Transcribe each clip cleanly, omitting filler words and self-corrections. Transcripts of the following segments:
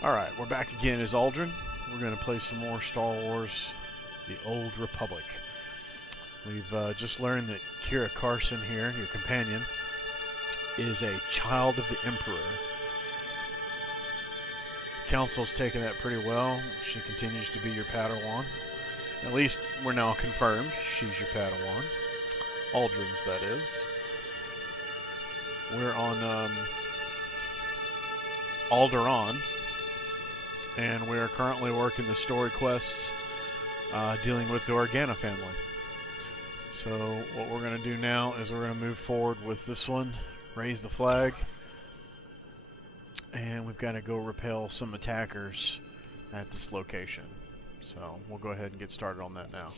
Alright, we're back again as Aldrin. We're going to play some more Star Wars The Old Republic. We've just learned that Kira Carson here, your companion, is a child of the Emperor. Council's taken that pretty well. She continues to be your Padawan. At least we're now confirmed she's your Padawan. Aldrin's, that is. We're on Alderaan. And we are currently working the story quests dealing with the Organa family. So what we're going to do now is we're going to move forward with this one, raise the flag, and we've got to go repel some attackers at this location. So we'll go ahead and get started on that now.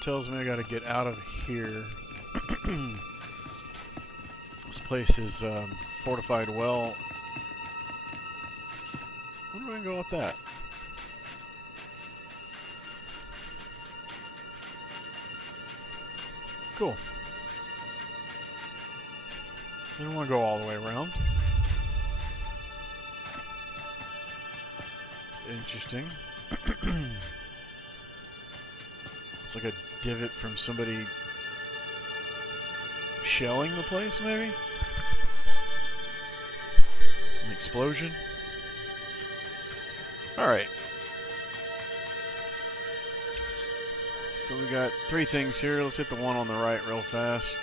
Tells me I gotta get out of here. This place is fortified well. Where do I go with that? Cool. I don't want to go all the way around. It's interesting. It's like a divot from somebody shelling the place, maybe? An explosion? Alright. So we got 3 things here. Let's hit the one on the right real fast.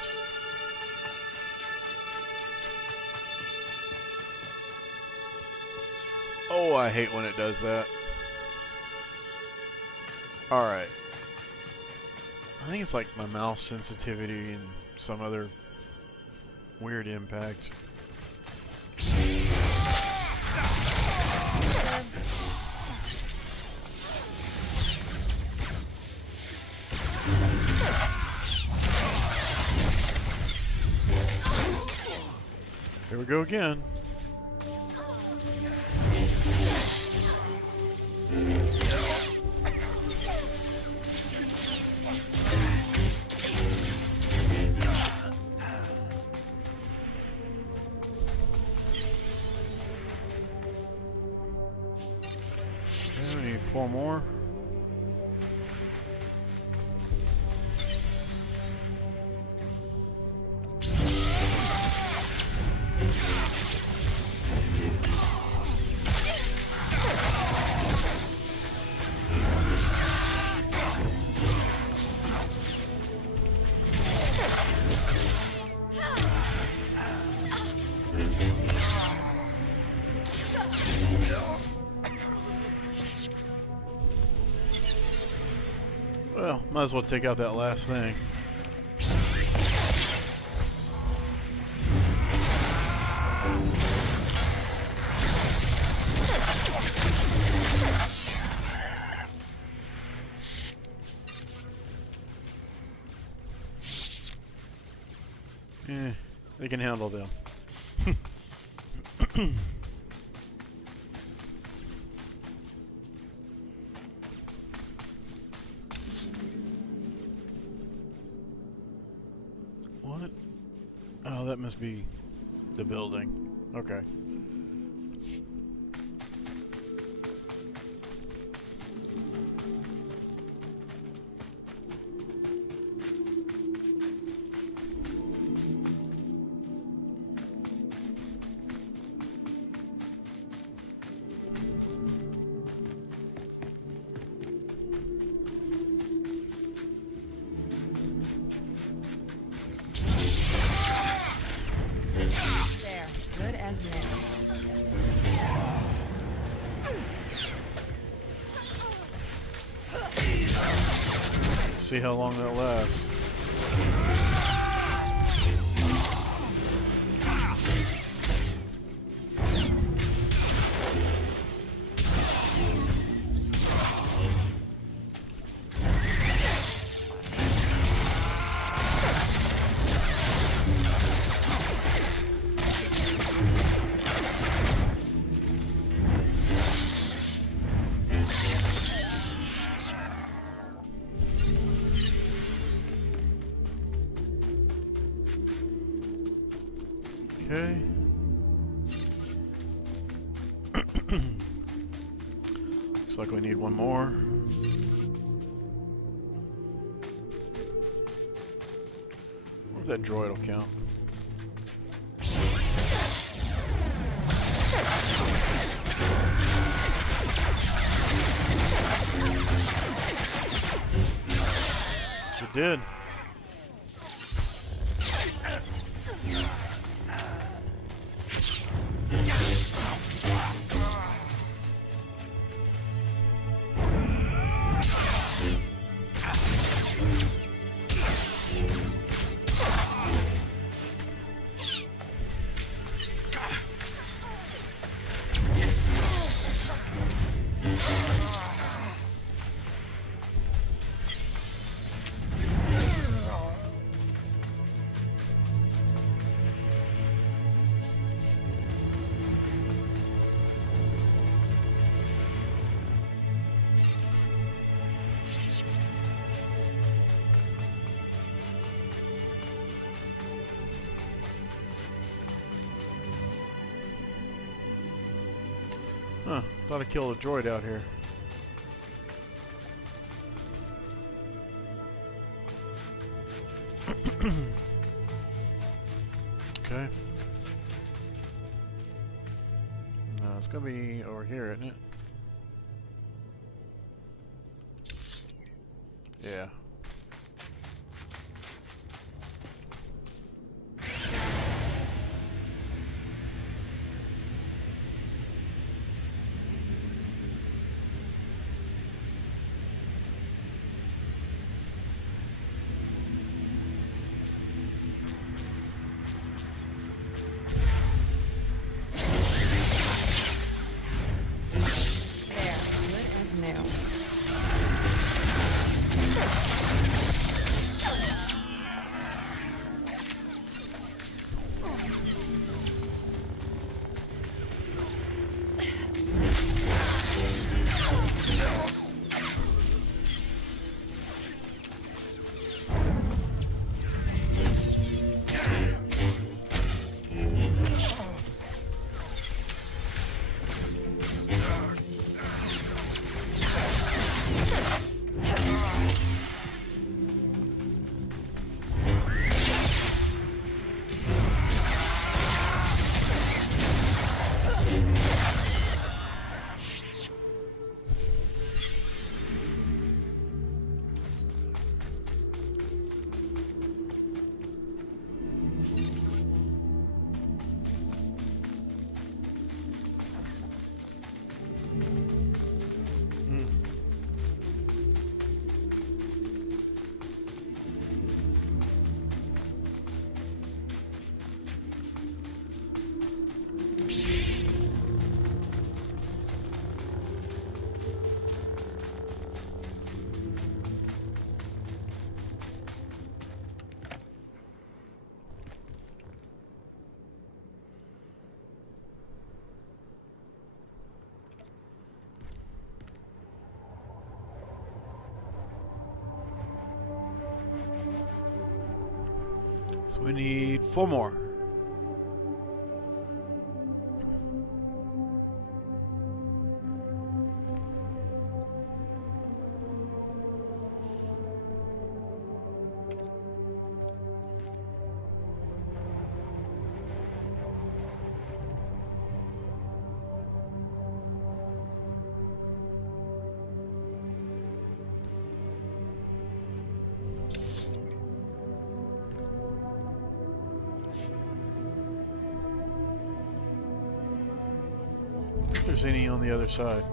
Oh, I hate when it does that. Alright. I think it's like my mouse sensitivity and some other weird impact. Here we go again. We need 4 more. Well, might as well take out that last thing. They can handle them. What? Oh, that must be the building. Okay. See how long that lasts. Okay. Looks like we need one more. I wonder if that droid will count. It did. Huh, thought I killed a droid out here. Okay. No, it's gonna be over here, isn't it? Yeah. So we need 4 more. If there's any on the other side.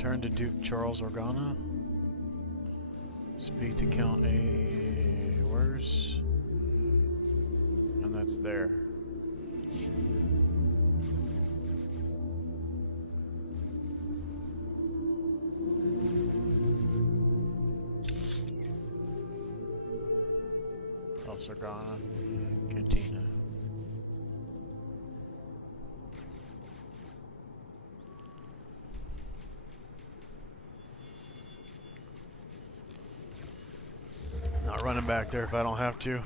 Return to Duke Charles Organa. Speak to Count A. Where's? And that's there. Charles Organa. Cantina. Not running back there if I don't have to.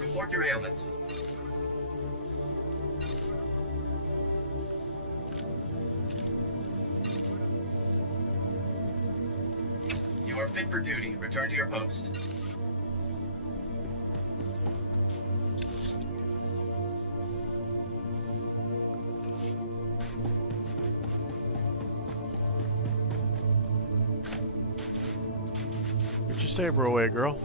Report your ailments. You are fit for duty. Return to your post. Get your saber away, girl.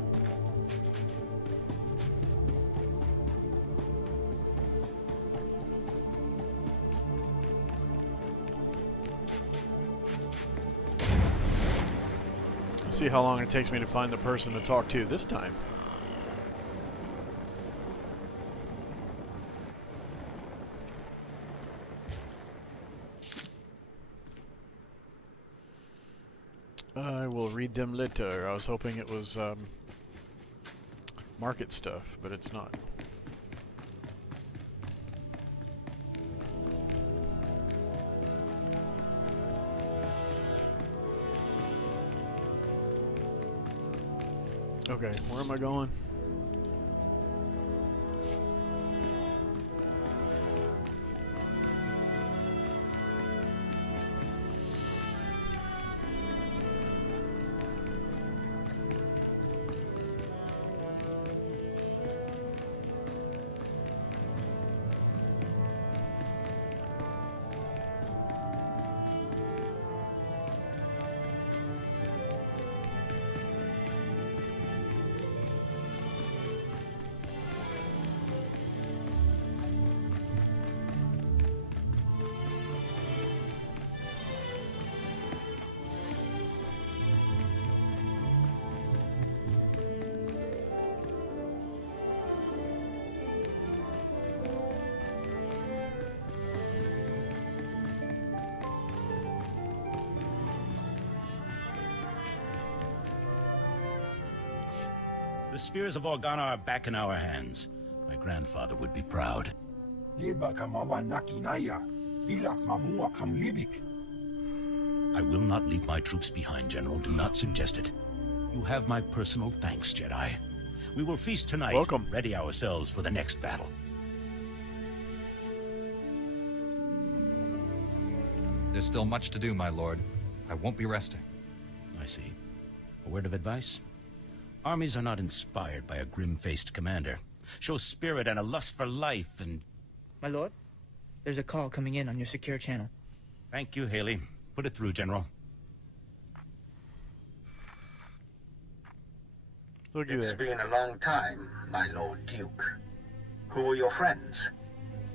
See how long it takes me to find the person to talk to this time. I will read them later. I was hoping it was market stuff, but it's not. Okay, where am I going? The spears of Organa are back in our hands. My grandfather would be proud. I will not leave my troops behind, General. Do not suggest it. You have my personal thanks, Jedi. We will feast tonight. Welcome. Ready ourselves for the next battle. There's still much to do, my lord. I won't be resting. I see. A word of advice? Armies are not inspired by a grim-faced commander. Show spirit and a lust for life and... My lord, there's a call coming in on your secure channel. Thank you, Haley. Put it through, General. Looky It's there. been a long time, my Lord Duke. Who are your friends?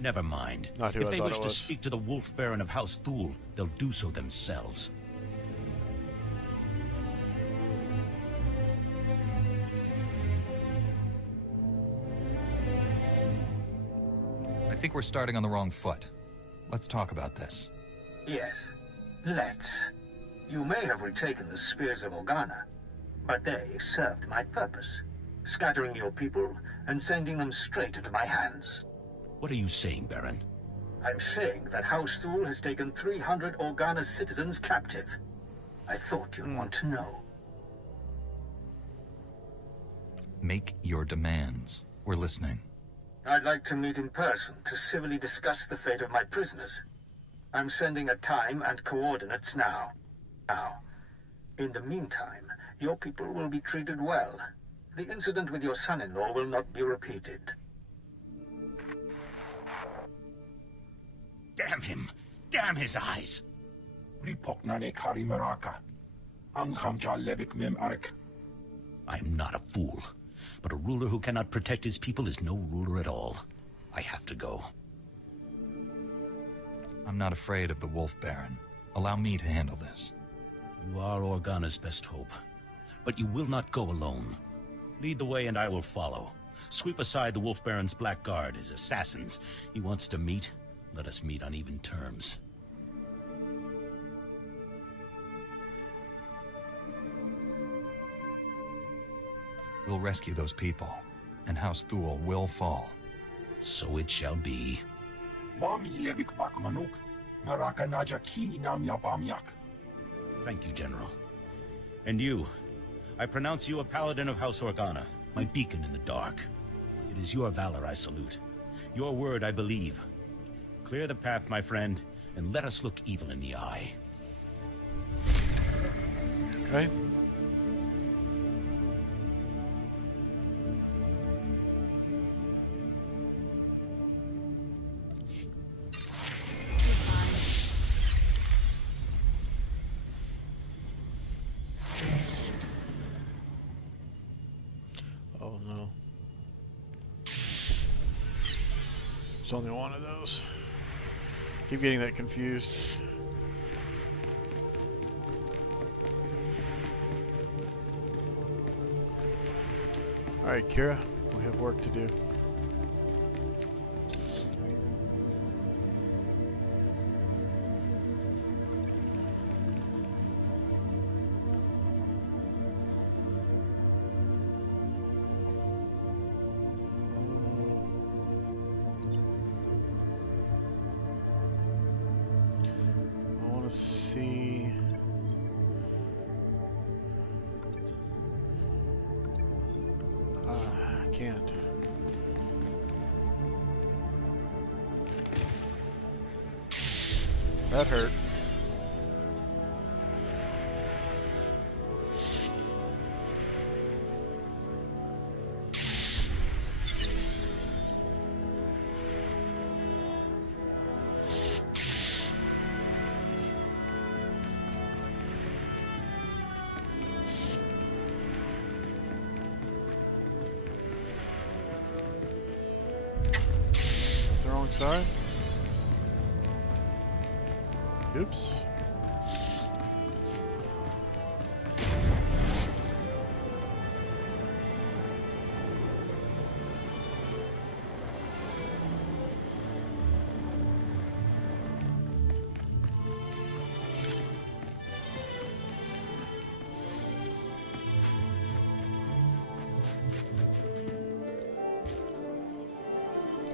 Never mind. Not who If I they thought wish it to was. speak to the Wolf Baron of House Thule, they'll do so themselves. I think we're starting on the wrong foot. Let's talk about this. Yes, let's. You may have retaken the spears of Organa, but they served my purpose, scattering your people and sending them straight into my hands. What are you saying, Baron? I'm saying that House Thule has taken 300 Organa citizens captive. I thought you'd want to know. Make your demands. We're listening. I'd like to meet in person to civilly discuss the fate of my prisoners. I'm sending a time and coordinates now. In the meantime, your people will be treated well. The incident with your son-in-law will not be repeated. Damn him! Damn his eyes! Anghamja Levik Mem Ark. I am not a fool, but a ruler who cannot protect his people is no ruler at all. I have to go. I'm not afraid of the Wolf Baron. Allow me to handle this. You are Organa's best hope, but you will not go alone. Lead the way and I will follow. Sweep aside the Wolf Baron's black guard, his assassins. He wants to meet. Let us meet on even terms. We'll rescue those people, and House Thule will fall. So it shall be. Mami Levik Bakmanuk. Maraka Naja Ki Nam Yapamyak. Thank you, General. And you, I pronounce you a paladin of House Organa, my beacon in the dark. It is your valor I salute. Your word I believe. Clear the path, my friend, and let us look evil in the eye. Okay. Oh no. There's only one of those. Keep getting that confused. Alright, Kira, we have work to do. I want to see. I can't. That hurt. The wrong side? Oops.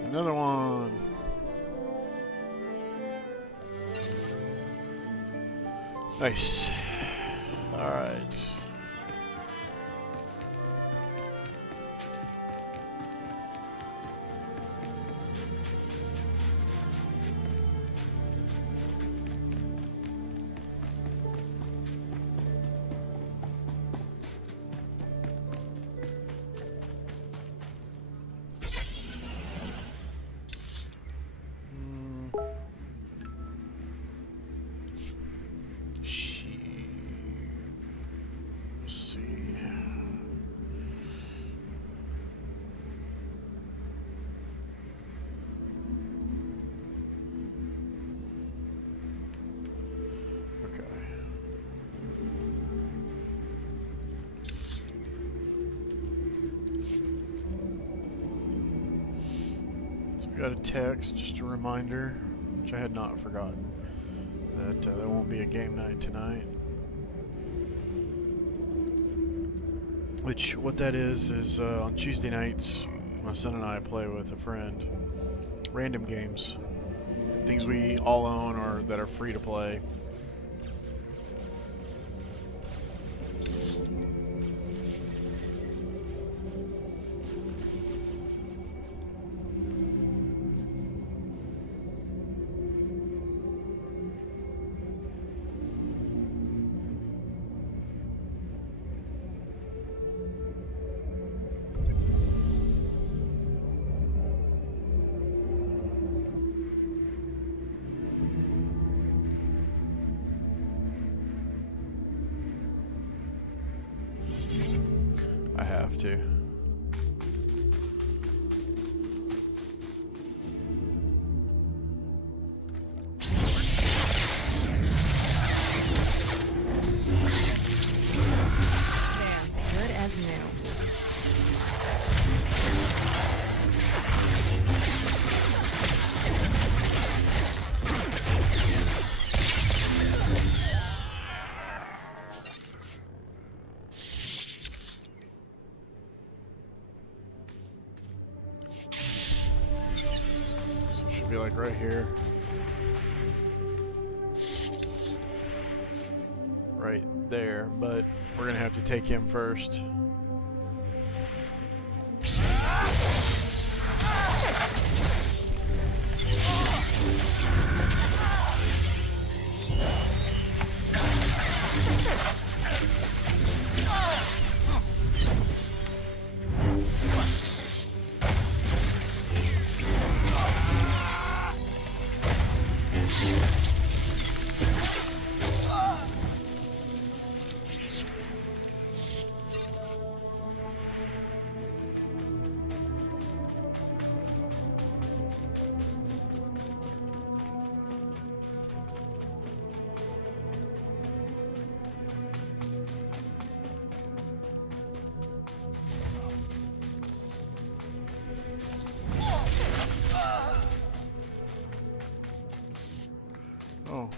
Another one. Nice. All right. Let's see. Okay. So we got a text, just a reminder, which I had not forgotten, that there won't be a game night tonight. Which, what that is on Tuesday nights, my son and I play with a friend. Random games. Things we all own or that are free to play. have to. There, good as new. Be like right here. Right there, but we're gonna have to take him first. Oh.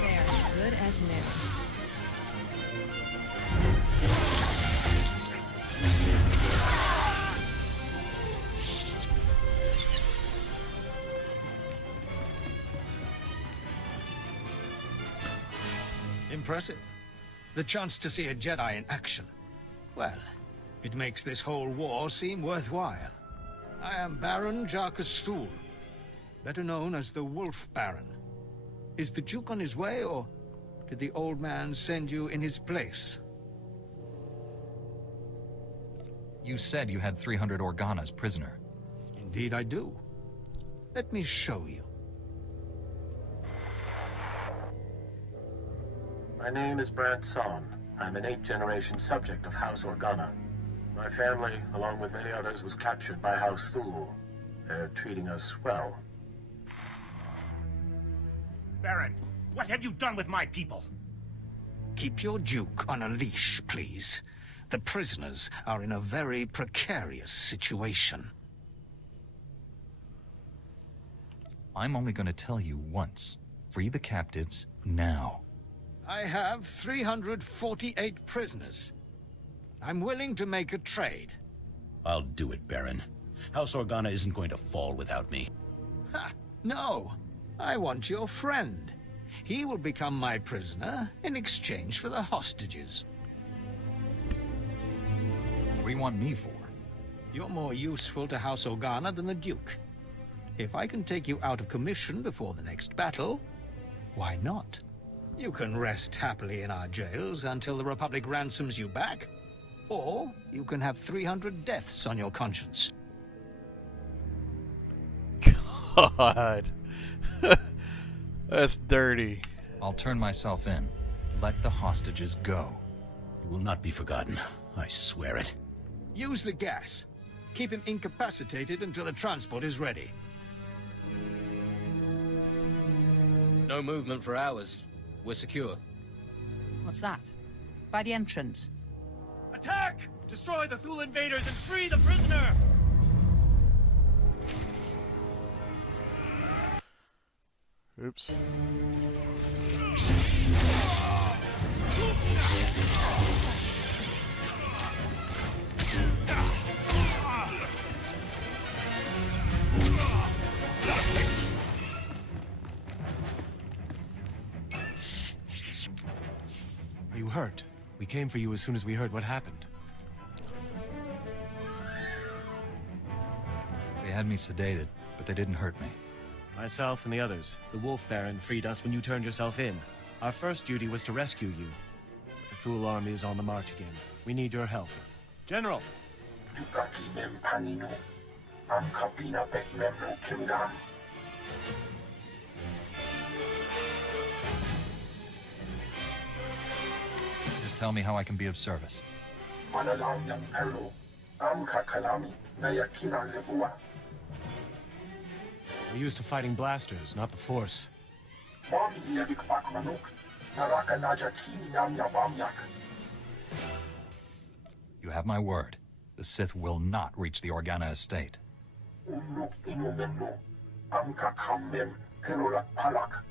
There, good as new. Impressive. The chance to see a Jedi in action. Well, it makes this whole war seem worthwhile. I am Baron Jarkus Thul, better known as the Wolf Baron. Is the Duke on his way, or did the old man send you in his place? You said you had 300 Organas prisoner. Indeed I do. Let me show you. My name is Brad Son. I'm an 8th-generation subject of House Organa. My family, along with many others, was captured by House Thul. They're treating us well. Baron, what have you done with my people? Keep your Duke on a leash, please. The prisoners are in a very precarious situation. I'm only going to tell you once. Free the captives now. I have 348 prisoners. I'm willing to make a trade. I'll do it, Baron. House Organa isn't going to fall without me. Ha! No. I want your friend. He will become my prisoner in exchange for the hostages. What do you want me for? You're more useful to House Organa than the Duke. If I can take you out of commission before the next battle, why not? You can rest happily in our jails until the Republic ransoms you back. Or you can have 300 deaths on your conscience. God. That's dirty. I'll turn myself in. Let the hostages go. It will not be forgotten. I swear it. Use the gas. Keep him incapacitated until the transport is ready. No movement for hours. We're secure. What's that? By the entrance. Attack! Destroy the Thul invaders and free the prisoner! Oops. you hurt? We came for you as soon as we heard what happened. They had me sedated, but they didn't hurt me. Myself and the others, the Wolf Baron freed us when you turned yourself in. Our first duty was to rescue you. But the Thule army is on the march again. We need your help. General! Yukaki mem panino. Am kapina pek memro kimdan. Just tell me how I can be of service. Manalang yang perlo. Am kakalami na yakina lebua. We're used to fighting blasters, not the Force. Mami lebik pak manok. Naraka najaki nam yabamyak. You have my word. The Sith will not reach the Organa estate. Unok ino memno. Am kakam mem pelolak palak.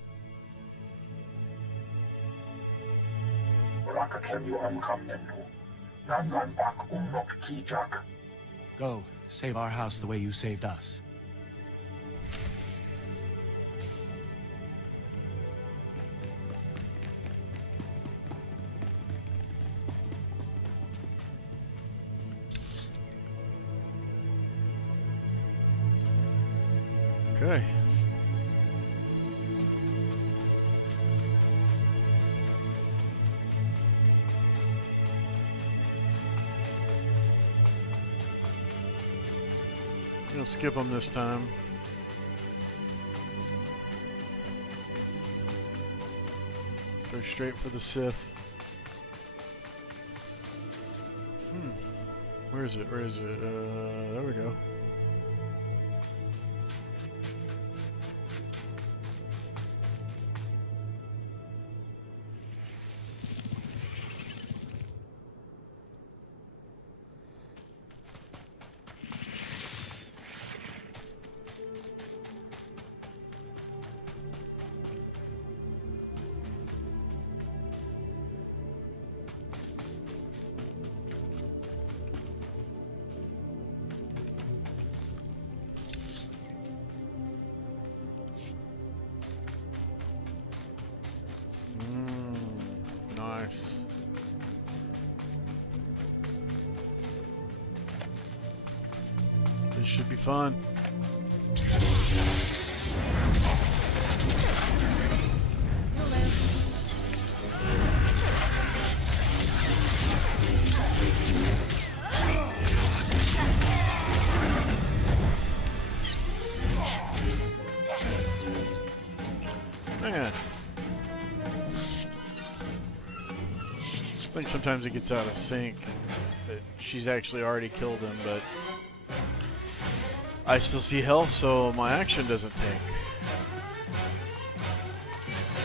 Raka kemyo am kam memno. Nangan bak unok kijak. Go, save our house the way you saved us. Okay. I'm gonna skip them this time. Go straight for the Sith. Where is it? Where is it? There we go. Nice. This should be fun. Man. I think sometimes it gets out of sync that she's actually already killed him, but I still see health, so my action doesn't tank.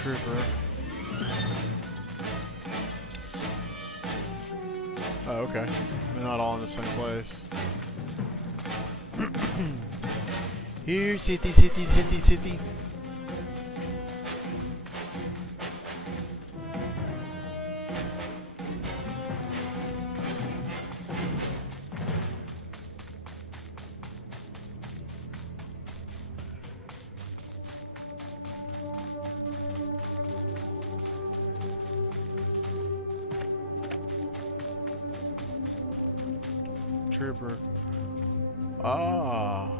Trooper. Oh, okay. They're not all in the same place. Here, city, city, city, city. Trooper. Ah.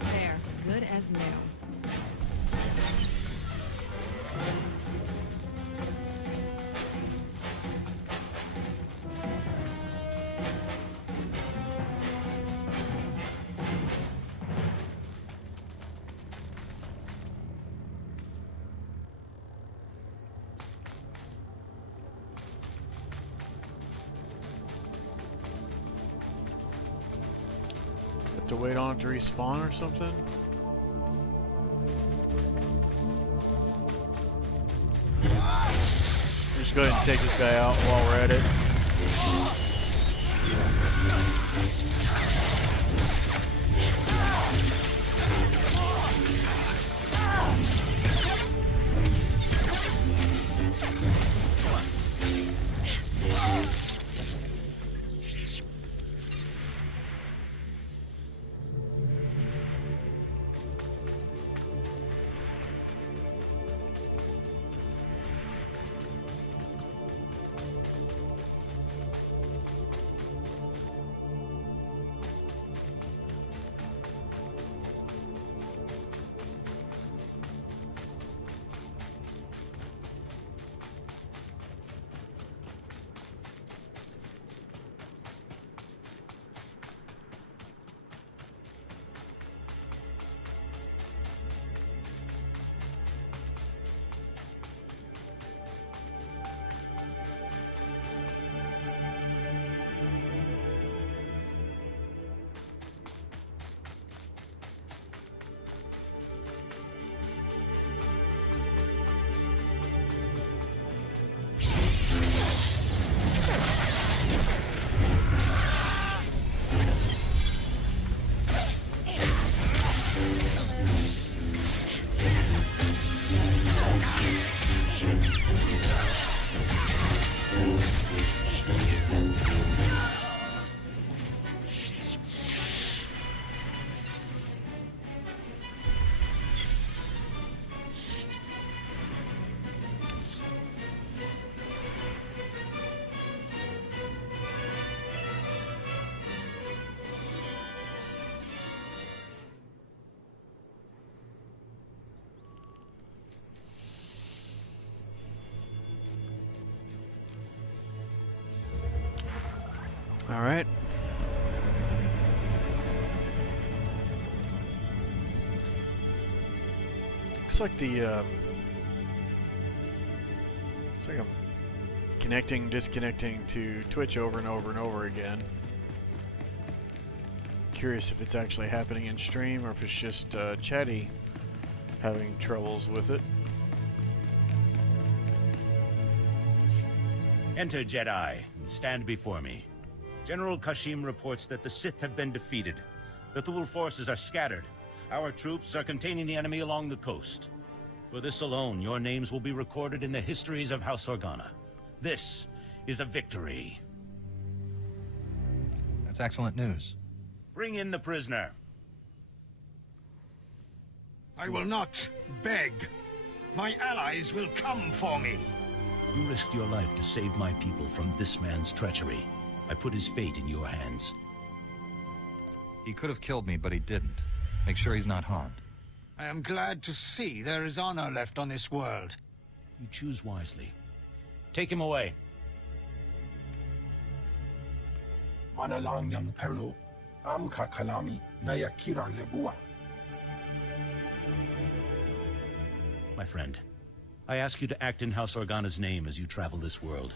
There, good as new. to wait on it to respawn or something? Just go ahead and take this guy out while we're at it. All right. Looks like looks like I'm connecting, disconnecting to Twitch over and over and over again. Curious if it's actually happening in stream or if it's just Chatty having troubles with it. Enter, Jedi, and stand before me. General Kashim reports that the Sith have been defeated. The Thule forces are scattered. Our troops are containing the enemy along the coast. For this alone, your names will be recorded in the histories of House Organa. This is a victory. That's excellent news. Bring in the prisoner. I will not beg. My allies will come for me. You risked your life to save my people from this man's treachery. I put his fate in your hands. He could have killed me, but he didn't. Make sure he's not harmed. I am glad to see there is honor left on this world. You choose wisely. Take him away. Manalangyan perlo, amka kalami nayakira lebua. My friend, I ask you to act in House Organa's name as you travel this world.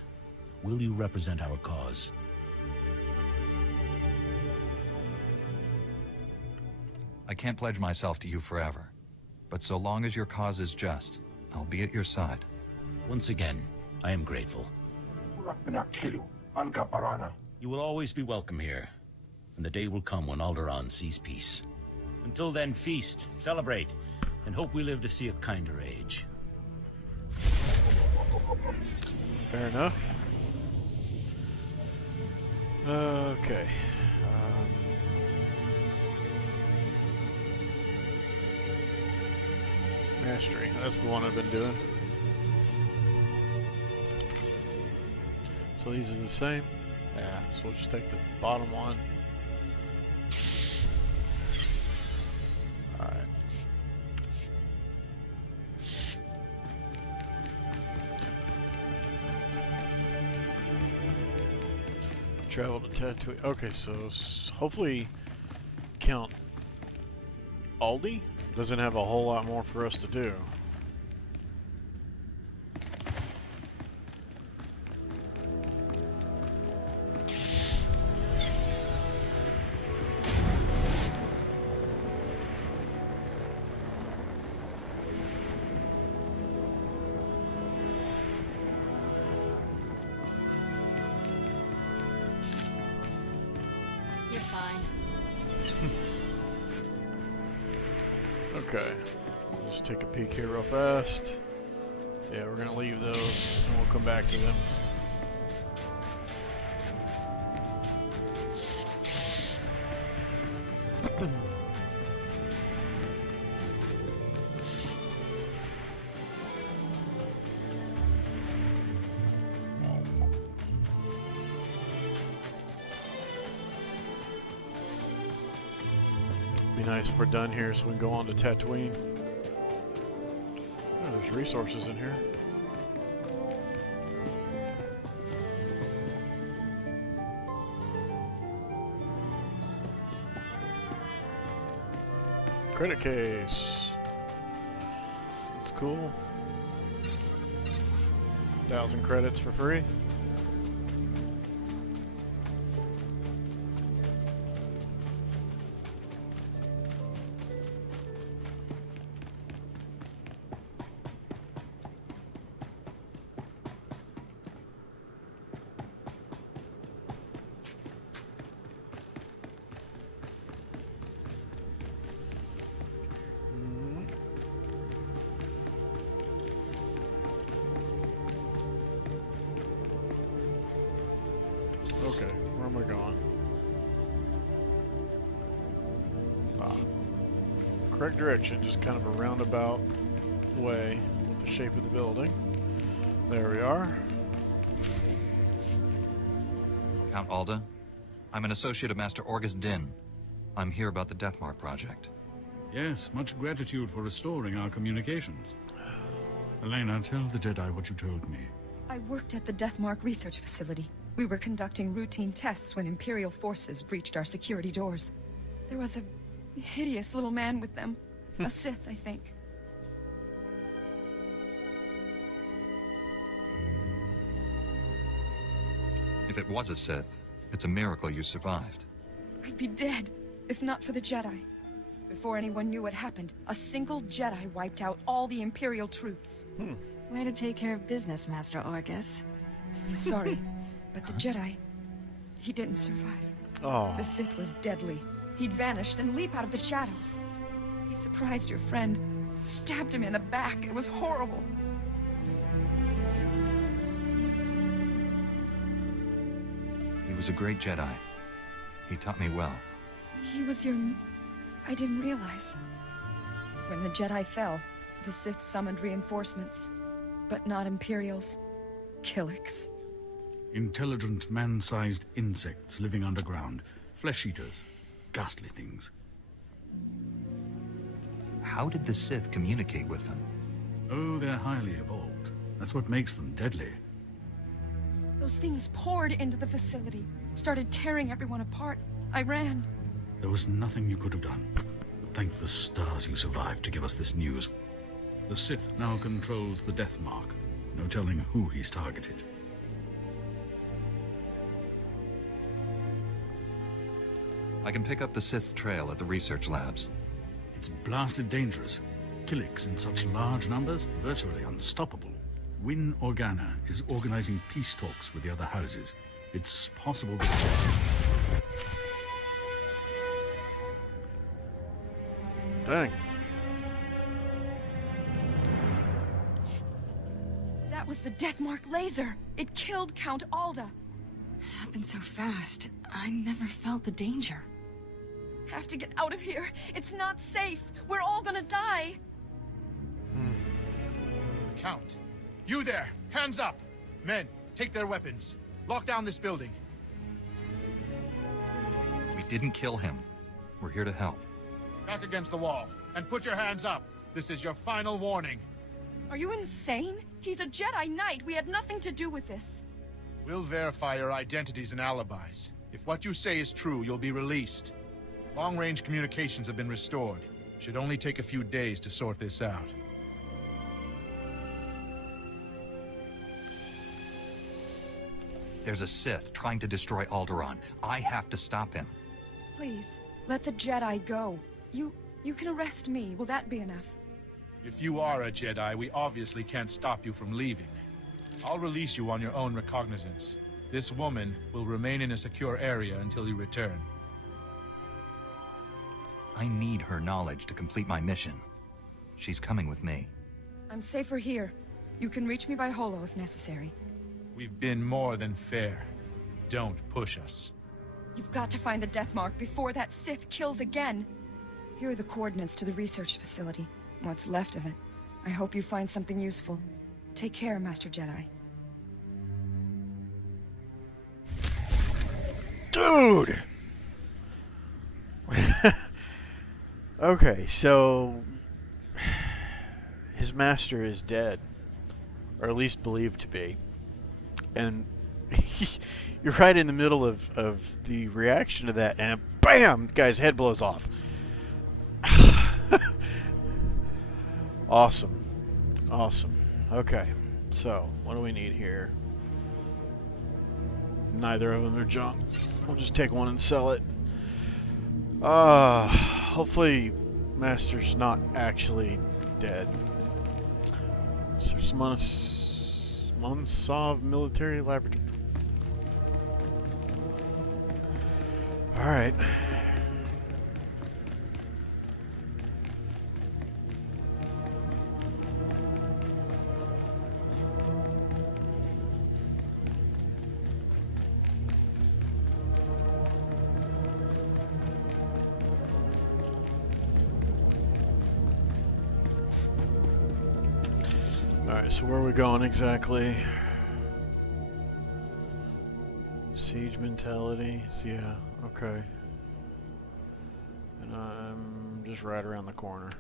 Will you represent our cause? I can't pledge myself to you forever, but so long as your cause is just, I'll be at your side. Once again, I am grateful. You will always be welcome here, and the day will come when Alderaan sees peace. Until then, feast, celebrate, and hope we live to see a kinder age. Fair enough. Okay. Mastery. That's the one I've been doing. So these are the same? Yeah, so we'll just take the bottom one. Alright. Travel to Tatooine. Okay, so hopefully Count Aldi doesn't have a whole lot more for us to do. fine. Okay. Just take a peek here real fast. Yeah, we're gonna leave those and we'll come back to them. Be nice if we're done here so we can go on to Tatooine. Oh, there's resources in here. Credit case. That's cool. 1,000 credits for free. Okay, where am I going? Ah. Correct direction, just kind of a roundabout way with the shape of the building. There we are. Count Alda, I'm an associate of Master Orgus Din. I'm here about the Deathmark project. Yes, much gratitude for restoring our communications. Elena, tell the Jedi what you told me. I worked at the Deathmark research facility. We were conducting routine tests when Imperial forces breached our security doors. There was a hideous little man with them. A Sith, I think. If it was a Sith, it's a miracle you survived. I'd be dead, if not for the Jedi. Before anyone knew what happened, a single Jedi wiped out all the Imperial troops. Way to take care of business, Master Orgus. I'm sorry, but the Jedi, he didn't survive. Oh. The Sith was deadly. He'd vanish, then leap out of the shadows. He surprised your friend, stabbed him in the back. It was horrible. He was a great Jedi. He taught me well. He was your... I didn't realize. When the Jedi fell, the Sith summoned reinforcements. But not Imperials. Killiks. Intelligent, man-sized insects living underground. Flesh-eaters. Ghastly things. How did the Sith communicate with them? Oh, they're highly evolved. That's what makes them deadly. Those things poured into the facility. Started tearing everyone apart. I ran. There was nothing you could have done. Thank the stars you survived to give us this news. The Sith now controls the Deathmark. No telling who he's targeted. I can pick up the Sith's trail at the research labs. It's blasted dangerous. Killiks in such large numbers, virtually unstoppable. Win Organa is organizing peace talks with the other houses. It's possible to... Dang. That was the Deathmark laser. It killed Count Alda. Happened so fast. I never felt the danger. Have to get out of here. It's not safe. We're all gonna die. Count. You there! Hands up! Men, take their weapons. Lock down this building. We didn't kill him. We're here to help. Back against the wall. And put your hands up. This is your final warning. Are you insane? He's a Jedi Knight. We had nothing to do with this. We'll verify your identities and alibis. If what you say is true, you'll be released. Long-range communications have been restored. Should only take a few days to sort this out. There's a Sith trying to destroy Alderaan. I have to stop him. Please, let the Jedi go. You can arrest me. Will that be enough? If you are a Jedi, we obviously can't stop you from leaving. I'll release you on your own recognizance. This woman will remain in a secure area until you return. I need her knowledge to complete my mission. She's coming with me. I'm safer here. You can reach me by holo if necessary. We've been more than fair. Don't push us. You've got to find the Death Mark before that Sith kills again. Here are the coordinates to the research facility. What's left of it. I hope you find something useful. Take care, Master Jedi. Dude! Okay, so his master is dead, or at least believed to be, and you're right in the middle of the reaction to that, and BAM! The guy's head blows off. Awesome. Awesome. Okay, so what do we need here? Neither of them are junk. We'll just take one and sell it. Hopefully Master's not actually dead. Search Monsov Military Laboratory. Alright. Alright, so where are we going exactly? Siege mentality. Yeah, okay. And I'm just right around the corner.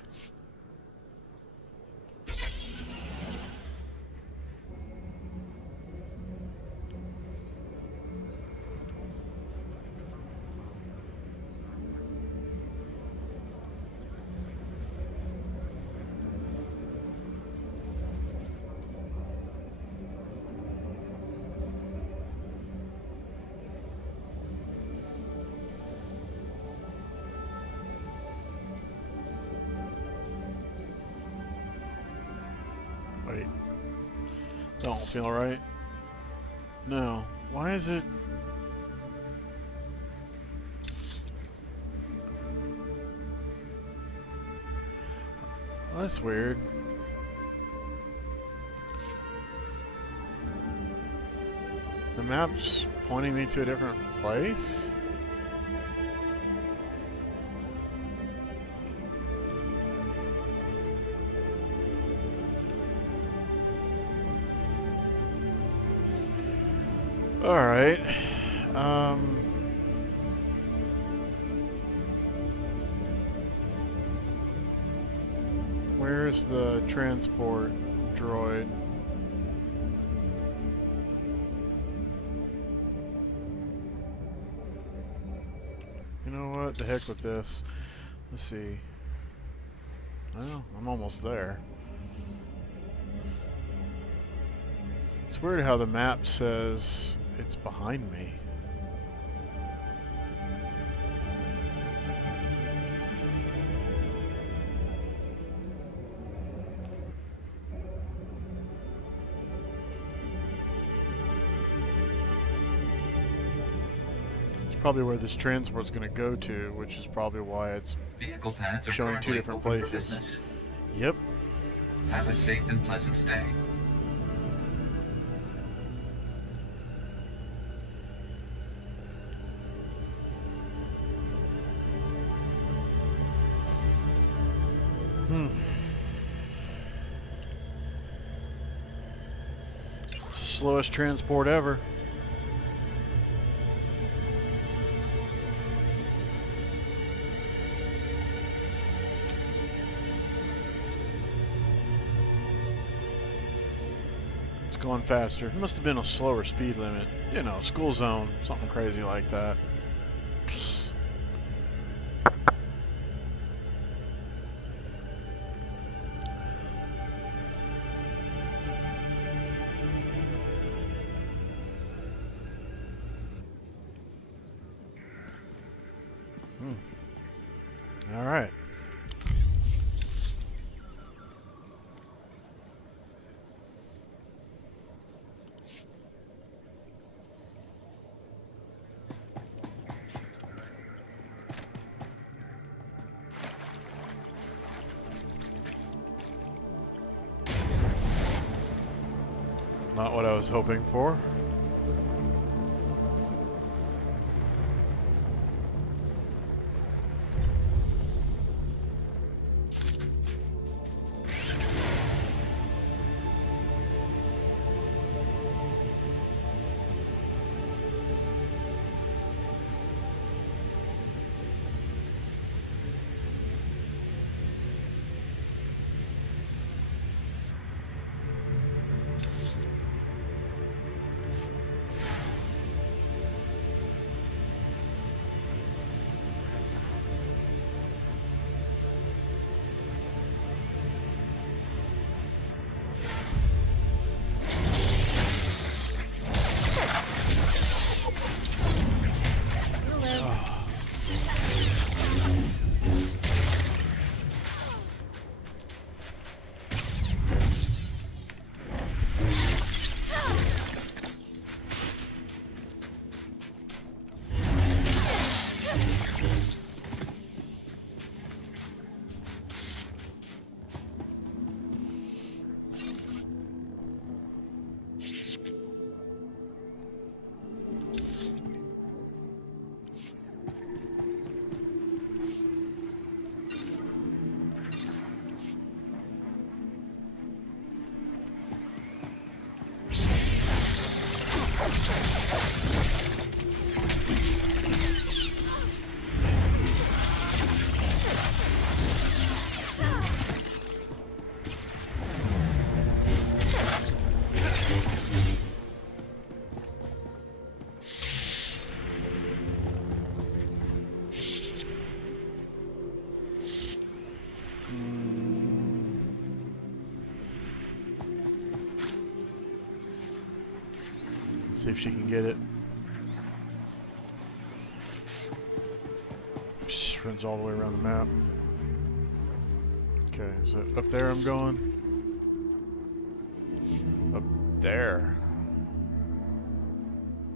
Wait. Don't feel right. No. Why is it... Oh, that's weird. The map's pointing me to a different place? Alright. Where's the transport droid? You know what? The heck with this. Let's see. Well, I'm almost there. It's weird how the map says it's behind me. It's probably where this transport's going to go to, which is probably why it's showing two different places. Yep. Have a safe and pleasant stay. It's the slowest transport ever. It's going faster. It must have been a slower speed limit. You know, school zone, something crazy like that. All right. Not what I was hoping for. See if she can get it. Just runs all the way around the map. Okay, so up there I'm going. Up there.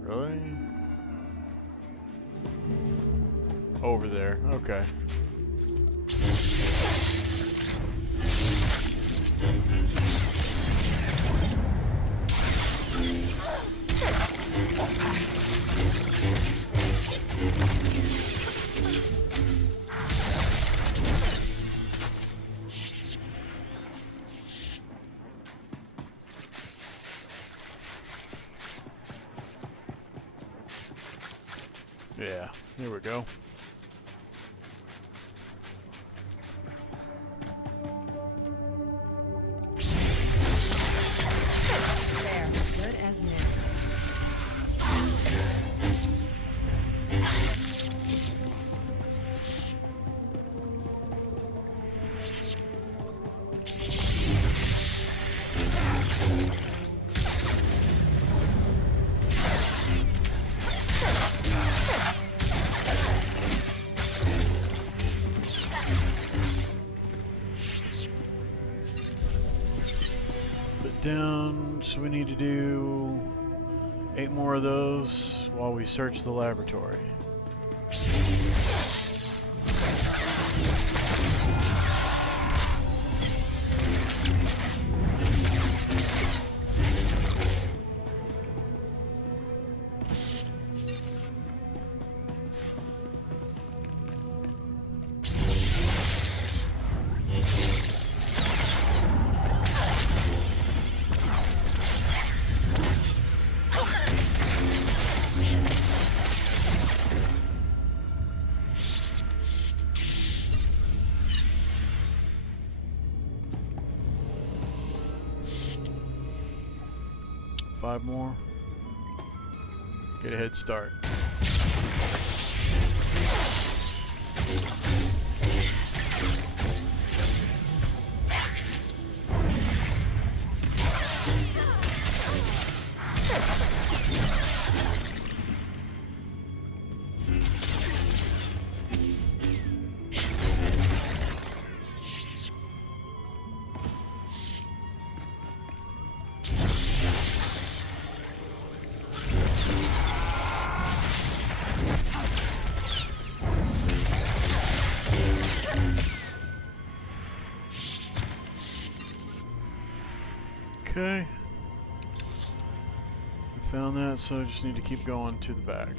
Really? Over there. Okay. Yeah, here we go. There, good as new. Down, so we need to do 8 more of those while we search the laboratory. Five more. Get a head start. Okay. Found that, so I just need to keep going to the back.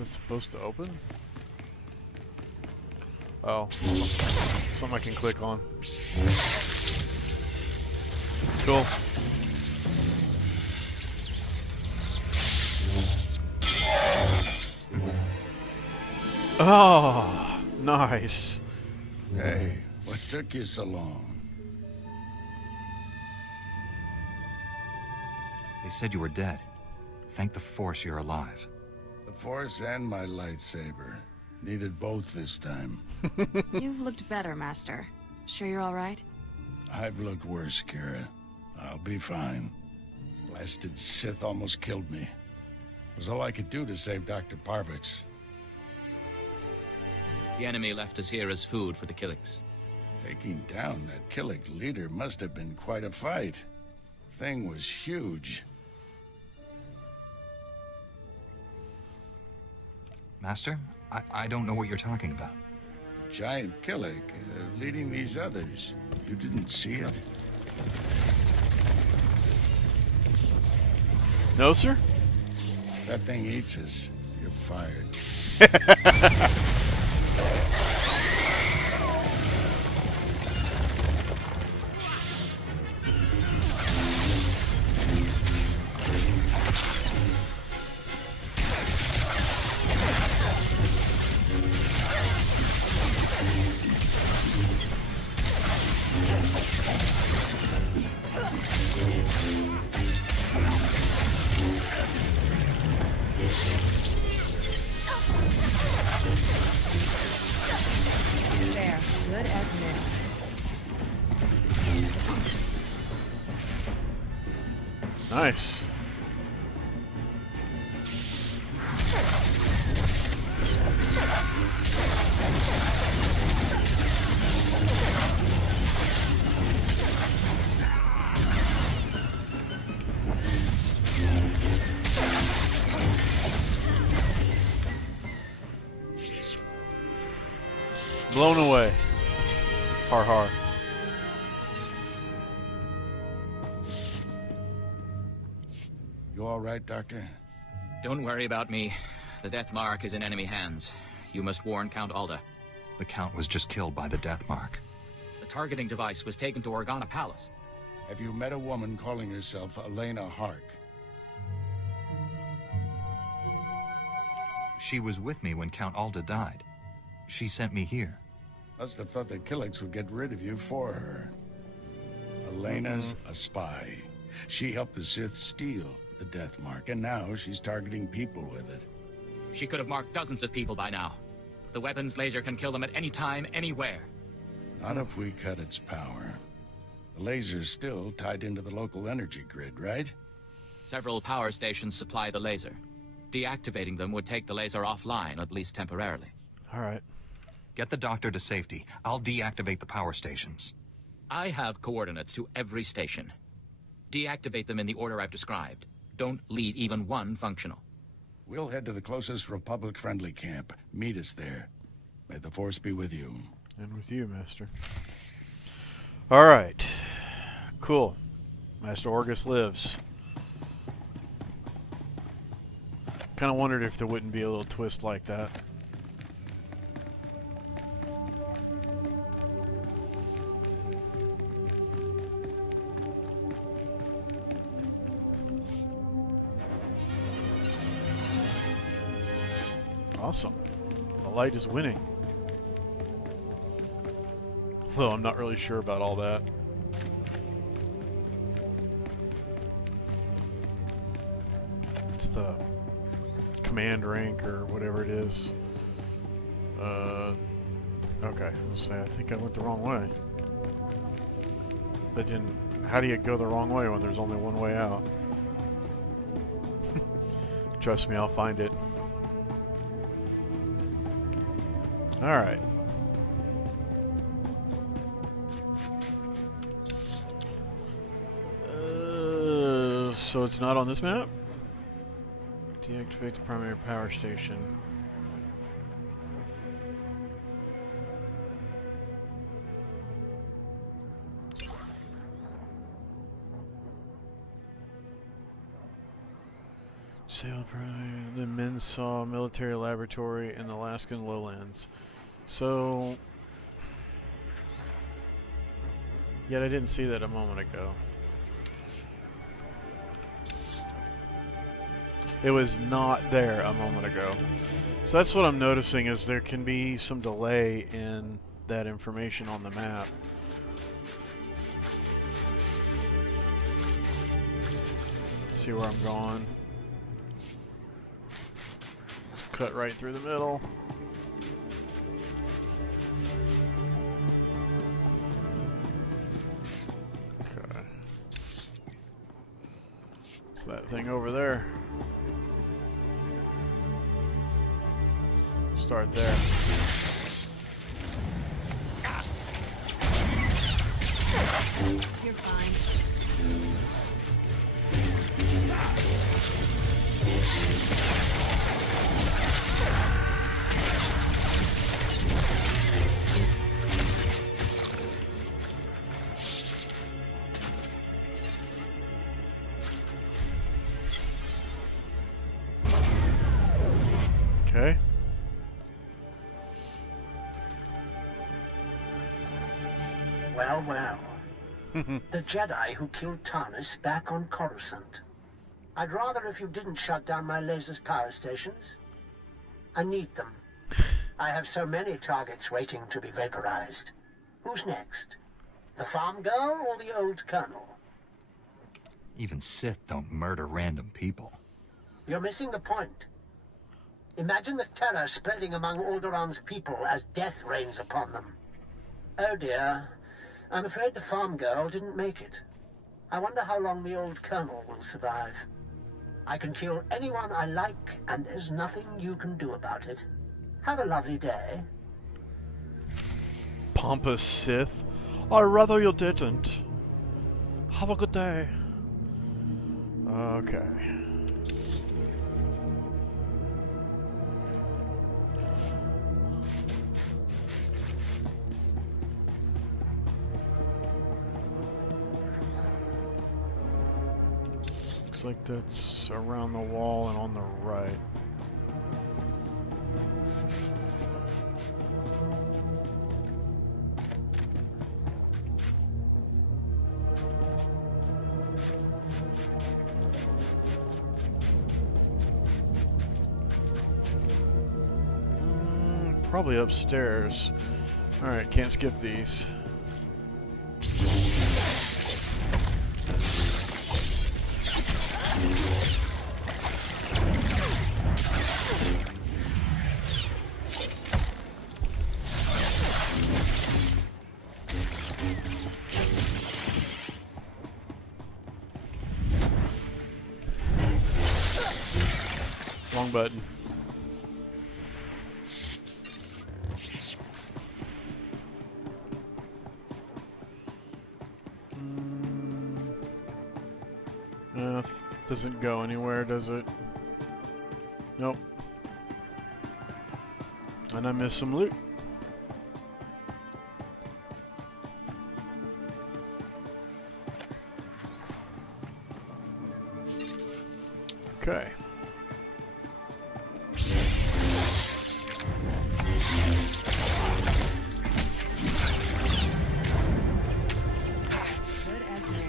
Is it supposed to open? Oh, something I can click on. Cool. Oh, nice. Hey, what took you so long? They said you were dead. Thank the Force you're alive. The Force and my lightsaber. Needed both this time. You've looked better, Master. Sure you're all right? I've looked worse, Kira. I'll be fine. Blasted Sith almost killed me. It was all I could do to save Dr. Parvix. The enemy left us here as food for the Killiks. Taking down that Killik leader must have been quite a fight. Thing was huge. Master, I don't know what you're talking about. Giant Killik, leading these others. You didn't see it? No, sir? If that thing eats us, you're fired. There, good as new. Nice. Blown away. Har har. You all right, Doctor? Don't worry about me. The Death Mark is in enemy hands. You must warn Count Alda. The Count was just killed by the Death Mark. The targeting device was taken to Organa Palace. Have you met a woman calling herself Elena Hark? She was with me when Count Alda died. She sent me here. Must have thought the Killiks would get rid of you for her. Elena's a spy. She helped the Sith steal the Death Mark, and now she's targeting people with it. She could have marked dozens of people by now. The weapon's laser can kill them at any time, anywhere. Not if we cut its power. The laser's still tied into the local energy grid, right? Several power stations supply the laser. Deactivating them would take the laser offline, at least temporarily. All right. Get the doctor to safety. I'll deactivate the power stations. I have coordinates to every station. Deactivate them in the order I've described. Don't leave even one functional. We'll head to the closest Republic-friendly camp. Meet us there. May the Force be with you. And with you, Master. Alright. Cool. Master Orgus lives. Kind of wondered if there wouldn't be a little twist like that. Awesome. The light is winning. Though I'm not really sure about all that. It's the command rank or whatever it is. Okay. I'll say I think I went the wrong way. But then, how do you go the wrong way when there's only one way out? Trust me, I'll find it. Alright. So it's not on this map? Deactivate the primary power station. The men saw military laboratory in the Alaskan lowlands. So, yet I didn't see that a moment ago. It was not there a moment ago. So that's what I'm noticing, is there can be some delay in that information on the map. See where I'm going. Cut right through the middle. Okay. It's that thing over there. Start there. You're fine. Okay. Well, well. The Jedi who killed Tarnis back on Coruscant. I'd rather if you didn't shut down my laser's power stations. I need them. I have so many targets waiting to be vaporized. Who's next? The farm girl or the old colonel? Even Sith don't murder random people. You're missing the point. Imagine the terror spreading among Alderaan's people as death rains upon them. Oh dear. I'm afraid the farm girl didn't make it. I wonder how long the old colonel will survive. I can kill anyone I like, and there's nothing you can do about it. Have a lovely day. Pompous Sith. I'd rather you didn't. Have a good day. Okay. Looks like that's around the wall and on the right. Probably upstairs. Alright, can't skip these. Wrong button. Doesn't go anywhere, does it? Nope. And I missed some loot. Okay. Good as new.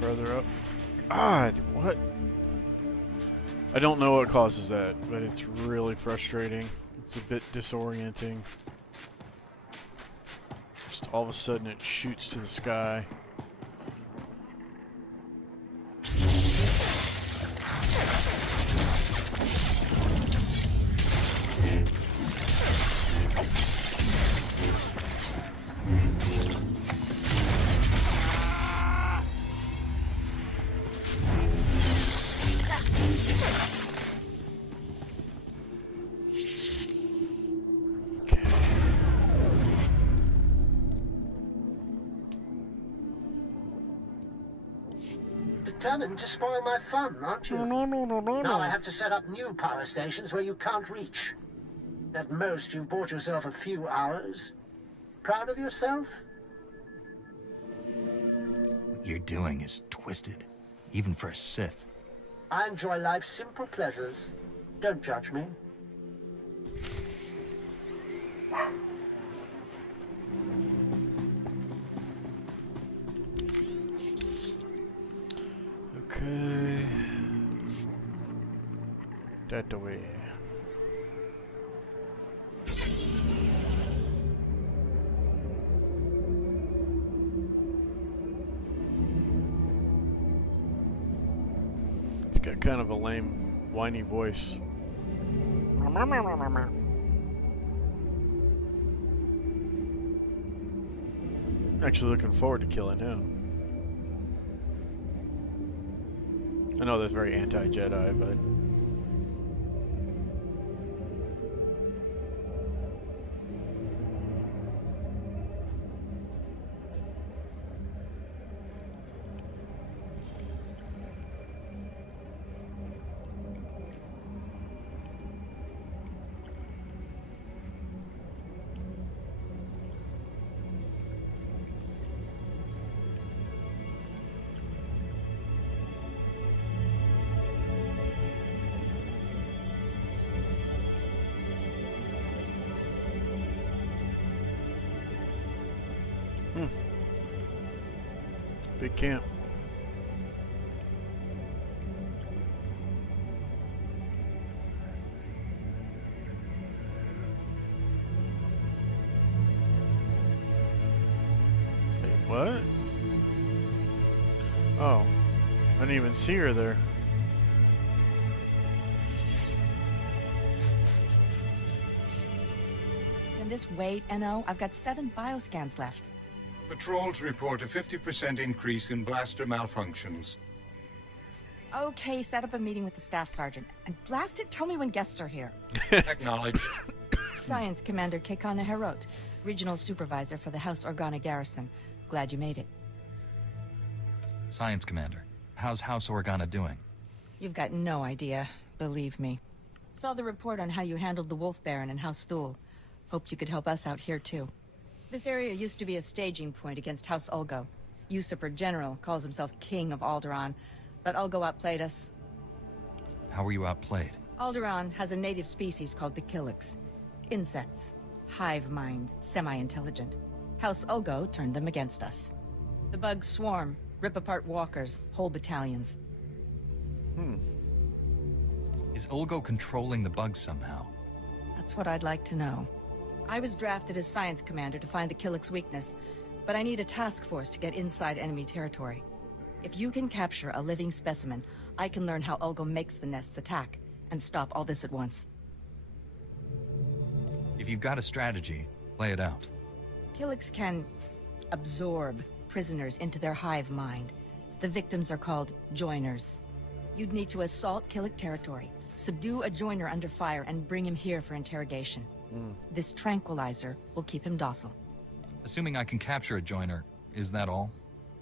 Further up. God, what? I don't know what causes that, but it's really frustrating. It's a bit disorienting. Just all of a sudden it shoots to the sky. Determined to spoil my fun, aren't you? No. Now I have to set up new power stations where you can't reach. At most, you've bought yourself a few hours. Proud of yourself? What you're doing is twisted, even for a Sith. I enjoy life's simple pleasures. Don't judge me. Okay. That way. It's got kind of a lame, whiny voice. Actually looking forward to killing him. I know that's very anti-Jedi, but... Big camp. Wait, what? Oh, I didn't even see her there. Can this wait, NO? I've got 7 bioscans left. Patrols report a 50% increase in blaster malfunctions. Okay, set up a meeting with the staff sergeant. And blast it, tell me when guests are here. Acknowledged. Science Commander Kekana Herot, Regional Supervisor for the House Organa Garrison. Glad you made it. Science Commander, how's House Organa doing? You've got no idea, believe me. Saw the report on how you handled the Wolf Baron and House Thule. Hoped you could help us out here too. This area used to be a staging point against House Ulgo. Usurper General calls himself King of Alderaan, but Ulgo outplayed us. How were you outplayed? Alderaan has a native species called the Killiks. Insects. Hive mind, semi-intelligent. House Ulgo turned them against us. The bugs swarm, rip apart walkers, whole battalions. Is Ulgo controlling the bugs somehow? That's what I'd like to know. I was drafted as science commander to find the Killiks' weakness, but I need a task force to get inside enemy territory. If you can capture a living specimen, I can learn how Ulgo makes the nests attack, and stop all this at once. If you've got a strategy, Lay it out. Killiks can absorb prisoners into their hive mind. The victims are called joiners. You'd need to assault Killik territory, subdue a joiner under fire, and bring him here for interrogation. This tranquilizer will keep him docile. Assuming I can capture a joiner, is that all?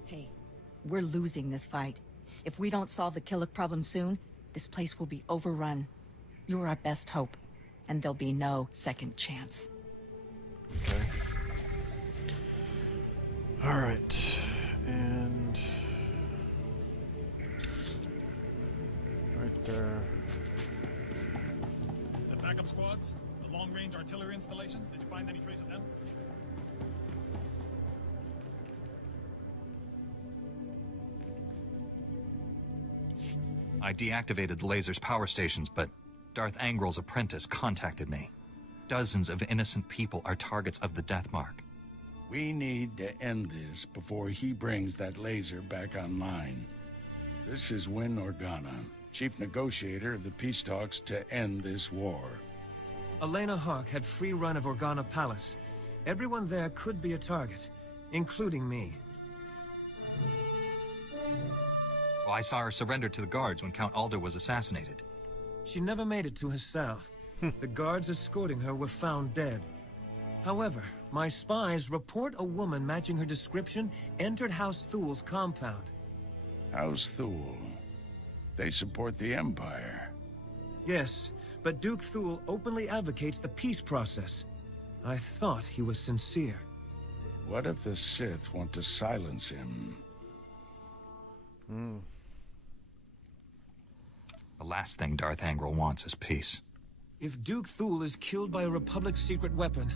Hey, we're losing this fight. If we don't solve the Killik problem soon, this place will be overrun. You're our best hope, and there'll be no second chance. Okay. All right, and right there. The backup squads, the long-range artillery installations, did you find any trace of them? I deactivated the laser's power stations, but Darth Angrel's apprentice contacted me. Dozens of innocent people are targets of the Death Mark. We need to end this before he brings that laser back online. This is Win Organa, chief negotiator of the peace talks to end this war. Elena Hawk had free run of Organa Palace. Everyone there could be a target, including me. Well, I saw her surrender to the guards when Count Aldo was assassinated. She never made it to her cell. The guards escorting her were found dead. However, my spies report a woman matching her description entered House Thul's compound. House Thul. They support the Empire. Yes, but Duke Thul openly advocates the peace process. I thought he was sincere. What if the Sith want to silence him? The last thing Darth Angrel wants is peace. If Duke Thul is killed by a Republic secret weapon,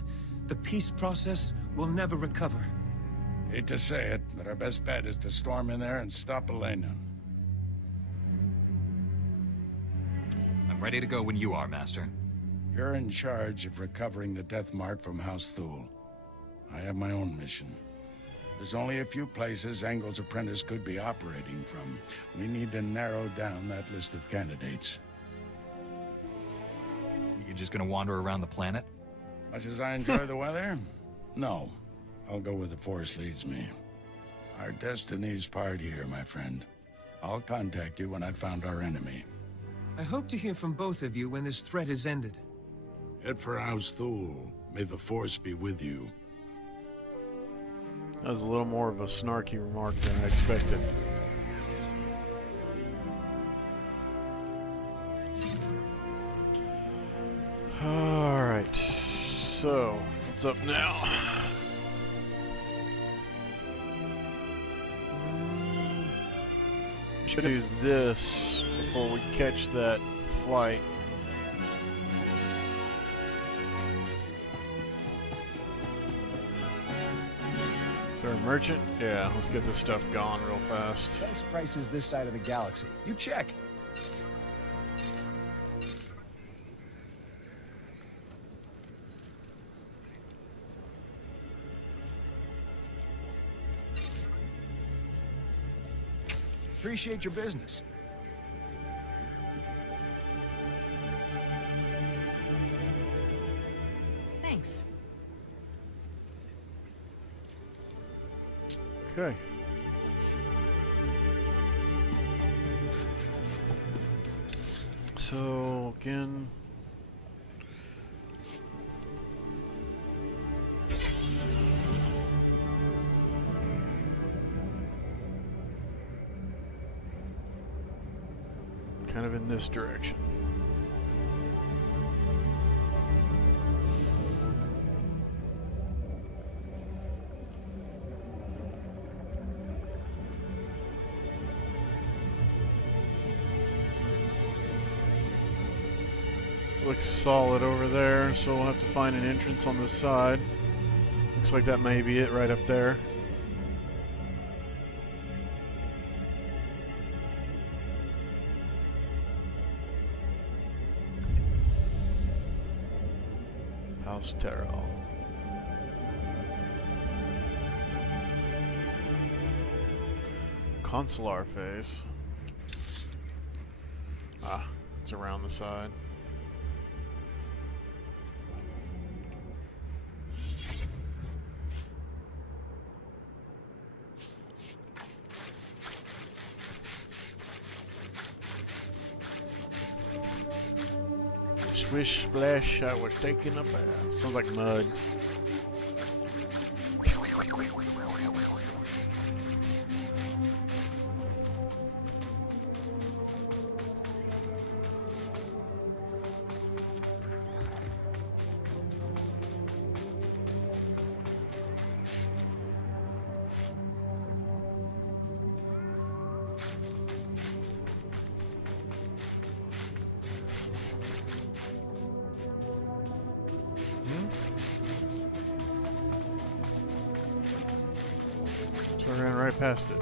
the peace process will never recover. Hate to say it, but our best bet is to storm in there and stop Elena. I'm ready to go when you are, Master. You're in charge of recovering the Death Mark from House Thul. I have my own mission. There's only a few places Angel's apprentice could be operating from. We need to narrow down that list of candidates. You're just gonna wander around the planet? Much as I enjoy the weather? No. I'll go where the Force leads me. Our destinies part here, my friend. I'll contact you when I've found our enemy. I hope to hear from both of you when this threat is ended. Head for House Thul. May the Force be with you. That was a little more of a snarky remark than I expected. Alright, so what's up now? Should do this before we catch that flight. Is there a merchant? Yeah, let's get this stuff gone real fast. Best prices this side of the galaxy. You check. Appreciate your business. Thanks. Okay. So again, kind of in this direction. Looks solid over there, so we'll have to find an entrance on this side. Looks like that may be it right up there. SWToR. Consular phase. Ah, it's around the side. Swish splash, I was taking a bath. Sounds like mud. So I ran right past it.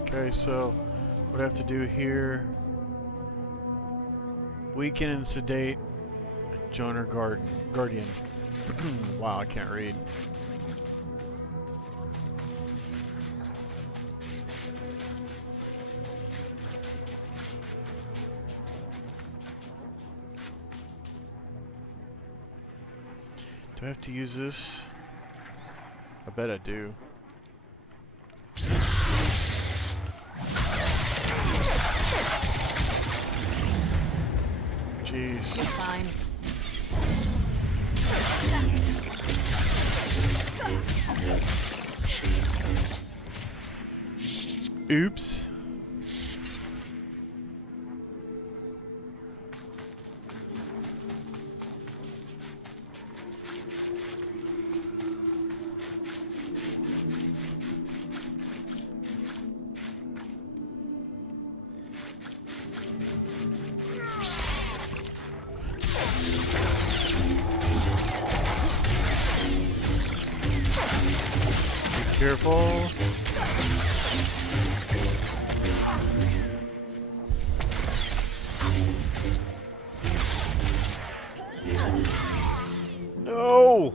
Okay, so what I have to do here, weaken and sedate Joiner Guardian. Wow, I can't read. Do I have to use this? I bet I do. Jeez. You're fine. Oops. Careful. No!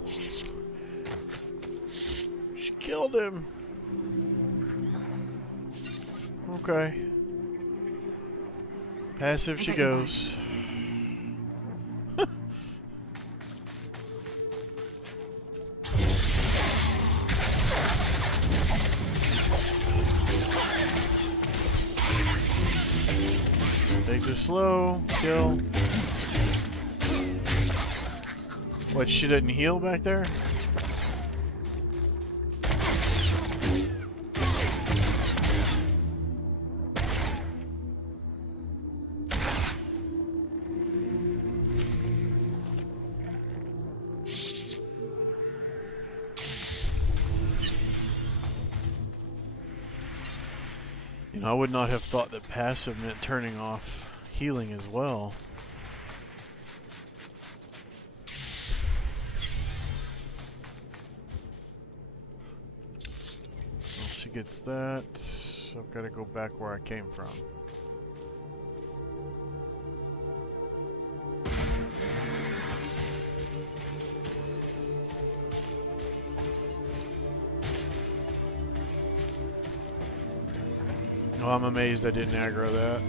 She killed him. Okay. Passive she goes. Take it slow, kill. What, she didn't heal back there? You know, I would not have thought that passive meant turning off healing as well. Well, she gets that, so I've got to go back where I came from. Oh, I'm amazed I didn't aggro that.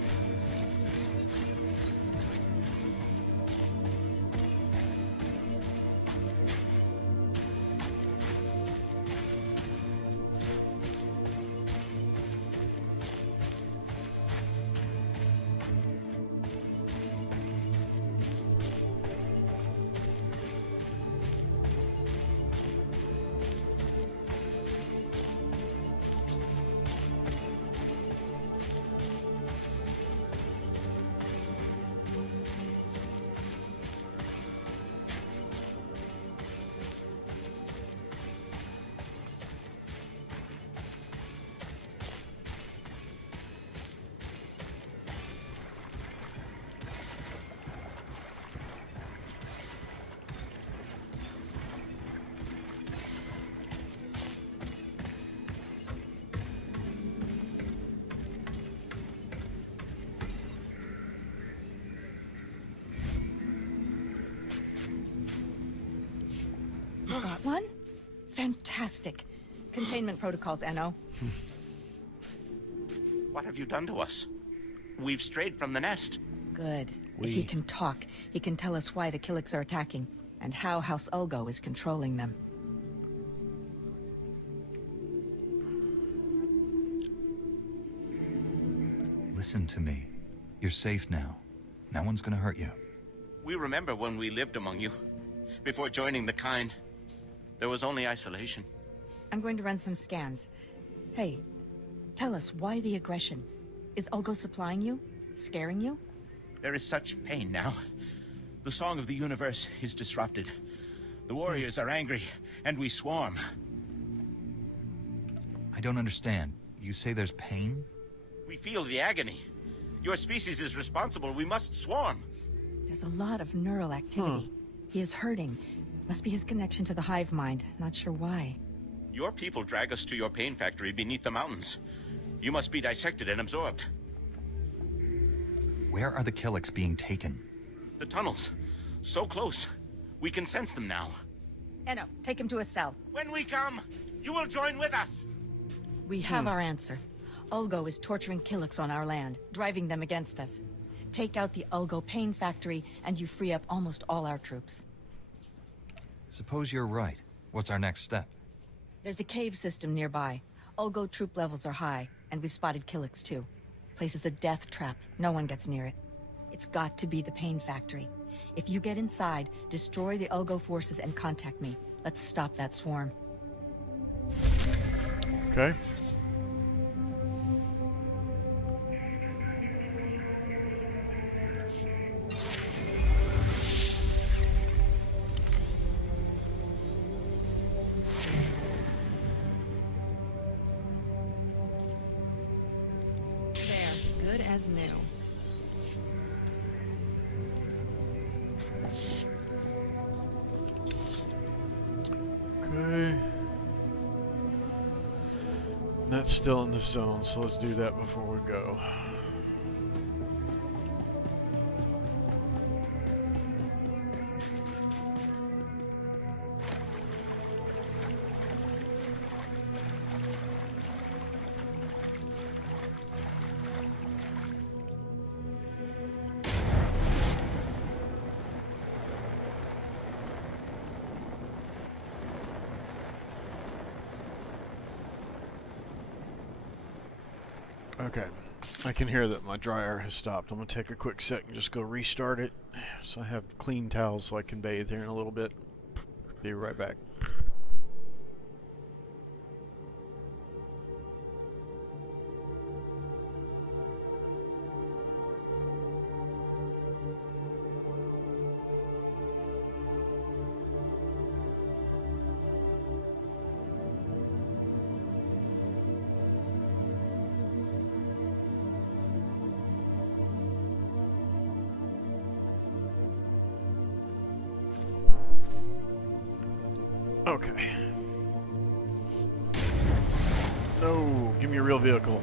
You got one? Fantastic. Containment protocols, Enno. What have you done to us? We've strayed from the nest. Good. If he can talk, he can tell us why the Killiks are attacking, and how House Ulgo is controlling them. Listen to me. You're safe now. No one's gonna hurt you. We remember when we lived among you. Before joining the kind, there was only isolation. I'm going to run some scans. Hey, tell us, why the aggression? Is Ulgo supplying you? Scaring you? There is such pain now. The song of the universe is disrupted. The warriors are angry, and we swarm. I don't understand. You say there's pain? We feel the agony. Your species is responsible. We must swarm. There's a lot of neural activity. He is hurting. Must be his connection to the hive mind. Not sure why. Your people drag us to your pain factory beneath the mountains. You must be dissected and absorbed. Where are the Killiks being taken? The tunnels. So close. We can sense them now. Enno, take him to a cell. When we come, you will join with us. We have our answer. Ulgo is torturing Killiks on our land, driving them against us. Take out the Ulgo pain factory, and you free up almost all our troops. Suppose you're right. What's our next step? There's a cave system nearby. Ulgo troop levels are high, and we've spotted Killiks too. Place is a death trap. No one gets near it. It's got to be the pain factory. If you get inside, destroy the Ulgo forces and contact me. Let's stop that swarm. Okay. There, good as new. Okay. That's still in the zone, so let's do that before we go. Okay, I can hear that my dryer has stopped. I'm going to take a quick sec and just go restart it. So I have clean towels so I can bathe here in a little bit. Be right back. Okay. No, give me a real vehicle.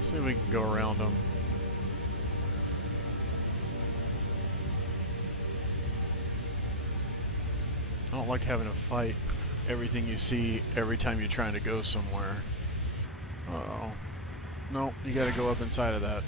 See if we can go around them. I don't like having to fight everything you see every time you're trying to go somewhere. Uh-oh. No, you gotta go up inside of that.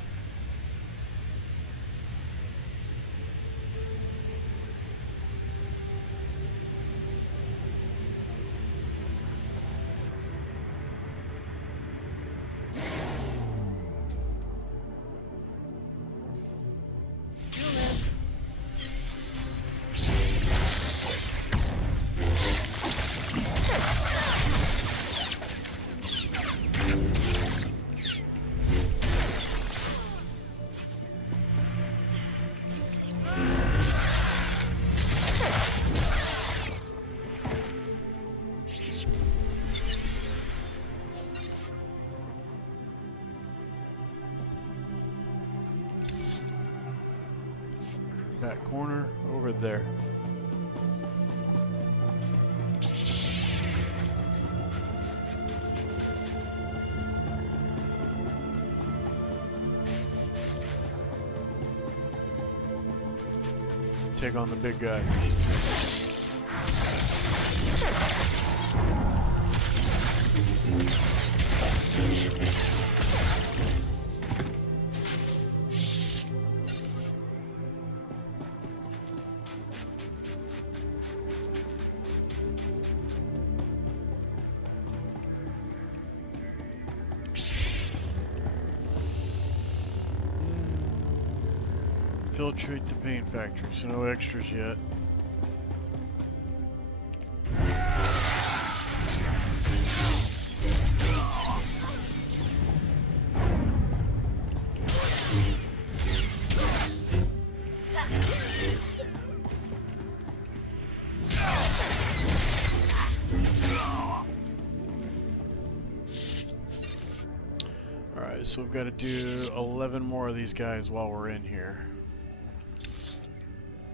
Back corner over there. Take on the big guy. Infiltrate the paint factory, so no extras yet. Alright, so we've got to do 11 more of these guys while we're in here.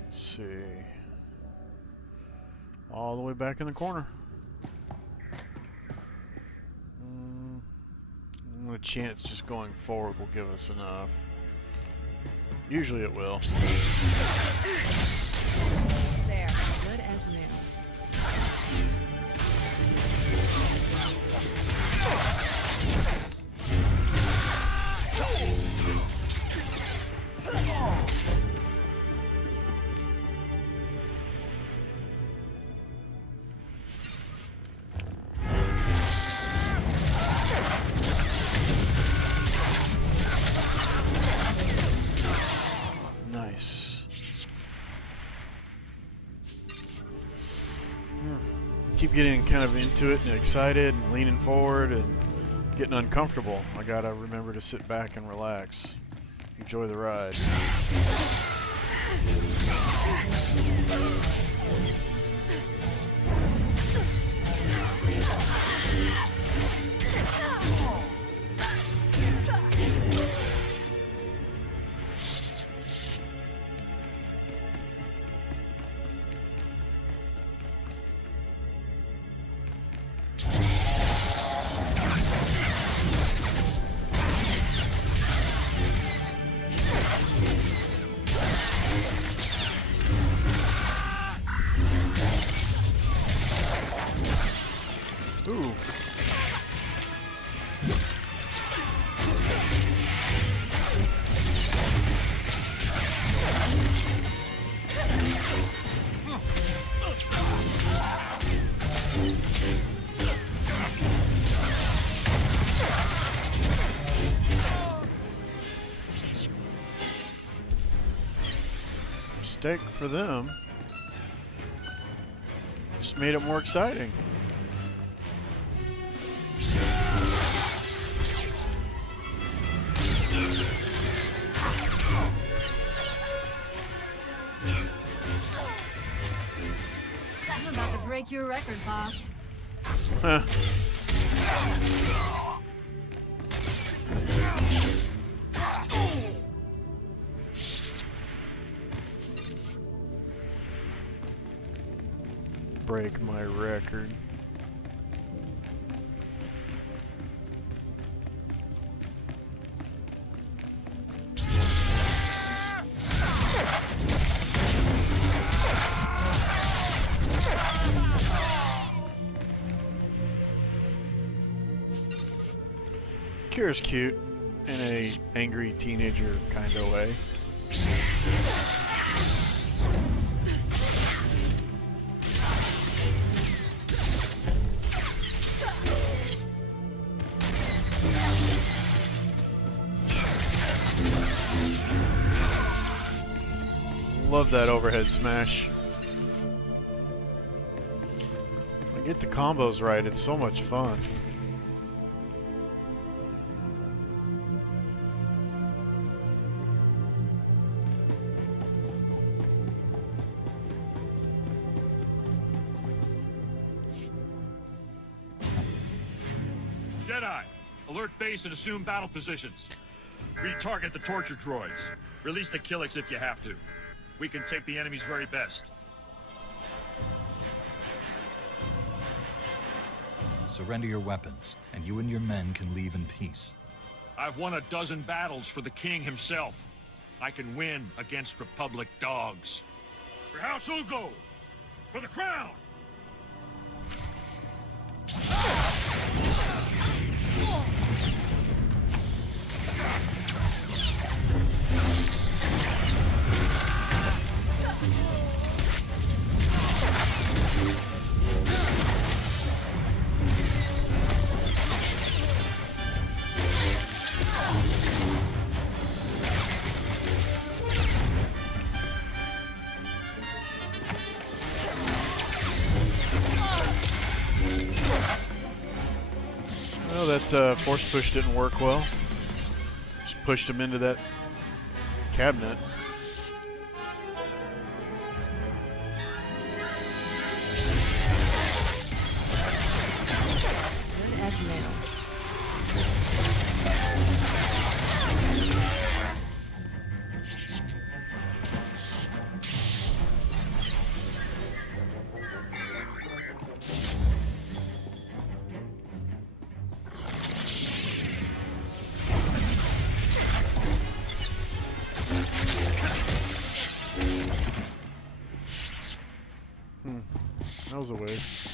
Let's see. All the way back in the corner. A chance just going forward will give us enough. Usually it will. There, good as new. Nice. Keep getting kind of into it and excited and leaning forward and getting uncomfortable. I gotta remember to sit back and relax. Enjoy the ride. Ooh. Mistake for them. Just made it more exciting. I'm about to break your record, boss. Huh. Break my record. Kira's cute in a angry teenager kind of way. Love that overhead smash. I get the combos right, it's so much fun. Jedi, alert base and assume battle positions. Retarget the torture droids. Release the Killiks if you have to. We can take the enemy's very best. Surrender your weapons, and you and your men can leave in peace. I've won a dozen battles for the king himself. I can win against Republic dogs. For House Ulgo! For the crown! force push didn't work well. Just pushed him into that cabinet. Good as new. That was a waste.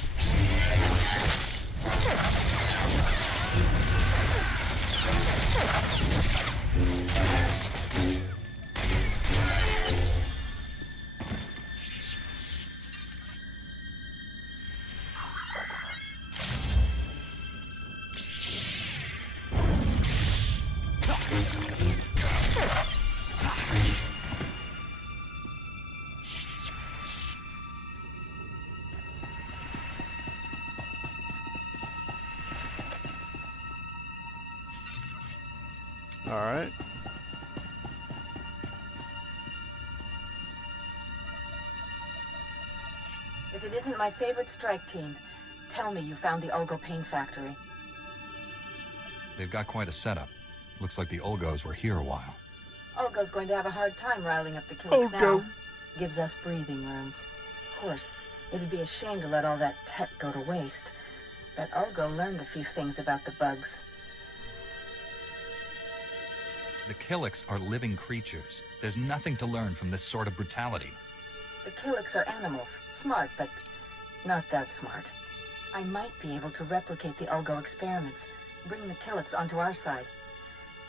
All right. If it isn't my favorite strike team, tell me you found the Ulgo paint factory. They've got quite a setup. Looks like the Ulgos were here a while. Ulgo's going to have a hard time riling up the Kills now. Gives us breathing room. Of course, it'd be a shame to let all that tech go to waste. But Ulgo learned a few things about the bugs. The Killiks are living creatures. There's nothing to learn from this sort of brutality. The Killiks are animals. Smart, but not that smart. I might be able to replicate the Ulgo experiments. Bring the Killiks onto our side.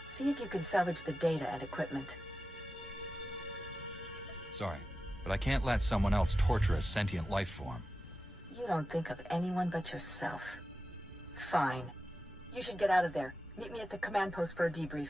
See if you can salvage the data and equipment. Sorry, but I can't let someone else torture a sentient life form. You don't think of anyone but yourself. Fine. You should get out of there. Meet me at the command post for a debrief.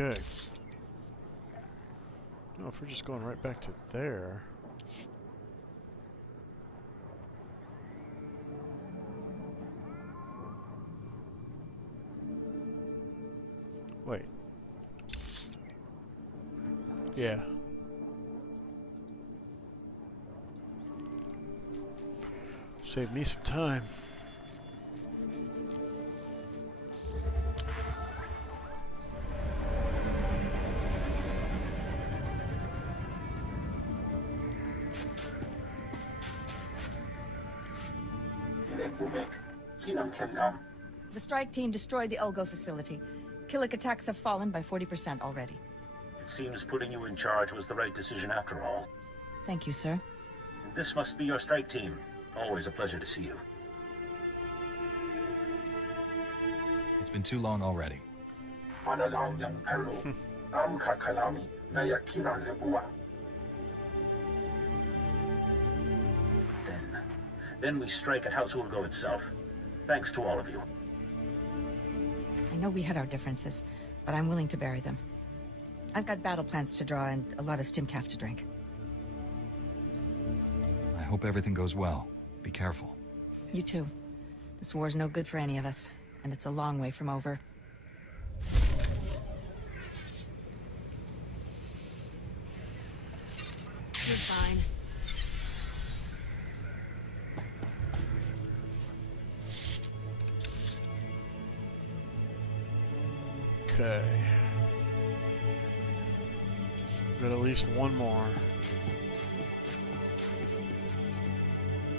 Okay. Oh, if we're just going right back to there. Wait. Yeah. Save me some time. The strike team destroyed the Ulgo facility. Killik attacks have fallen by 40% already. It seems putting you in charge was the right decision after all. Thank you, sir. This must be your strike team. Always a pleasure to see you. It's been too long already. Then we strike at House Ulgo itself. Thanks to all of you. I know we had our differences, but I'm willing to bury them. I've got battle plans to draw and a lot of stimcaf to drink. I hope everything goes well. Be careful. You too. This war's no good for any of us, and it's a long way from over. You're fine. Okay. Got at least one more.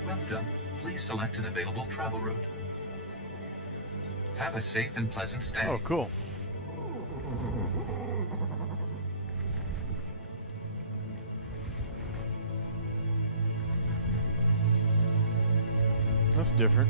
Welcome. Please select an available travel route. Have a safe and pleasant stay. Oh, cool. That's different.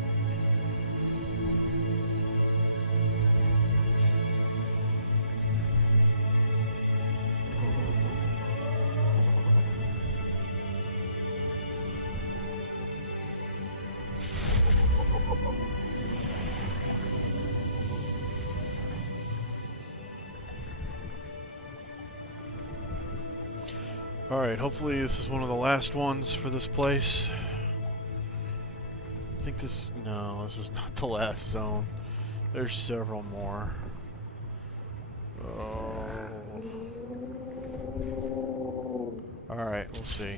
Alright, hopefully this is one of the last ones for this place. I think this... no, this is not the last zone. There's several more. Oh. Alright, we'll see.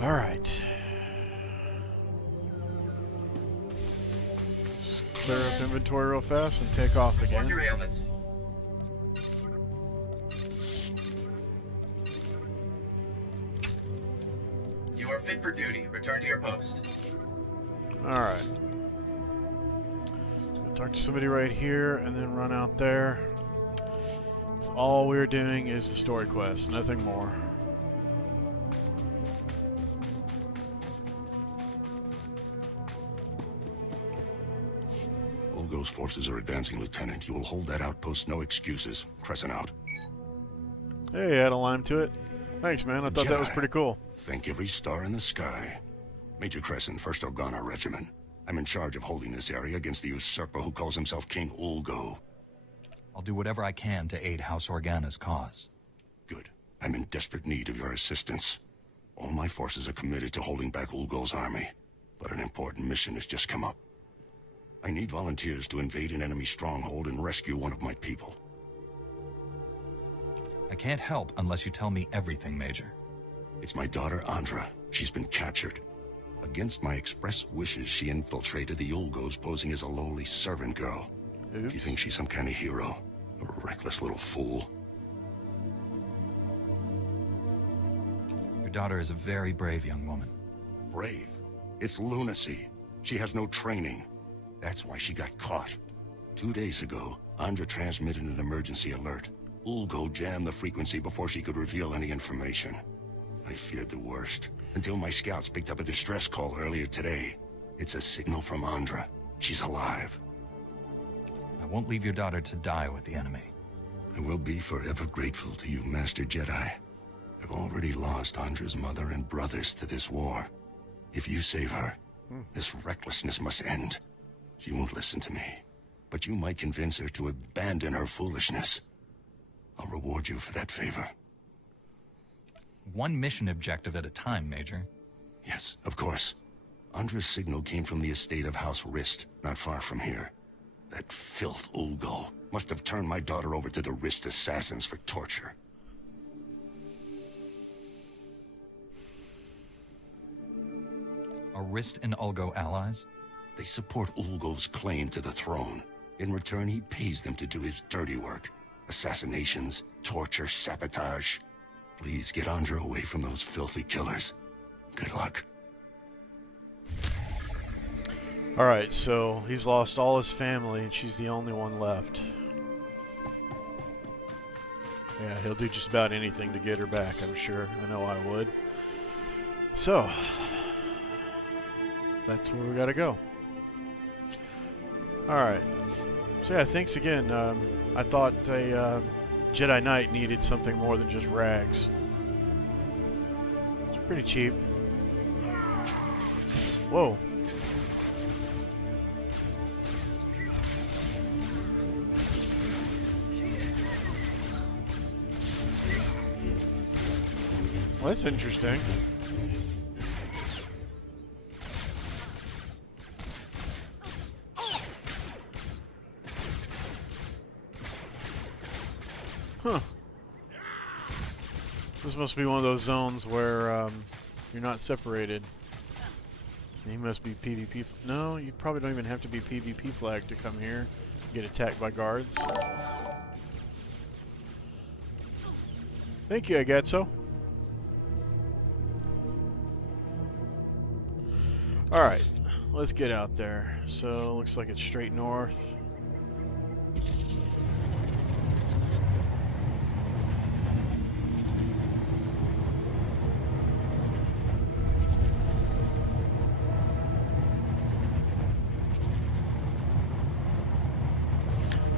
All right. Just clear up inventory real fast and take off again. Your ailments. You are fit for duty. Return to your post. All right. Talk to somebody right here and then run out there. So all we're doing is the story quest, nothing more. Ulgo's forces are advancing, Lieutenant. You will hold that outpost, no excuses. Crescent out. Hey, add a lime to it. Thanks, man. I thought Jedi. that was pretty cool. Thank every star in the sky. Major Crescent, 1st Organa Regiment. I'm in charge of holding this area against the usurper who calls himself King Ulgo. I'll do whatever I can to aid House Organa's cause. Good. I'm in desperate need of your assistance. All my forces are committed to holding back Ulgo's army, but an important mission has just come up. I need volunteers to invade an enemy stronghold and rescue one of my people. I can't help unless you tell me everything, Major. It's my daughter, Andra. She's been captured. Against my express wishes, she infiltrated the Ulgos posing as a lowly servant girl. Do you think she's some kind of hero? A reckless little fool. Your daughter is a very brave young woman. Brave? It's lunacy. She has no training. That's why she got caught. 2 days ago, Andra transmitted an emergency alert. Ulgo jammed the frequency before she could reveal any information. I feared the worst, until my scouts picked up a distress call earlier today. It's a signal from Andra. She's alive. I won't leave your daughter to die with the enemy. I will be forever grateful to you, Master Jedi. I've already lost Andra's mother and brothers to this war. If you save her, this recklessness must end. She won't listen to me, but you might convince her to abandon her foolishness. I'll reward you for that favor. One mission objective at a time, Major. Yes, of course. Andra's signal came from the estate of House Rist, not far from here. That filth Ulgo must have turned my daughter over to the Rist assassins for torture. Are Rist and Ulgo allies? They support Ulgo's claim to the throne. In return, he pays them to do his dirty work. Assassinations, torture, sabotage. Please get Andra away from those filthy killers. Good luck. Alright, so he's lost all his family and she's the only one left. Yeah, he'll do just about anything to get her back, I'm sure. I know I would. So, that's where we gotta go. Alright. So yeah, thanks again. I thought a Jedi Knight needed something more than just rags. It's pretty cheap. Whoa. that's interesting. Huh. This must be one of those zones where you're not separated. He must be PvP. No, you probably don't even have to be PvP flagged to come here. Get attacked by guards. Thank you, Agatso. Alright, let's get out there. So, looks like it's straight north.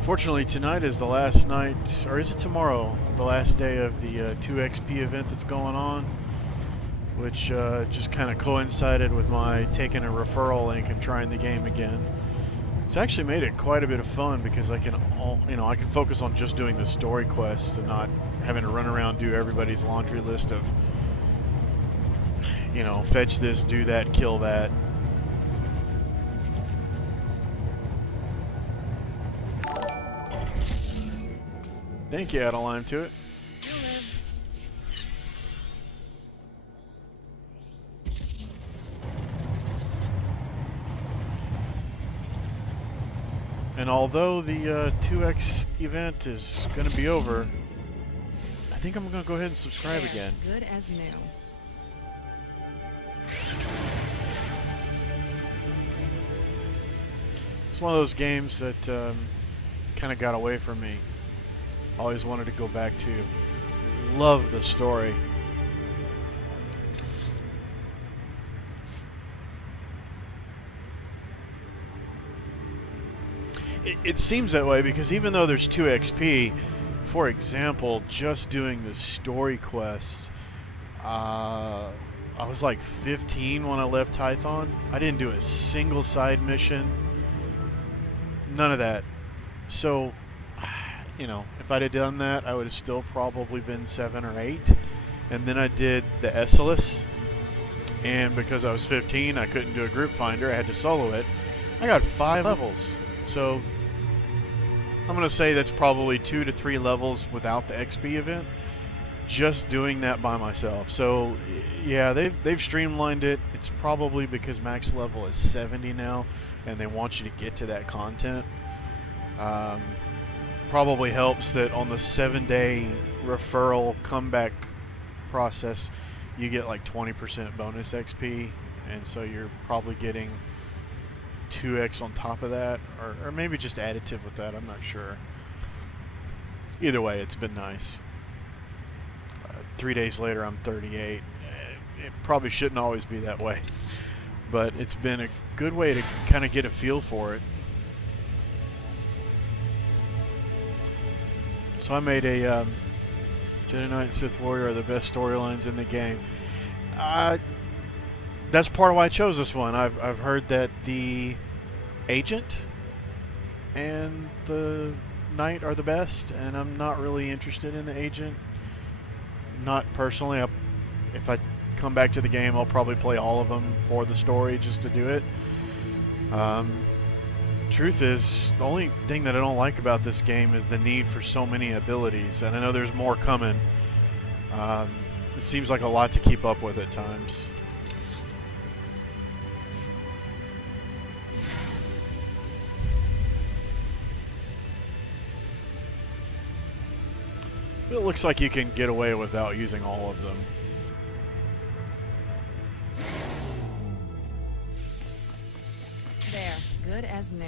Fortunately, tonight is the last night, or is it tomorrow, the last day of the 2XP event that's going on, which just kind of coincided with my taking a referral link and trying the game again. It's actually made it quite a bit of fun because I can, I can focus on just doing the story quests and not having to run around do everybody's laundry list of, fetch this, do that, kill that. Thank you, Add a Lime to it. And although the 2X event is going to be over, I think I'm going to go ahead and subscribe again. Good as new. It's one of those games that kind of got away from me. Always wanted to go back to. Love the story. It seems that way because even though there's 2 XP, for example, just doing the story quests, I was like 15 when I left Tython. I didn't do a single side mission. None of that. So, if I'd have done that, I would have still probably been 7 or 8. And then I did the Essalus, and because I was 15, I couldn't do a group finder. I had to solo it. I got 5 levels. So I'm going to say that's probably 2 to 3 levels without the XP event, just doing that by myself. So yeah, they've streamlined it. It's probably because max level is 70 now, and they want you to get to that content. Probably helps that on the 7-day referral comeback process, you get like 20% bonus XP, and so you're probably getting 2x on top of that, or maybe just additive with that. I'm not sure. Either way, it's been nice. 3 days later, I'm 38. It probably shouldn't always be that way, but it's been a good way to kind of get a feel for it. So I made a Jedi Knight and Sith Warrior are the best storylines in the game. That's part of why I chose this one. I've heard that the Agent and the Knight are the best, and I'm not really interested in the Agent. Not personally. If I come back to the game, I'll probably play all of them for the story just to do it. Truth is, the only thing that I don't like about this game is the need for so many abilities, and I know there's more coming. It seems like a lot to keep up with at times. It looks like you can get away without using all of them. There, good as new.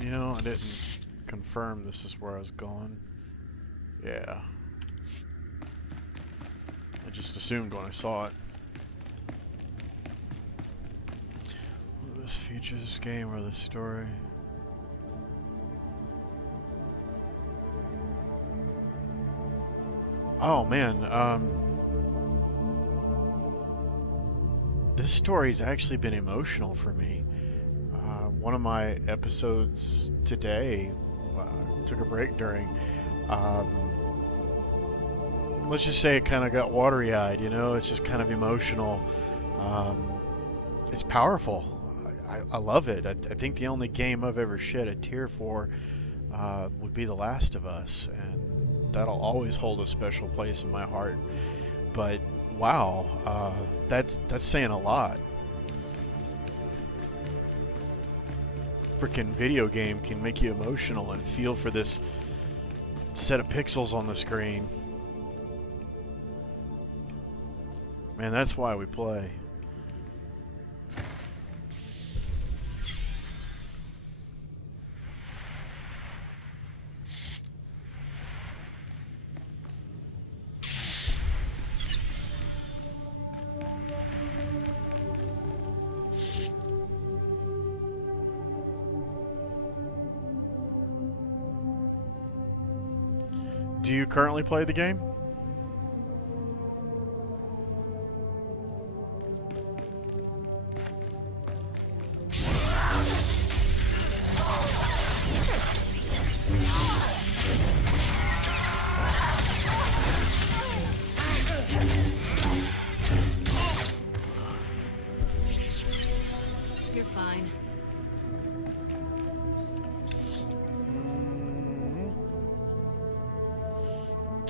I didn't confirm this is where I was going. Yeah. I just assumed when I saw it. Will this feature this game or the story? Oh man, this story's actually been emotional for me. One of my episodes today, took a break during, let's just say it kind of got watery-eyed, you know? It's just kind of emotional. It's powerful. I love it. I think the only game I've ever shed a tear for would be The Last of Us, and that'll always hold a special place in my heart. But wow, that's saying a lot. Freaking video game can make you emotional and feel for this set of pixels on the screen. Man, that's why we play. Do you currently play the game? You're fine.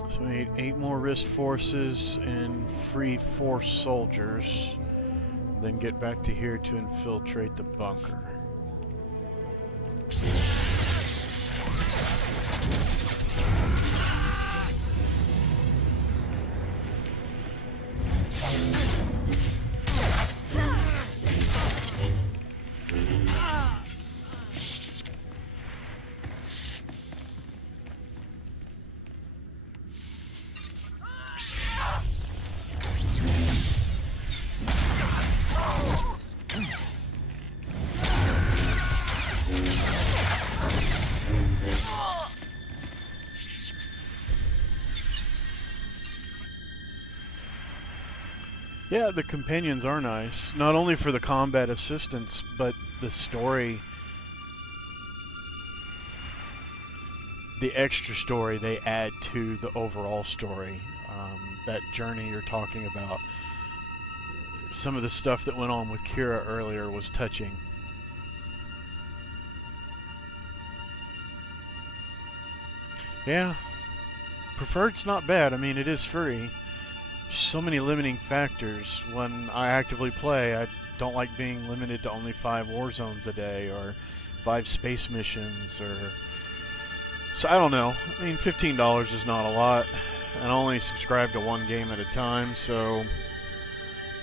So we need 8 more wrist forces and free force soldiers. Then get back to here to infiltrate the bunker. Yeah, the companions are nice. Not only for the combat assistance, but the story. The extra story they add to the overall story. That journey you're talking about. Some of the stuff that went on with Kira earlier was touching. Yeah. Preferred's not bad. I mean, it is free. So many limiting factors. When I actively play, I don't like being limited to only 5 war zones a day or 5 space missions, or so I don't know. I mean, $15 is not a lot, and I only subscribe to 1 game at a time, so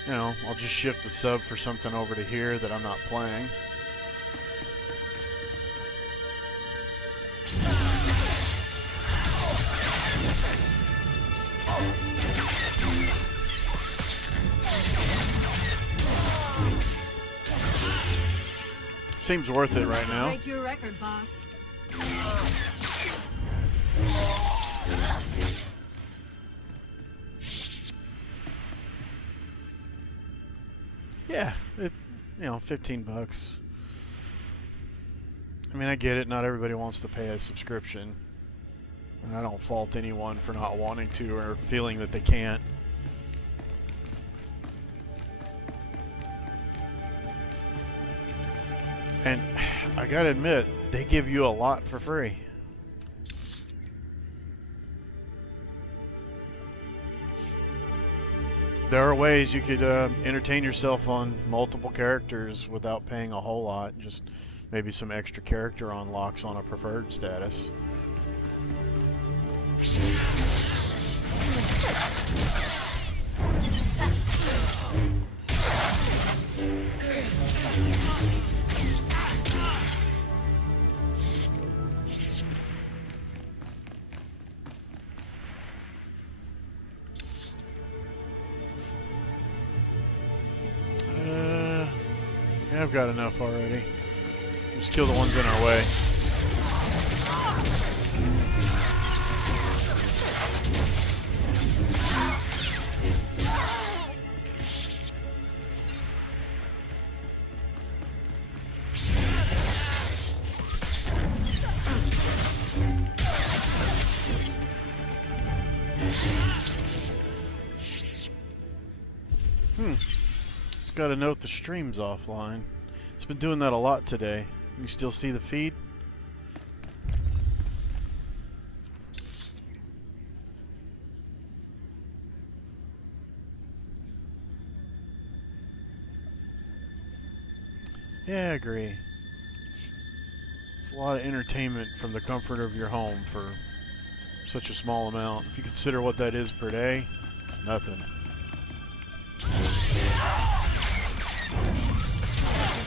you know, I'll just shift the sub for something over to here that I'm not playing. Seems worth it right now. Break your record, boss. Yeah, you know, $15. I mean, I get it. Not everybody wants to pay a subscription, and I don't fault anyone for not wanting to or feeling that they can't. And I gotta admit, they give you a lot for free. There are ways you could entertain yourself on multiple characters without paying a whole lot. Just maybe some extra character unlocks on a preferred status. Yeah, I've got enough already. Just kill the ones in our way. Got to note the stream's offline. It's been doing that a lot today. You still see the feed? Yeah, I agree. It's a lot of entertainment from the comfort of your home for such a small amount. If you consider what that is per day, it's nothing.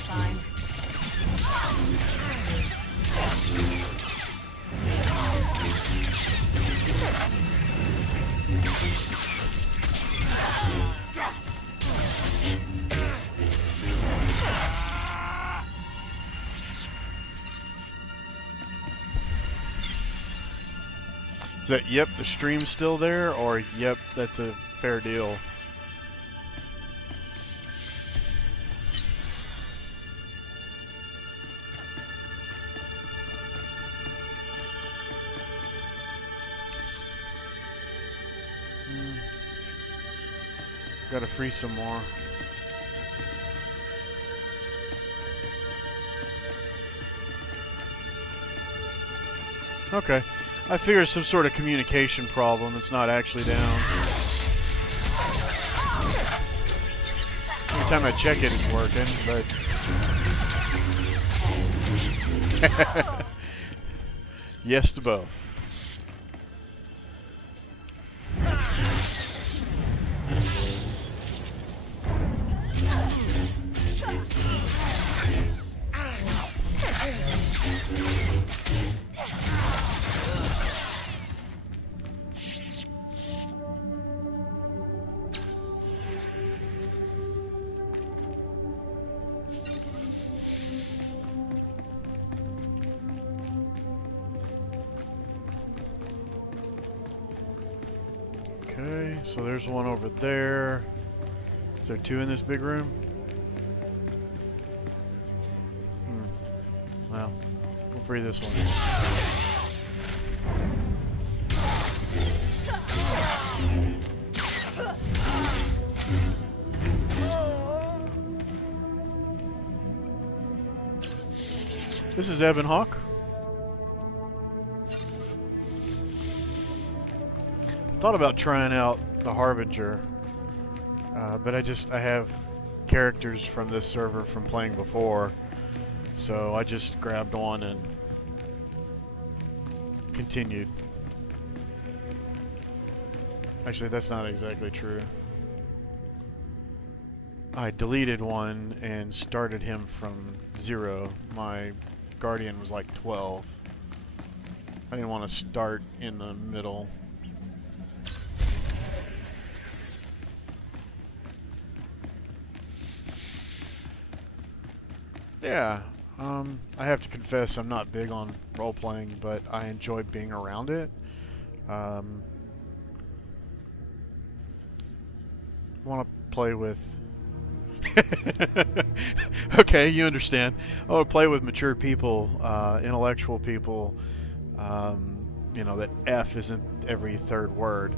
Fine. Is that, yep, the stream's still there, or yep, that's a fair deal? Gotta free some more. Okay. I figure some sort of communication problem. It's not actually down. Every time I check it, it's working, but... yes to both. Okay, so there's one over there. Is there two in this big room? Well, we'll free this one. This is Evan Hawk. Thought about trying out the Harbinger, but I have characters from this server from playing before, so I just grabbed one and continued. Actually, that's not exactly true. I deleted one and started him from 0. My Guardian was like 12. I didn't want to start in the middle. Yeah, I have to confess I'm not big on role-playing, but I enjoy being around it. Want to play with... Okay, you understand. I want to play with mature people, intellectual people, you know, that F isn't every third word.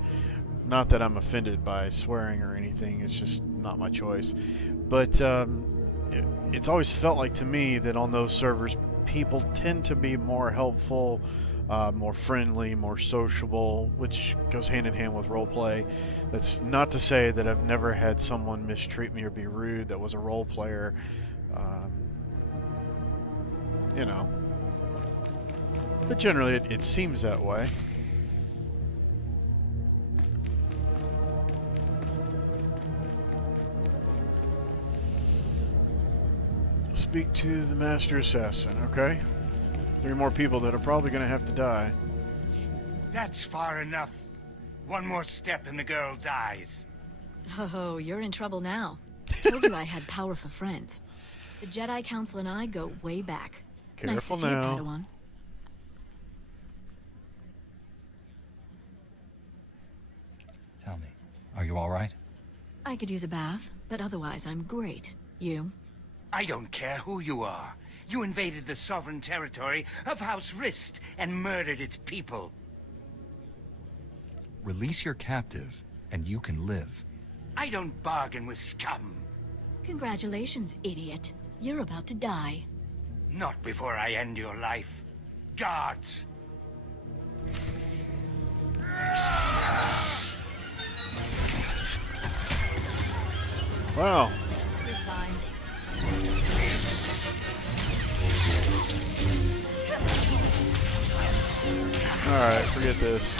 Not that I'm offended by swearing or anything, it's just not my choice. But, it's always felt like to me that on those servers people tend to be more helpful, more friendly, more sociable, which goes hand in hand with roleplay. That's not to say that I've never had someone mistreat me or be rude that was a role player. You know, but generally it seems that way. Speak to the Master Assassin, okay? 3 more people that are probably going to have to die. That's far enough. One more step and the girl dies. Oh, you're in trouble now. Told you I had powerful friends. The Jedi Council and I go way back. Careful nice to see now. you, Padawan. Tell me, are you all right? I could use a bath, but otherwise I'm great. You? I don't care who you are. You invaded the sovereign territory of House Rist and murdered its people. Release your captive, and you can live. I don't bargain with scum. Congratulations, idiot. You're about to die. Not before I end your life. Guards! Wow. You're fine. Alright, forget this.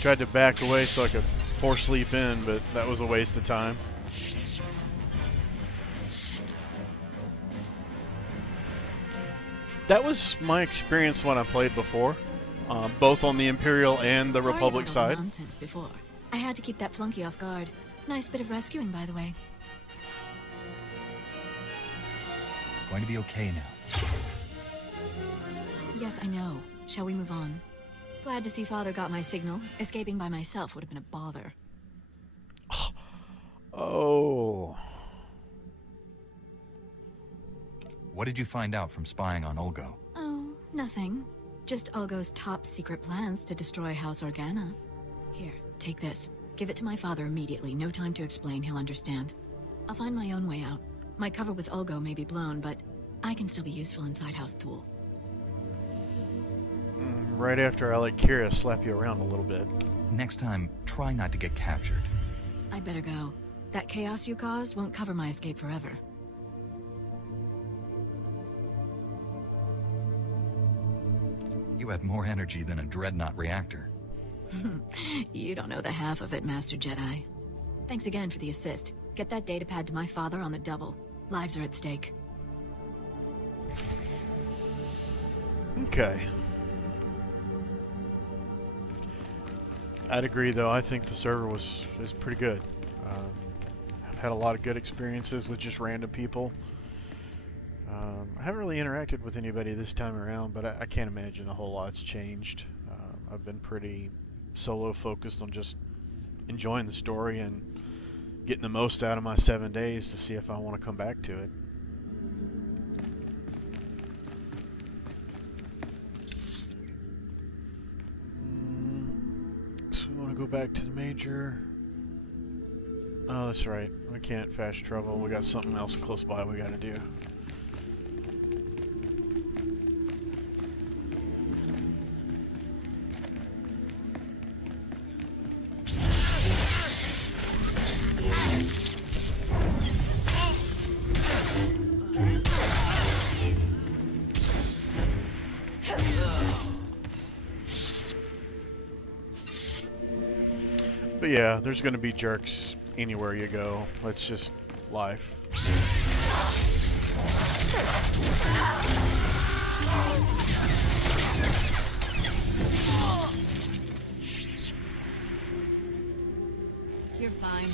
Tried to back away so I could force leap in, but that was a waste of time. That was my experience when I played before, both on the Imperial and the Republic Sorry about all the side. nonsense before. I had to keep that flunky off guard. Nice bit of rescuing, by the way. It's going to be okay now. Yes, I know. Shall we move on? Glad to see Father got my signal. Escaping by myself would have been a bother. Oh. What did you find out from spying on Ulgo? Oh, nothing. Just Ulgo's top secret plans to destroy House Organa. Here, take this. Give it to my father immediately. No time to explain, he'll understand. I'll find my own way out. My cover with Ulgo may be blown, but I can still be useful inside House Thule. Right after I let Kira slap you around a little bit. Next time, try not to get captured. I'd better go. That chaos you caused won't cover my escape forever. You have more energy than a dreadnought reactor. You don't know the half of it, Master Jedi. Thanks again for the assist. Get that datapad to my father on the double. Lives are at stake. Okay. I'd agree, though. I think the server is pretty good. I've had a lot of good experiences with just random people. I haven't really interacted with anybody this time around, but I can't imagine a whole lot's changed. I've been pretty solo focused on just enjoying the story and getting the most out of my 7 days to see if I want to come back to it. So we want to go back to the major. Oh, that's right. We can't fast travel. We got something else close by we got to do. But yeah, there's going to be jerks anywhere you go. That's just life. You're fine.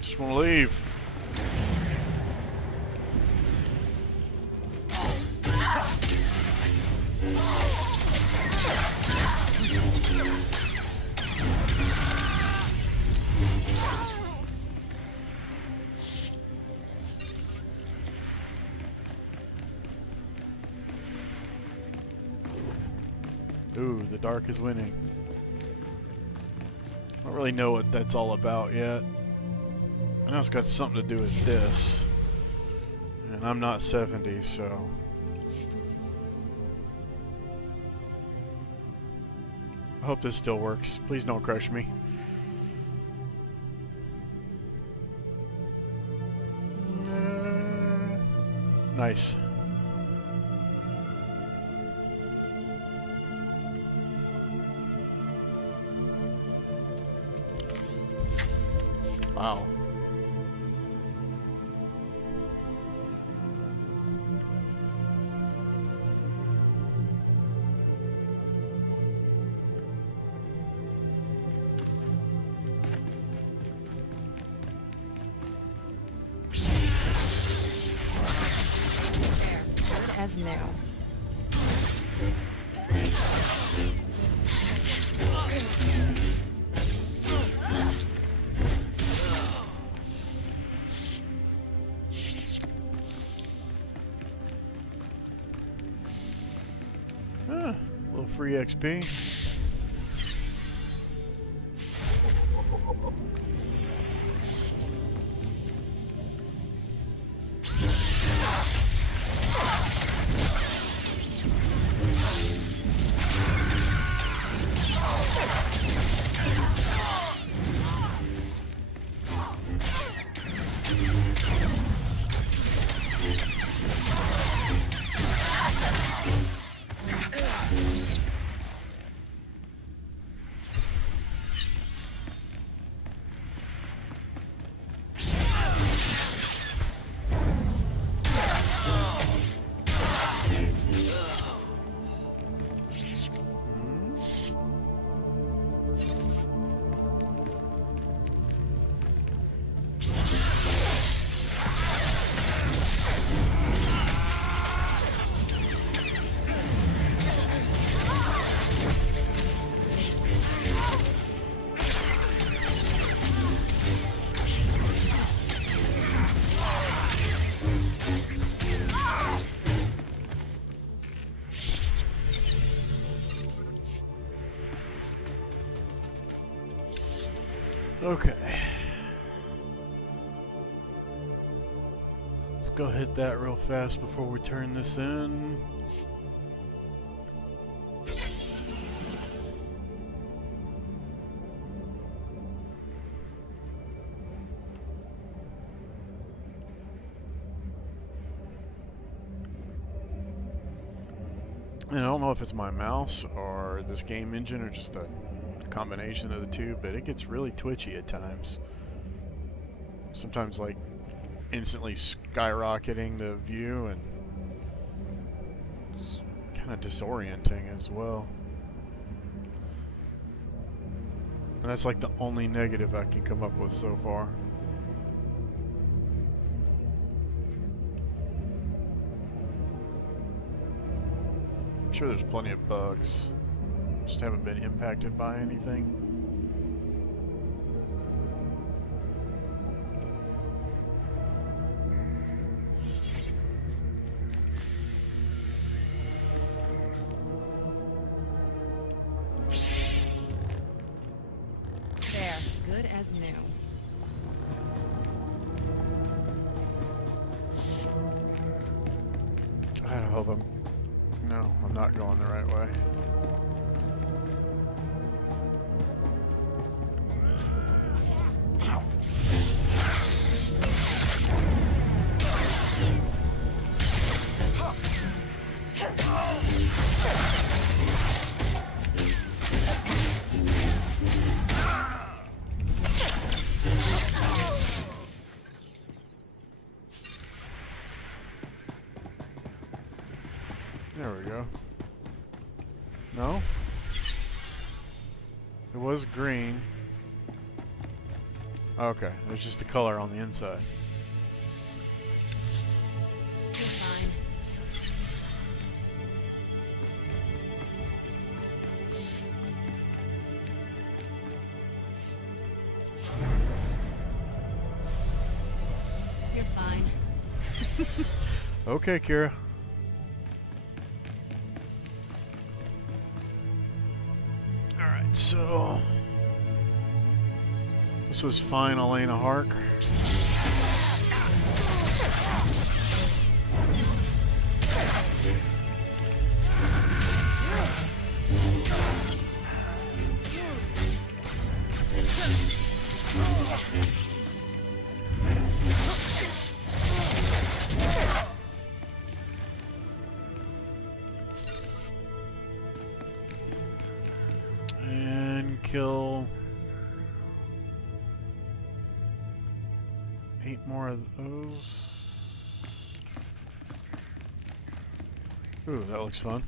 Just want to leave. Ooh, the dark is winning. I don't really know what that's all about yet. I know it's got something to do with this. And I'm not 70, so... hope this still works. Please don't crush me. Nice. Wow. Good as new. Ah, a little free XP. Okay. Let's go hit that real fast before we turn this in. And I don't know if it's my mouse or this game engine or just a combination of the two, but it gets really twitchy at times. Sometimes like instantly skyrocketing the view, and it's kind of disorienting as well. And that's like the only negative I can come up with so far. I'm sure there's plenty of bugs. Just haven't been impacted by anything. There, good as new. I hope I'm... No, I'm not going the right way. There we go. No? It was green. Okay, it's just the color on the inside. You're fine. You're fine. Okay, Kira. Alright, so... This was fine, Elena Hark. And kill 8 more of those. Ooh, that looks fun.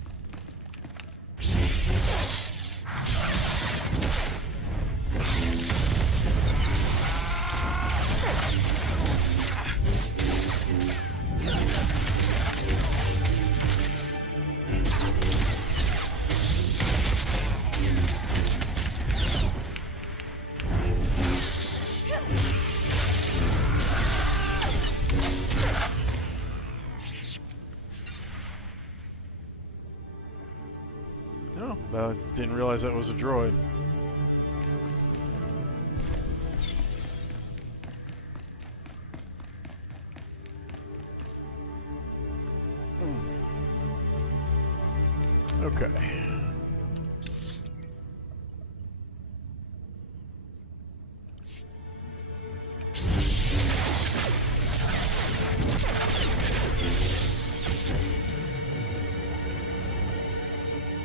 Oh, I didn't realize that was a droid. Okay.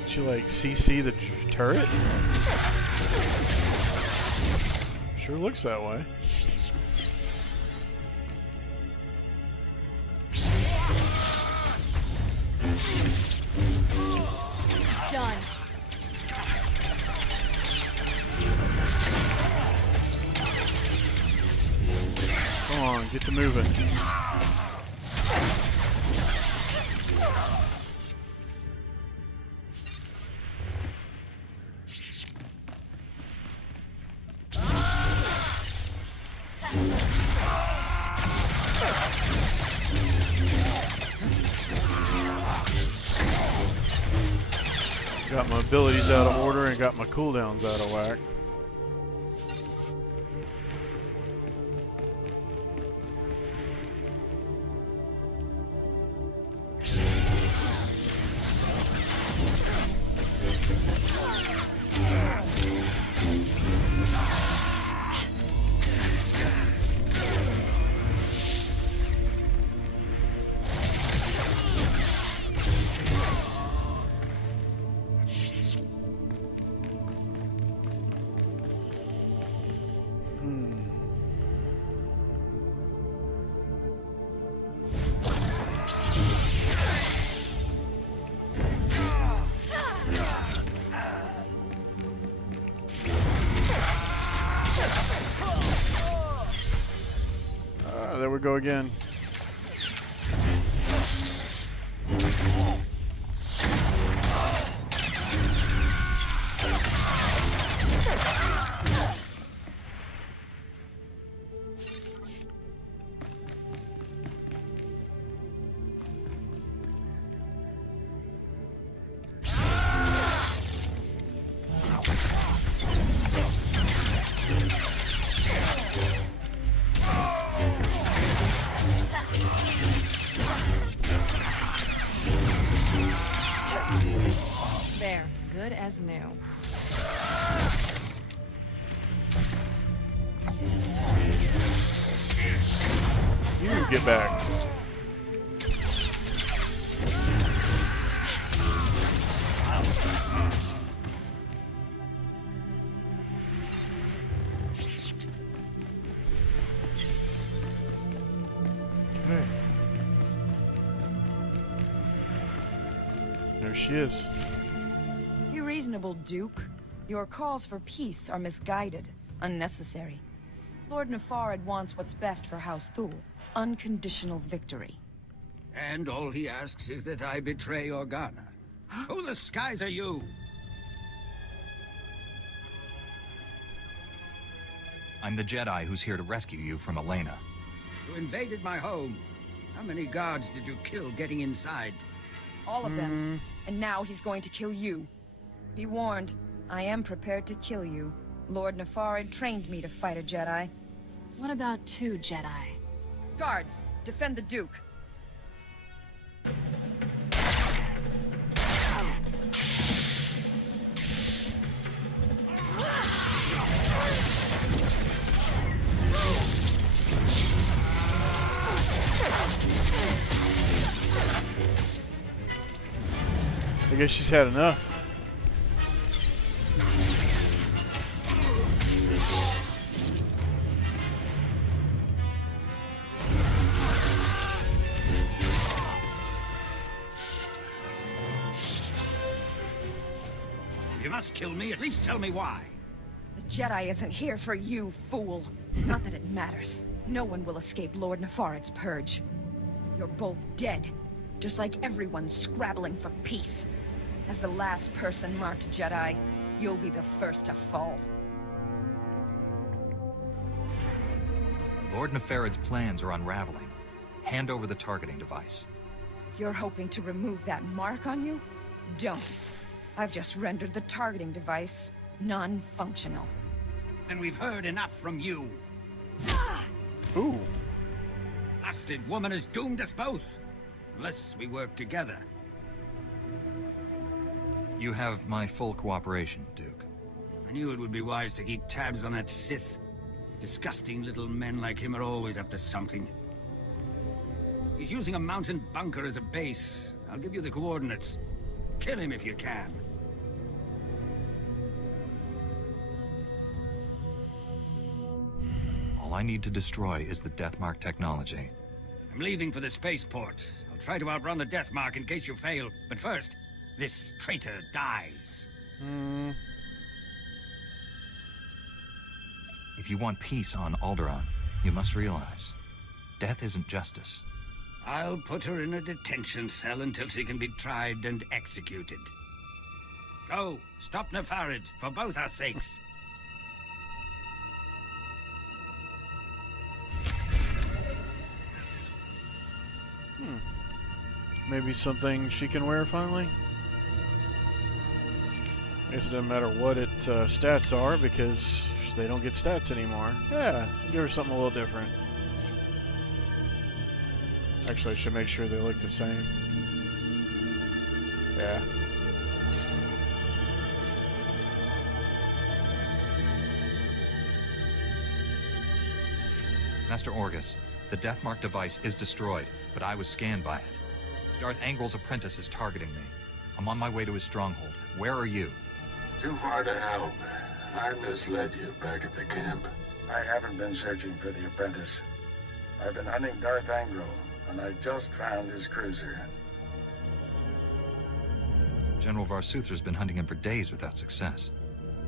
Did you like CC the turret? Sure looks that way. Done. Come on, get to moving. Got my abilities out of order and got my cooldowns out of whack. There we go again. There, good as new. You get back. Okay. There she is. Be reasonable, Duke. Your calls for peace are misguided, unnecessary. Lord Nefarid wants what's best for House Thul. Unconditional victory. And all he asks is that I betray Organa. Who the skies are you? I'm the Jedi who's here to rescue you from Elena. You invaded my home. How many guards did you kill getting inside? All of them. And now he's going to kill you. Be warned, I am prepared to kill you. Lord Nefarid trained me to fight a Jedi. What about 2 Jedi? Guards, defend the Duke. I guess she's had enough. If you must kill me, at least tell me why. The Jedi isn't here for you, fool. Not that it matters. No one will escape Lord Nefarid's purge. You're both dead, just like everyone's scrabbling for peace. As the last person marked Jedi, you'll be the first to fall. Lord Nefarid's plans are unraveling. Hand over the targeting device. If you're hoping to remove that mark on you, don't. I've just rendered the targeting device non-functional. And we've heard enough from you. Ooh. Blasted woman is doomed us both. Unless we work together. You have my full cooperation, Duke. I knew it would be wise to keep tabs on that Sith. Disgusting little men like him are always up to something. He's using a mountain bunker as a base. I'll give you the coordinates. Kill him if you can. All I need to destroy is the Deathmark technology. I'm leaving for the spaceport. I'll try to outrun the Deathmark in case you fail. But first, this traitor dies. If you want peace on Alderaan, you must realize, death isn't justice. I'll put her in a detention cell until she can be tried and executed. Go, stop Nefarid, for both our sakes. Maybe something she can wear finally? I guess it doesn't matter what its stats are because they don't get stats anymore. Yeah, give her something a little different. Actually, I should make sure they look the same. Yeah. Master Orgus, the Deathmark device is destroyed, but I was scanned by it. Darth Angrel's apprentice is targeting me. I'm on my way to his stronghold. Where are you? Too far to help. I misled you back at the camp. I haven't been searching for the apprentice. I've been hunting Darth Angrel, and I just found his cruiser. General Varsuther's been hunting him for days without success.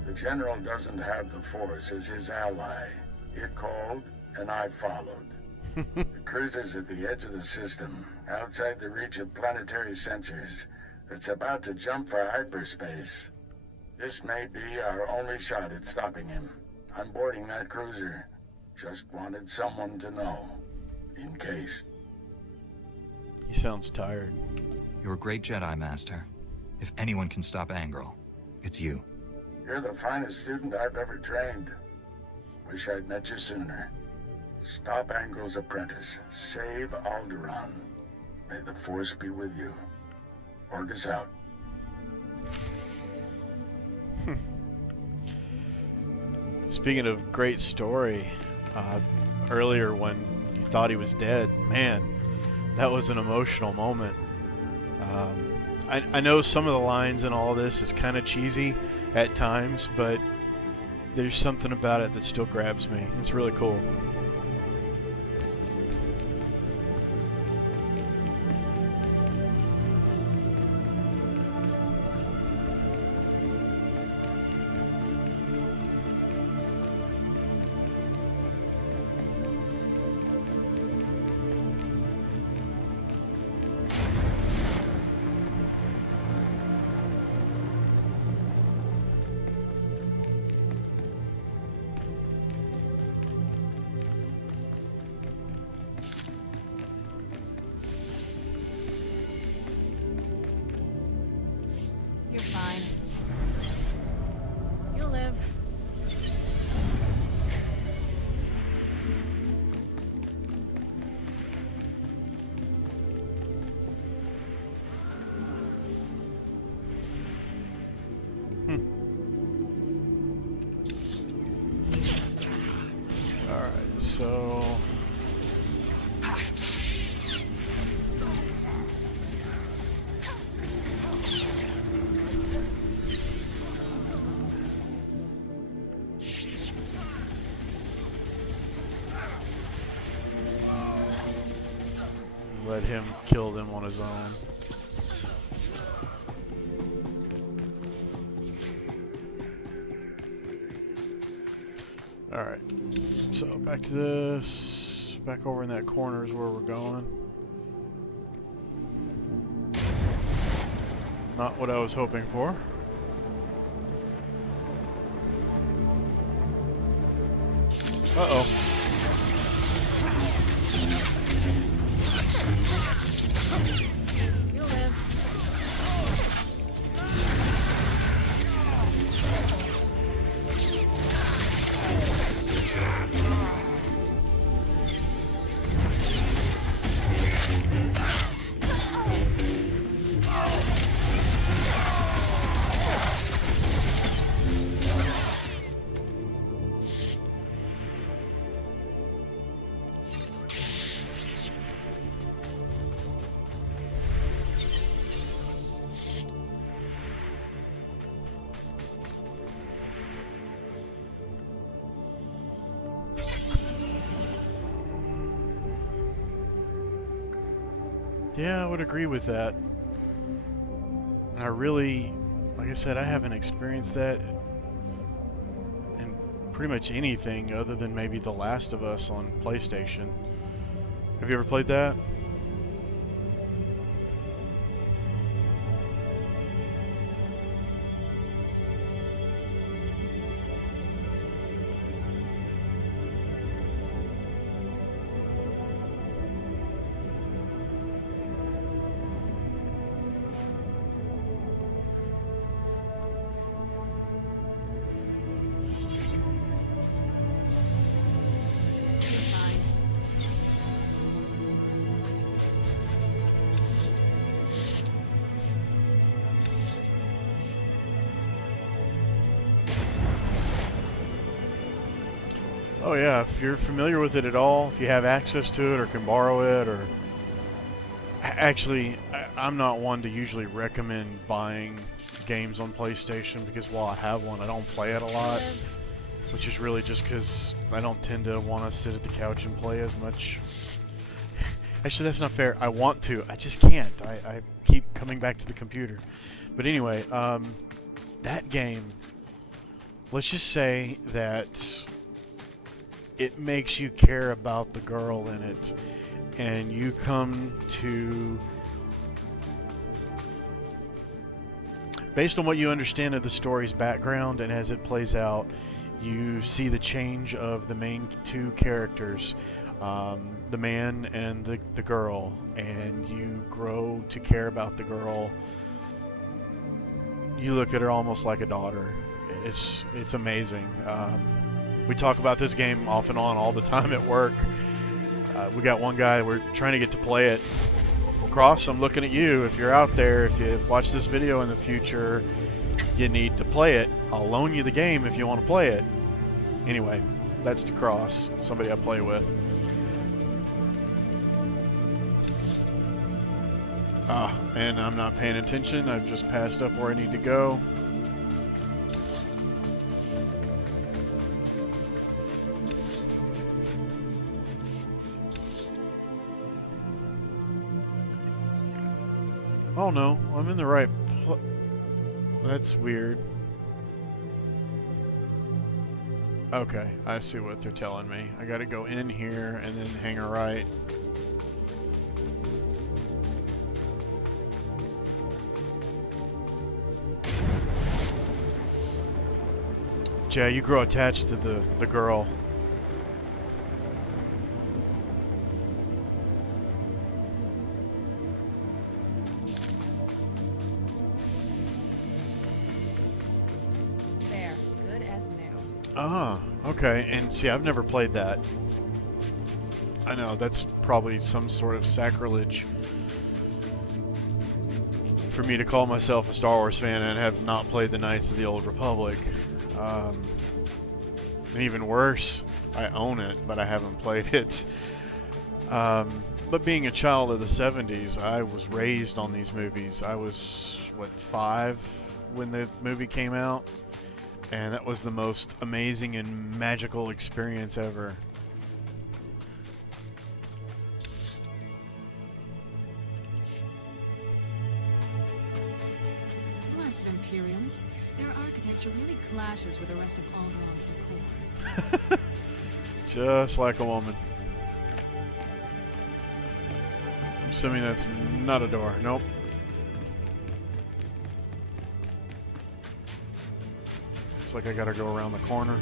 The General doesn't have the Force as his ally. It called, and I followed. The cruiser's at the edge of the system, outside the reach of planetary sensors. It's about to jump for hyperspace. This may be our only shot at stopping him. I'm boarding that cruiser. Just wanted someone to know, in case. He sounds tired. You're a great Jedi, Master. If anyone can stop Angrel, it's you. You're the finest student I've ever trained. Wish I'd met you sooner. Stop Angrel's apprentice. Save Alderaan. May the Force be with you. Orgus out. Speaking of great story, earlier when you thought he was dead, man, that was an emotional moment. I know some of the lines in all this is kind of cheesy at times, but there's something about it that still grabs me. It's really cool. You're fine. You'll live. Alright, so... let him kill them on his own. Alright, so back to this. Back over in that corner is where we're going. Not what I was hoping for. Uh-oh. You'll live. Yeah, I would agree with that. And I really, like I said, I haven't experienced that in pretty much anything other than maybe The Last of Us on PlayStation. Have you ever played that? Oh yeah, if you're familiar with it at all, if you have access to it or can borrow it, or... Actually, I'm not one to usually recommend buying games on PlayStation because while I have one, I don't play it a lot. Which is really just because I don't tend to want to sit at the couch and play as much. Actually, that's not fair. I want to. I just can't. I keep coming back to the computer. But anyway, that game, let's just say that it makes you care about the girl in it. And you come to... Based on what you understand of the story's background and as it plays out, you see the change of the main two characters, the man and the girl, and you grow to care about the girl. You look at her almost like a daughter. It's amazing. We talk about this game off and on all the time at work. We got one guy, we're trying to get to play it. Cross, I'm looking at you. If you're out there, if you watch this video in the future, you need to play it. I'll loan you the game if you want to play it. Anyway, that's to Cross, somebody I play with. And I'm not paying attention. I've just passed up where I need to go. Oh no, I'm in the right That's weird. Okay, I see what they're telling me. I gotta go in here and then hang a right. Jay, you grow attached to the girl. Ah, okay. And see, I've never played that. I know, that's probably some sort of sacrilege for me to call myself a Star Wars fan and have not played the Knights of the Old Republic. And even worse, I own it, but I haven't played it. But being a child of the 70s, I was raised on these movies. I was, what, 5 when the movie came out? And that was the most amazing and magical experience ever. Blasted Imperials. Their architecture really clashes with the rest of Alderaan's decor. Just like a woman. I'm assuming that's not a door. Nope. Looks like I gotta go around the corner.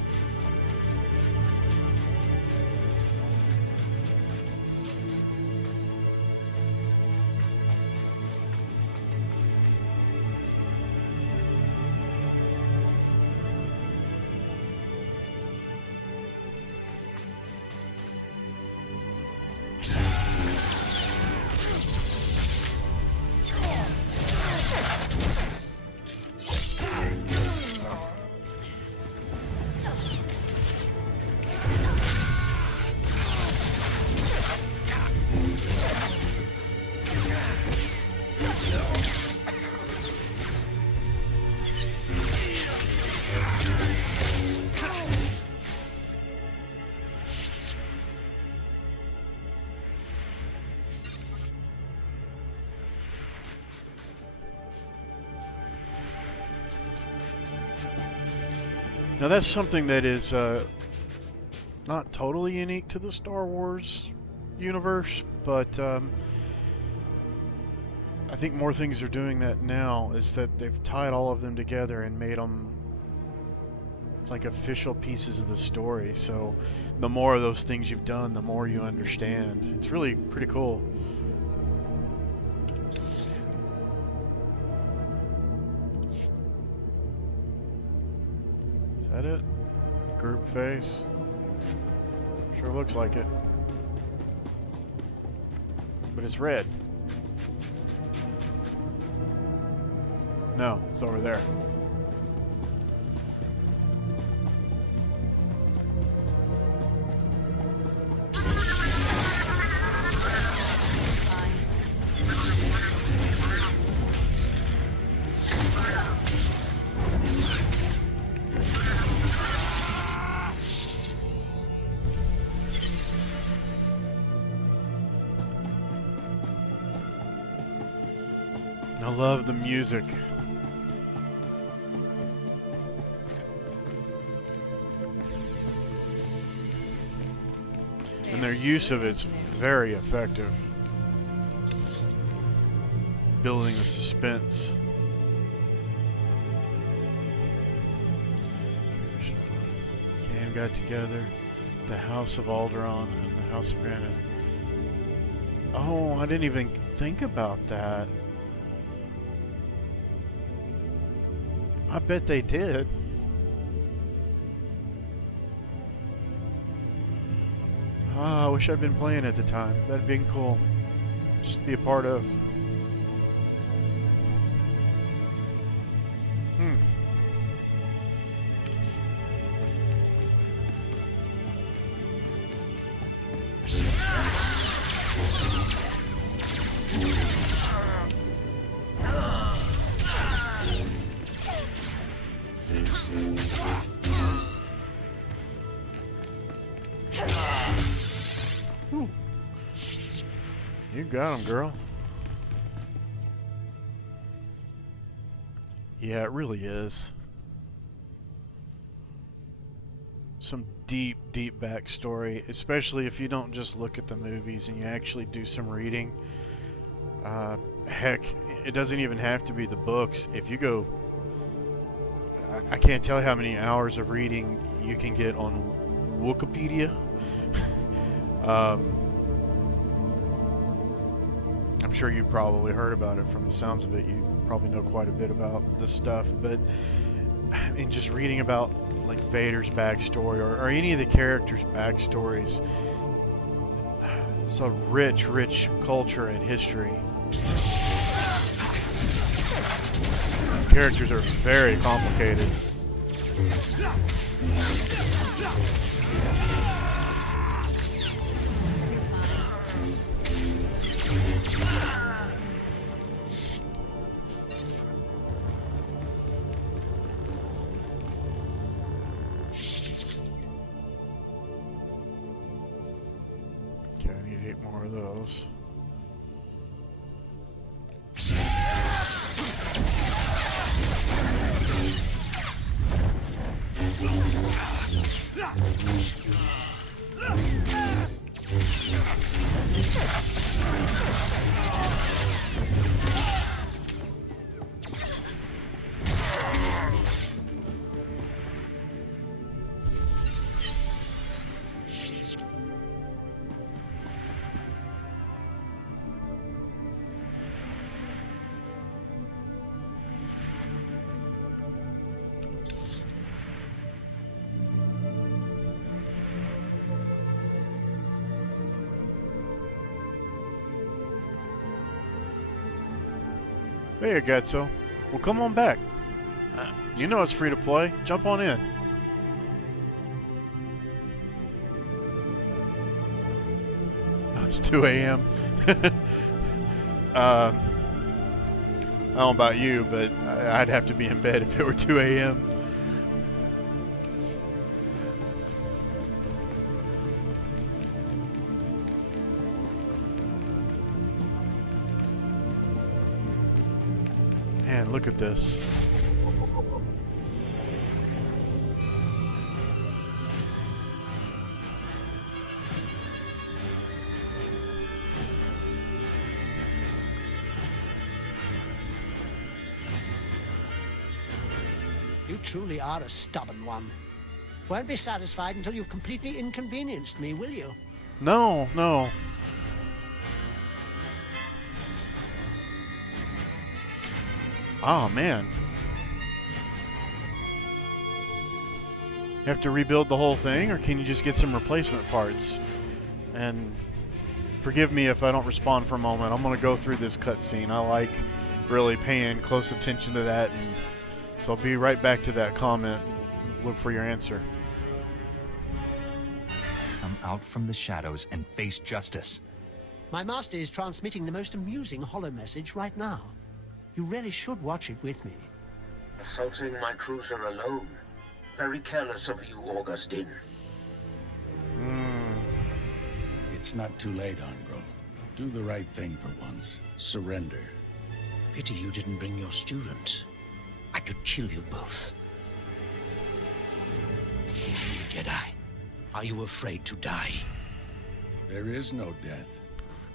Now that's something that is not totally unique to the Star Wars universe, but I think more things are doing that now, is that they've tied all of them together and made them like official pieces of the story. So the more of those things you've done, the more you understand. It's really pretty cool. Is that it? Group face? Sure looks like it. But it's red. No, it's over there. I love the music. And their use of it's very effective. Building the suspense. Came, got together. The House of Alderaan and the House of Granite. Oh, I didn't even think about that. I bet they did. Ah, I wish I'd been playing at the time. That'd been cool. Just to be a part of. You got him, girl. Yeah, it really is. Some deep, deep backstory, especially if you don't just look at the movies and you actually do some reading. Heck, it doesn't even have to be the books. If you go... I can't tell you how many hours of reading you can get on Wikipedia. I'm sure you've probably heard about it. From the sounds of it, you probably know quite a bit about this stuff. But in just reading about like Vader's backstory or any of the characters' backstories, it's a rich, rich culture and history. Characters are very complicated. Okay, I need 8 more of those. Hey, Agatso. Well, come on back. You know it's free to play. Jump on in. Oh, it's 2 a.m. I don't know about you, but I'd have to be in bed if it were 2 a.m. Man, look at this. You truly are a stubborn one. Won't be satisfied until you've completely inconvenienced me, will you? No, no. Oh, man. You have to rebuild the whole thing, or can you just get some replacement parts? And forgive me if I don't respond for a moment. I'm going to go through this cutscene. I like really paying close attention to that, and so I'll be right back to that comment. Look for your answer. Come out from the shadows and face justice. My master is transmitting the most amusing holo message right now. You really should watch it with me. Assaulting my cruiser alone. Very careless of you, Augustine. It's not too late, Angro. Do the right thing for once. Surrender. Pity you didn't bring your student. I could kill you both. Jedi, are you afraid to die? There is no death.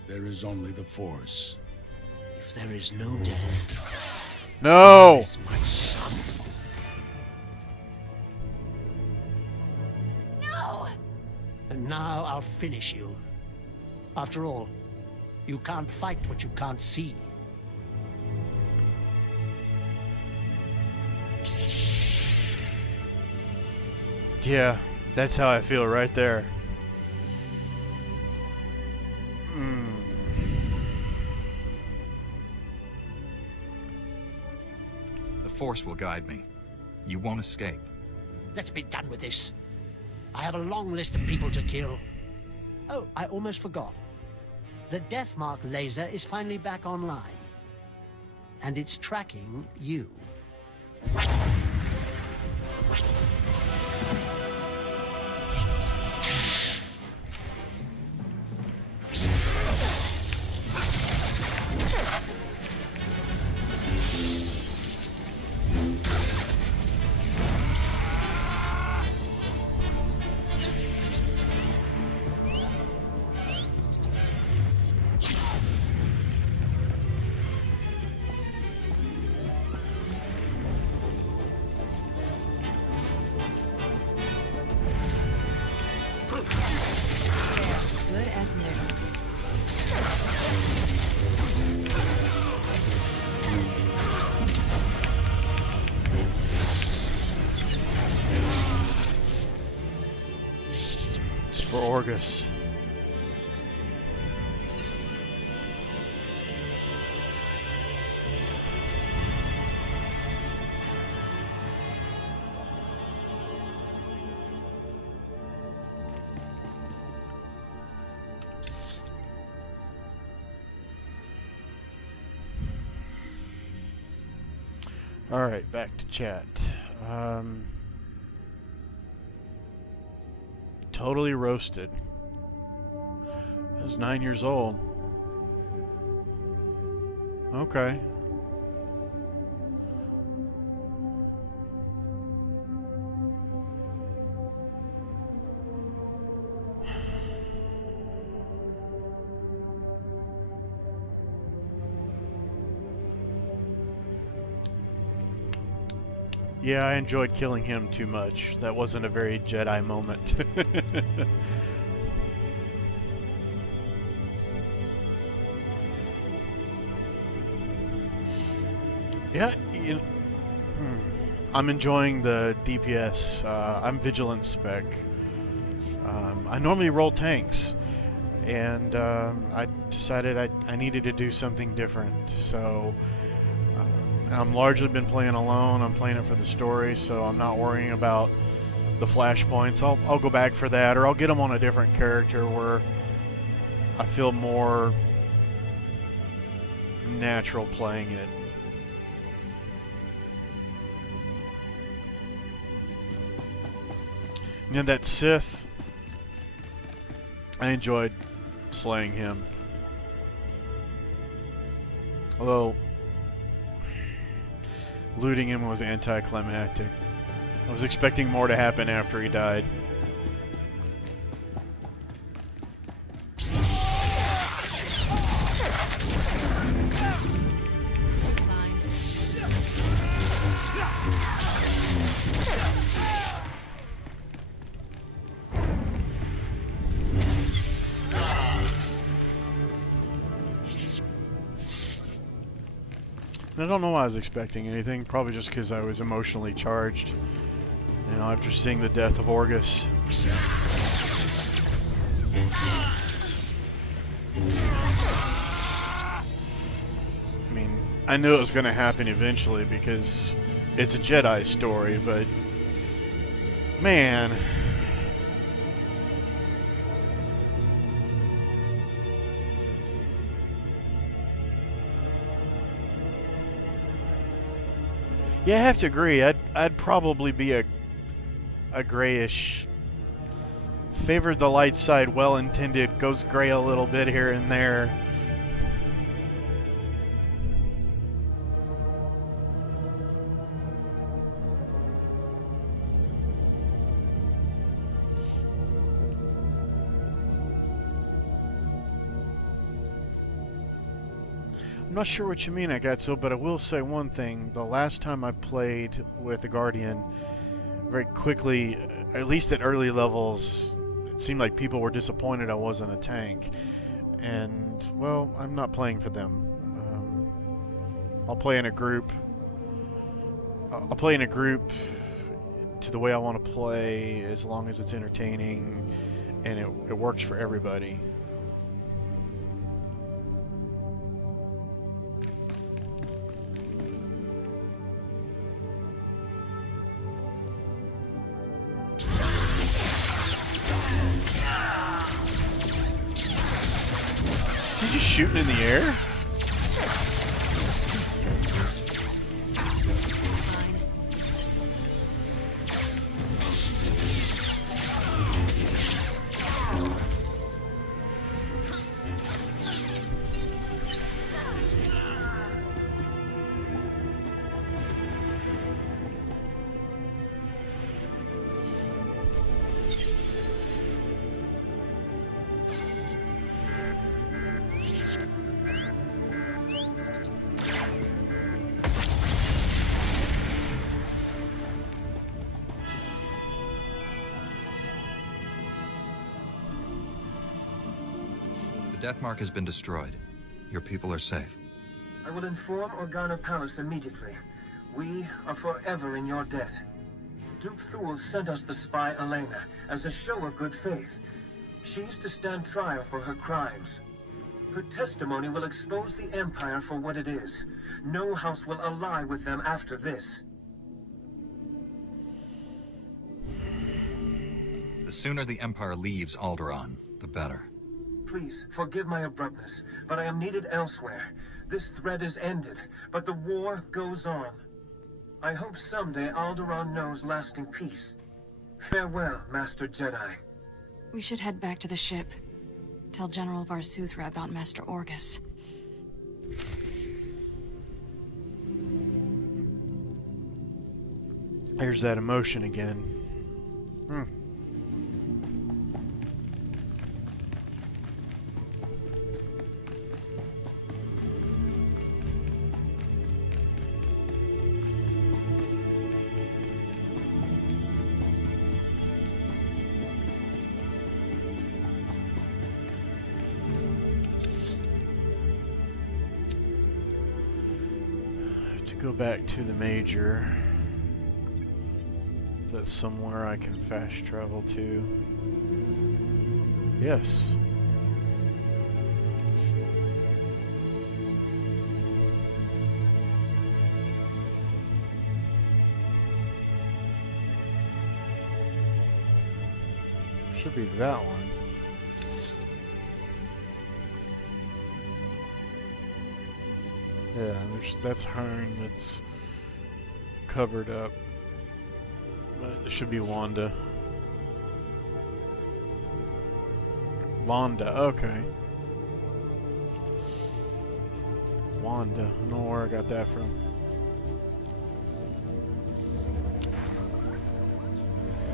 There is only the Force. If there is no death... No! Where is my son? No! And now I'll finish you. After all, you can't fight what you can't see. Yeah, that's how I feel right there. The Force will guide me. You won't escape. Let's be done with this. I have a long list of people to kill. Oh, I almost forgot. The Deathmark laser is finally back online. And it's tracking you. Good as new. It's for Orgus. Alright, back to chat. Totally roasted. I was 9 years old. Okay. Yeah, I enjoyed killing him too much. That wasn't a very Jedi moment. Yeah, I'm enjoying the DPS. I'm Vigilant Spec. I normally roll tanks, and I decided I needed to do something different. So I'm largely been playing alone. I'm playing it for the story, so I'm not worrying about the flashpoints. I'll go back for that, or I'll get them on a different character where I feel more natural playing it. And then that Sith, I enjoyed slaying him. Although looting him was anticlimactic. I was expecting more to happen after he died. I don't know why I was expecting anything, probably just because I was emotionally charged, you know, after seeing the death of Orgus. I mean, I knew it was going to happen eventually because it's a Jedi story, but man... Yeah, I have to agree. I'd probably be a grayish, favored the light side, well-intended, goes gray a little bit here and there. I'm not sure what you mean, Agatso, but I will say one thing. The last time I played with the Guardian, very quickly, at least at early levels, it seemed like people were disappointed I wasn't a tank. And, well, I'm not playing for them. I'll play in a group. I'll play in a group to the way I want to play, as long as it's entertaining and it works for everybody. Is he just shooting in the air? The Death Mark has been destroyed. Your people are safe. I will inform Organa Palace immediately. We are forever in your debt. Duke Thule sent us the spy Elena as a show of good faith. She's to stand trial for her crimes. Her testimony will expose the Empire for what it is. No house will ally with them after this. The sooner the Empire leaves Alderaan, the better. Please, forgive my abruptness, but I am needed elsewhere. This threat is ended, but the war goes on. I hope someday Alderaan knows lasting peace. Farewell, Master Jedi. We should head back to the ship. Tell General Varsuthra about Master Orgus. There's that emotion again. Go back to the Major. Is that somewhere I can fast travel to? Yes. Should be that one. Yeah, that's Hern that's covered up. But it should be Wanda. Londa, okay. Wanda, I don't know where I got that from.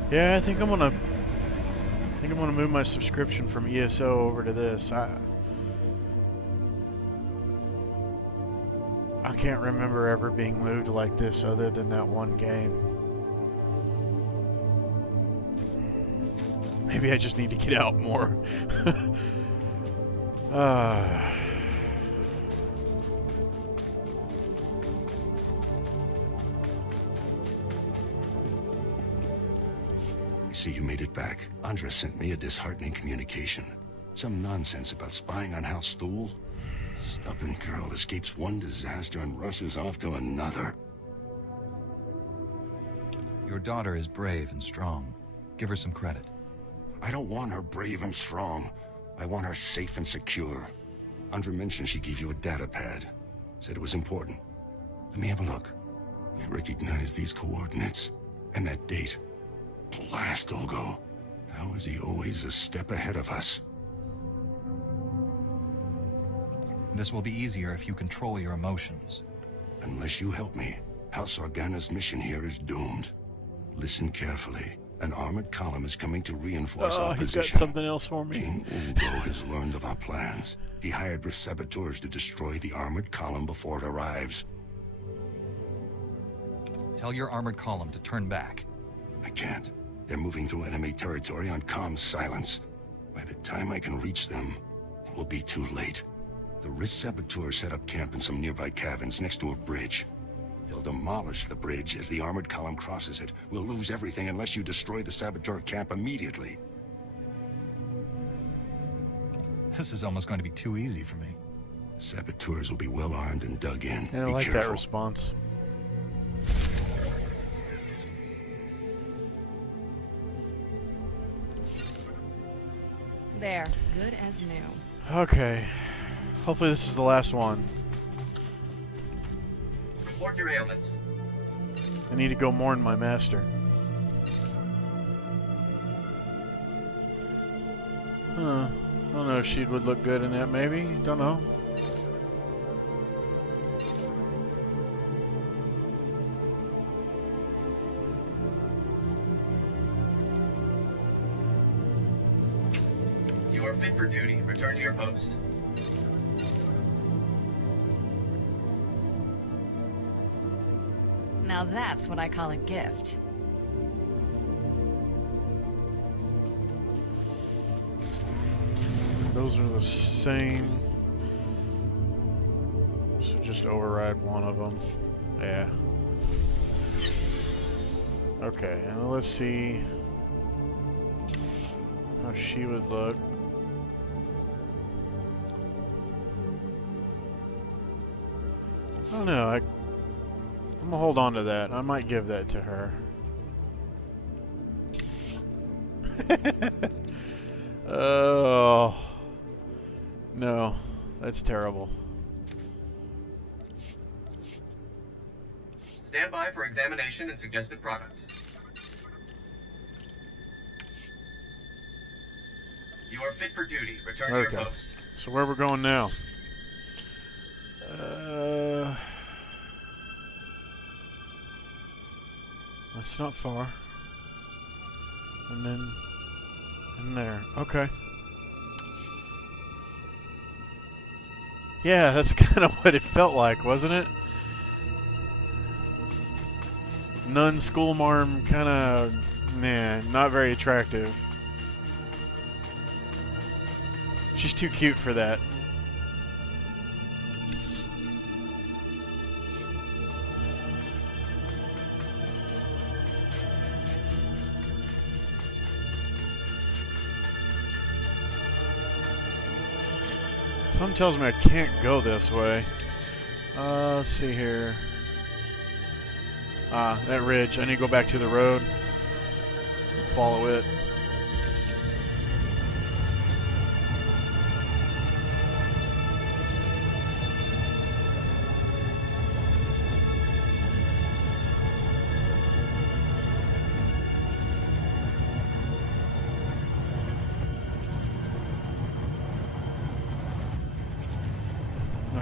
Yeah, I think I'm gonna move my subscription from ESO over to this. I can't remember ever being moved like this other than that one game. Maybe I just need to get out more. I see you made it back. Andra sent me a disheartening communication. Some nonsense about spying on House Thule. Stubborn girl escapes one disaster and rushes off to another. Your daughter is brave and strong. Give her some credit. I don't want her brave and strong. I want her safe and secure. Andra mentioned she gave you a data pad. Said it was important. Let me have a look. I recognize these coordinates. And that date. Blast, Olgo. How is he always a step ahead of us? This will be easier if you control your emotions. Unless you help me, House Organa's mission here is doomed. Listen carefully. An armored column is coming to reinforce our he's position. got something else for me. King Ulgo has learned of our plans. He hired SWToRs to destroy the armored column before it arrives. Tell your armored column to turn back. I can't. They're moving through enemy territory on comm silence. By the time I can reach them, it will be too late. The SWToR set up camp in some nearby caverns next to a bridge. They'll demolish the bridge as the armored column crosses it. We'll lose everything unless you destroy the SWToR camp immediately. This is almost going to be too easy for me. SWToRs will be well armed and dug in. And I like that response. There. Good as new. Okay. Hopefully this is the last one. Report your ailments. I need to go mourn my master. Huh. I don't know if she would look good in that, maybe. Don't know. You are fit for duty. Return to your post. Now that's what I call a gift. Those are the same. So just override one of them. Yeah. Okay, and let's see how she would look. I don't know. I'm gonna hold on to that. I might give that to her. Oh no, that's terrible. Stand by for examination and suggested products. You are fit for duty. Return to your post. So where we're going now? That's not far. And then in there. Okay. Yeah, that's kind of what it felt like, wasn't it? Nun schoolmarm, kind of, man, not very attractive. She's too cute for that. Something tells me I can't go this way. Let's see here. Ah, that ridge. I need to go back to the road. Follow it.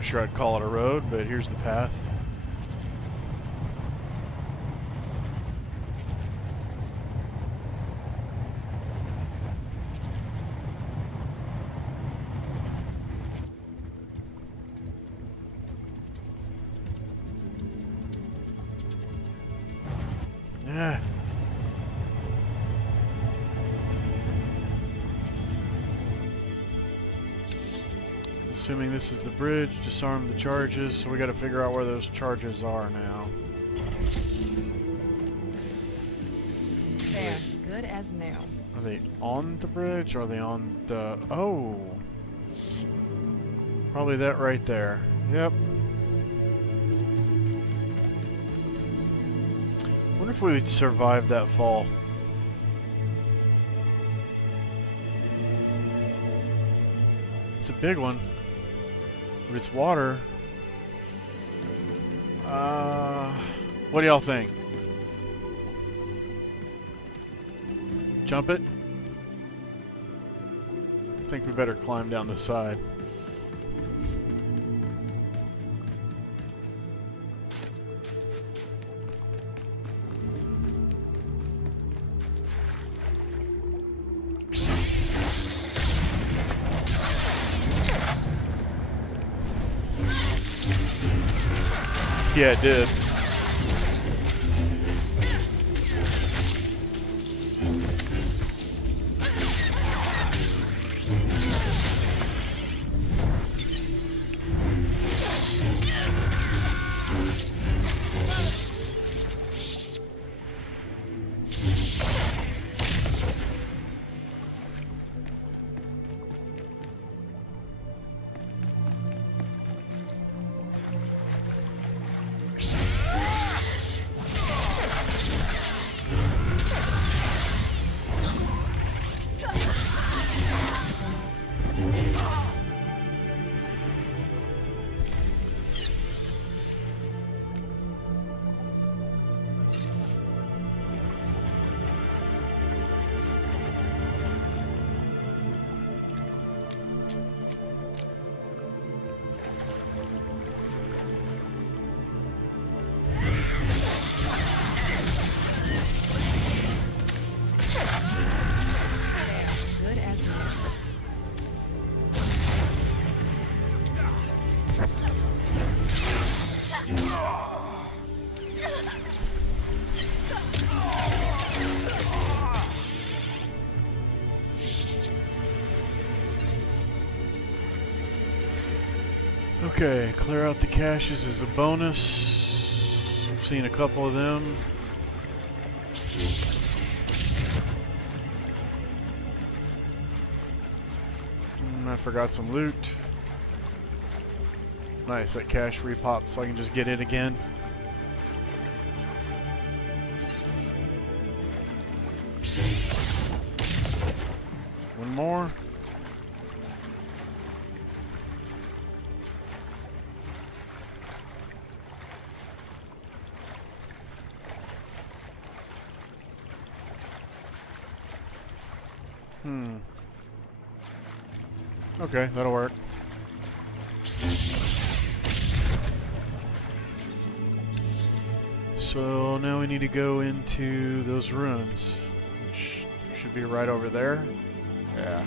sure I'd call it a road, but here's the path. Yeah. Assuming this is the bridge, disarm the charges, so we gotta figure out where those charges are now. There, good as new. Are they on the bridge or are they on the... Oh! Probably that right there. Yep. Wonder if we would survive that fall. It's a big one. But it's water. What do y'all think? Jump it? I think we better climb down the side. Yeah, it did. Good as new. Okay, clear out the caches is a bonus. I've seen a couple of them. I forgot some loot. Nice, that cache repopped so I can just get it again. One more. Okay, that'll work. So now we need to go into those ruins, which should be right over there. Yeah.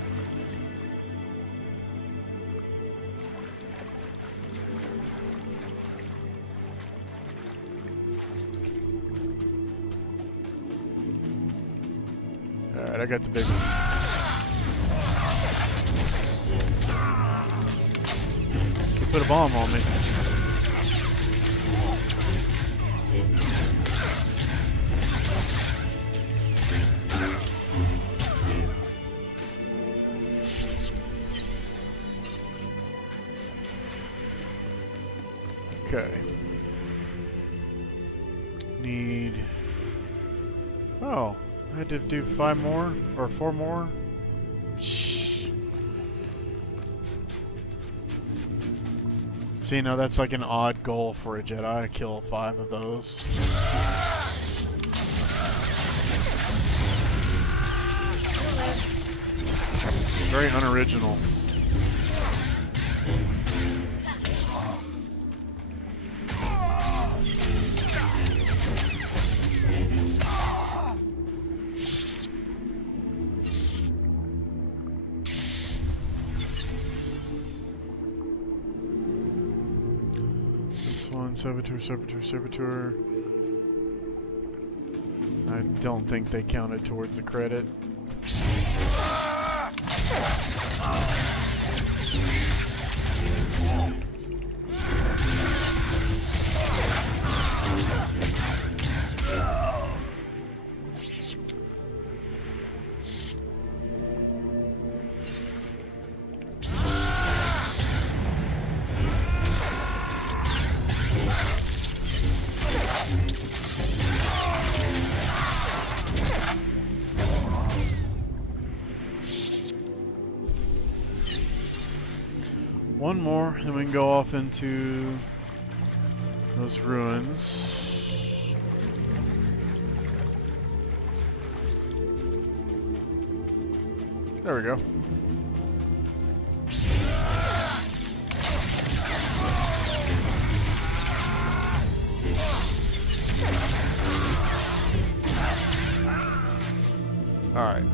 Alright, I got the big one. Put a bomb on me. Okay. Need... Oh, I had to do 5 more or 4 more. See, no, that's like an odd goal for a Jedi. Kill 5 of those. Very unoriginal. This one, SWToR. I don't think they counted towards the credit. One more, then we can go off into those ruins. There we go. All right.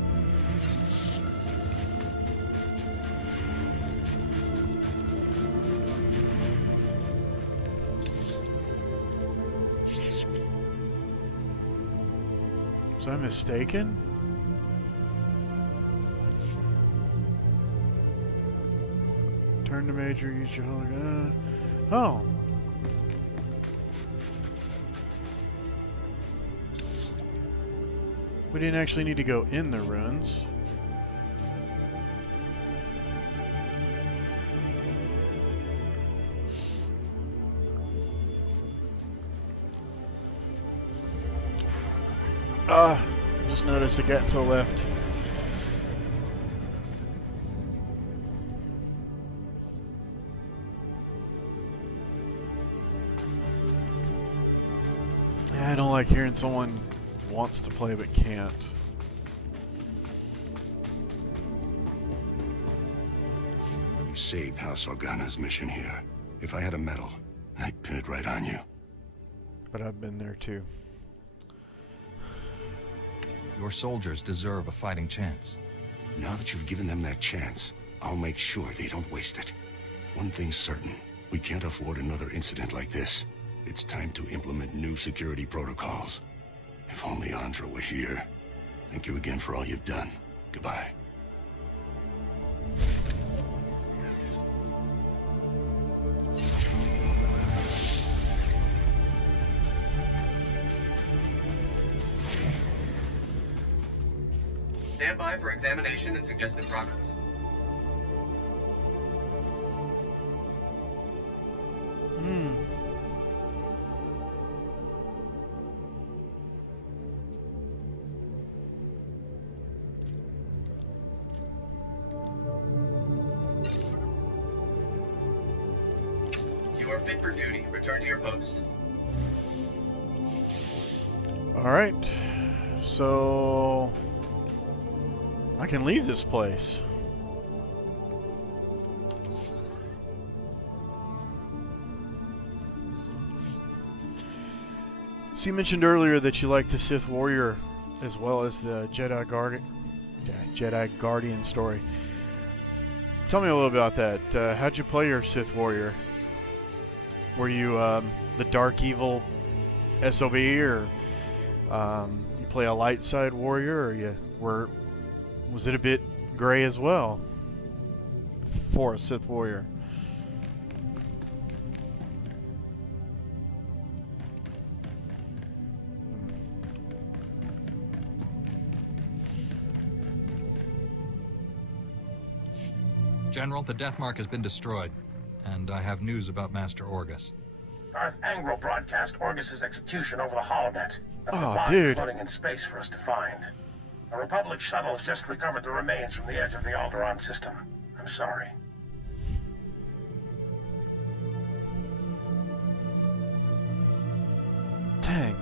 Was I mistaken? Turn to major, use your hologram. Oh. We didn't actually need to go in the ruins. Just noticed the Getso left. Yeah, I don't like hearing someone wants to play but can't. You saved House Organa's mission here. If I had a medal, I'd pin it right on you. But I've been there too. Your soldiers deserve a fighting chance. Now that you've given them that chance, I'll make sure they don't waste it. One thing's certain, we can't afford another incident like this. It's time to implement new security protocols. If only Andra were here. Thank you again for all you've done. Goodbye. Stand by for examination and suggested progress. You are fit for duty. Return to your post. All right. So I can leave this place. So you mentioned earlier that you like the Sith Warrior as well as the Jedi Guardian story. Tell me a little about that. How'd you play your Sith Warrior? Were you the dark evil SOB, or you play a light side warrior, or was it a bit gray as well for a Sith Warrior? General, the Death Mark has been destroyed, and I have news about Master Orgus. Darth Angral broadcast Orgus's execution over the holonet. Oh, dude. Floating in space for us to find. A Republic shuttle has just recovered the remains from the edge of the Alderaan system. I'm sorry. Dang.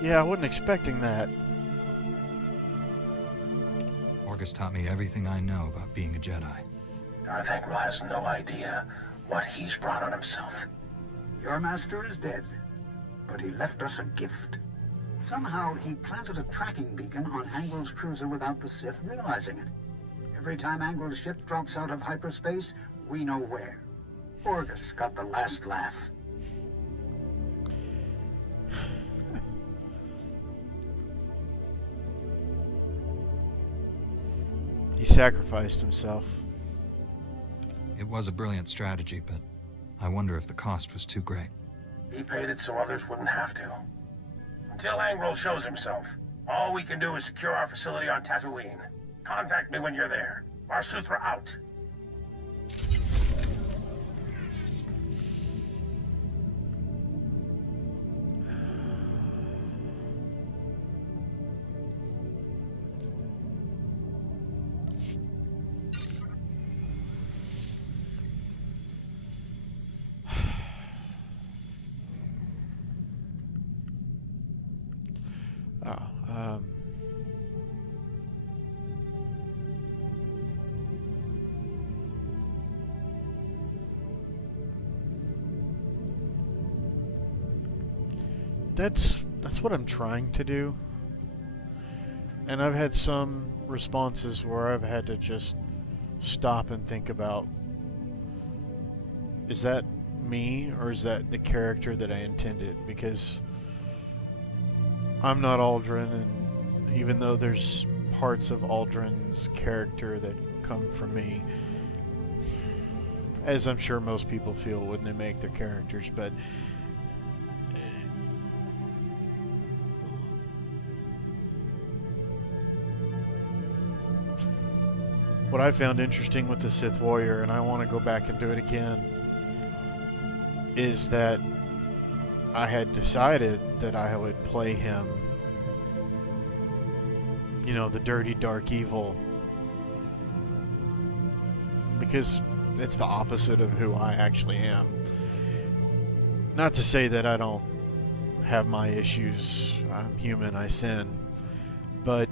Yeah, I wasn't expecting that. Orgus taught me everything I know about being a Jedi. Darth Angral has no idea what he's brought on himself. Your master is dead, but he left us a gift. Somehow he planted a tracking beacon on Angral's cruiser without the Sith realizing it. Every time Angral's ship drops out of hyperspace, we know where. Orgus got the last laugh. He sacrificed himself. It was a brilliant strategy, but I wonder if the cost was too great. He paid it so others wouldn't have to. Until Angrel shows himself, all we can do is secure our facility on Tatooine. Contact me when you're there. SWToR out. That's what I'm trying to do. And I've had some responses where I've had to just stop and think about, is that me or is that the character that I intended? Because I'm not Aldrin, and even though there's parts of Aldrin's character that come from me, as I'm sure most people feel when they make their characters, but what I found interesting with the Sith Warrior, and I want to go back and do it again, is that I had decided that I would play him, you know, the dirty, dark evil, because it's the opposite of who I actually am. Not to say that I don't have my issues. I'm human, I sin. But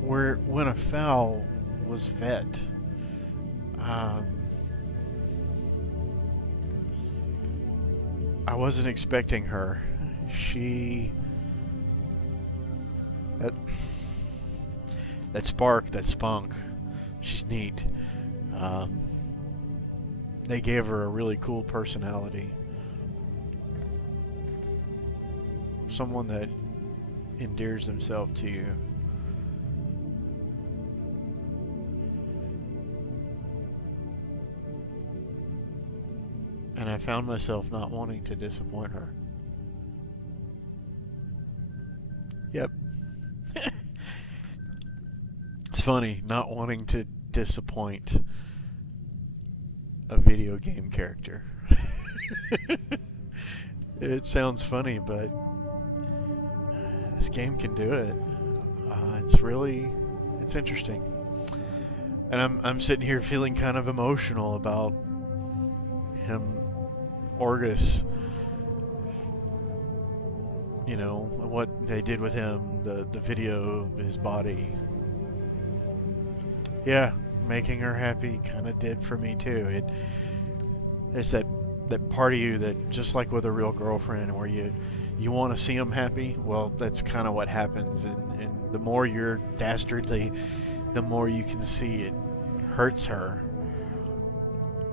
where Winterfell was Vet, I wasn't expecting her. That spark, that spunk, she's neat. They gave her a really cool personality. Someone that endears themselves to you. And I found myself not wanting to disappoint her. Yep. It's funny, not wanting to disappoint a video game character. It sounds funny, but this game can do it. It's interesting. And I'm sitting here feeling kind of emotional about him, Orgus, you know, what they did with him, the video of his body. Yeah, making her happy kind of did for me too. It's that part of you that, just like with a real girlfriend, where you want to see them happy. Well, that's kind of what happens, and the more you're dastardly, the more you can see it hurts her.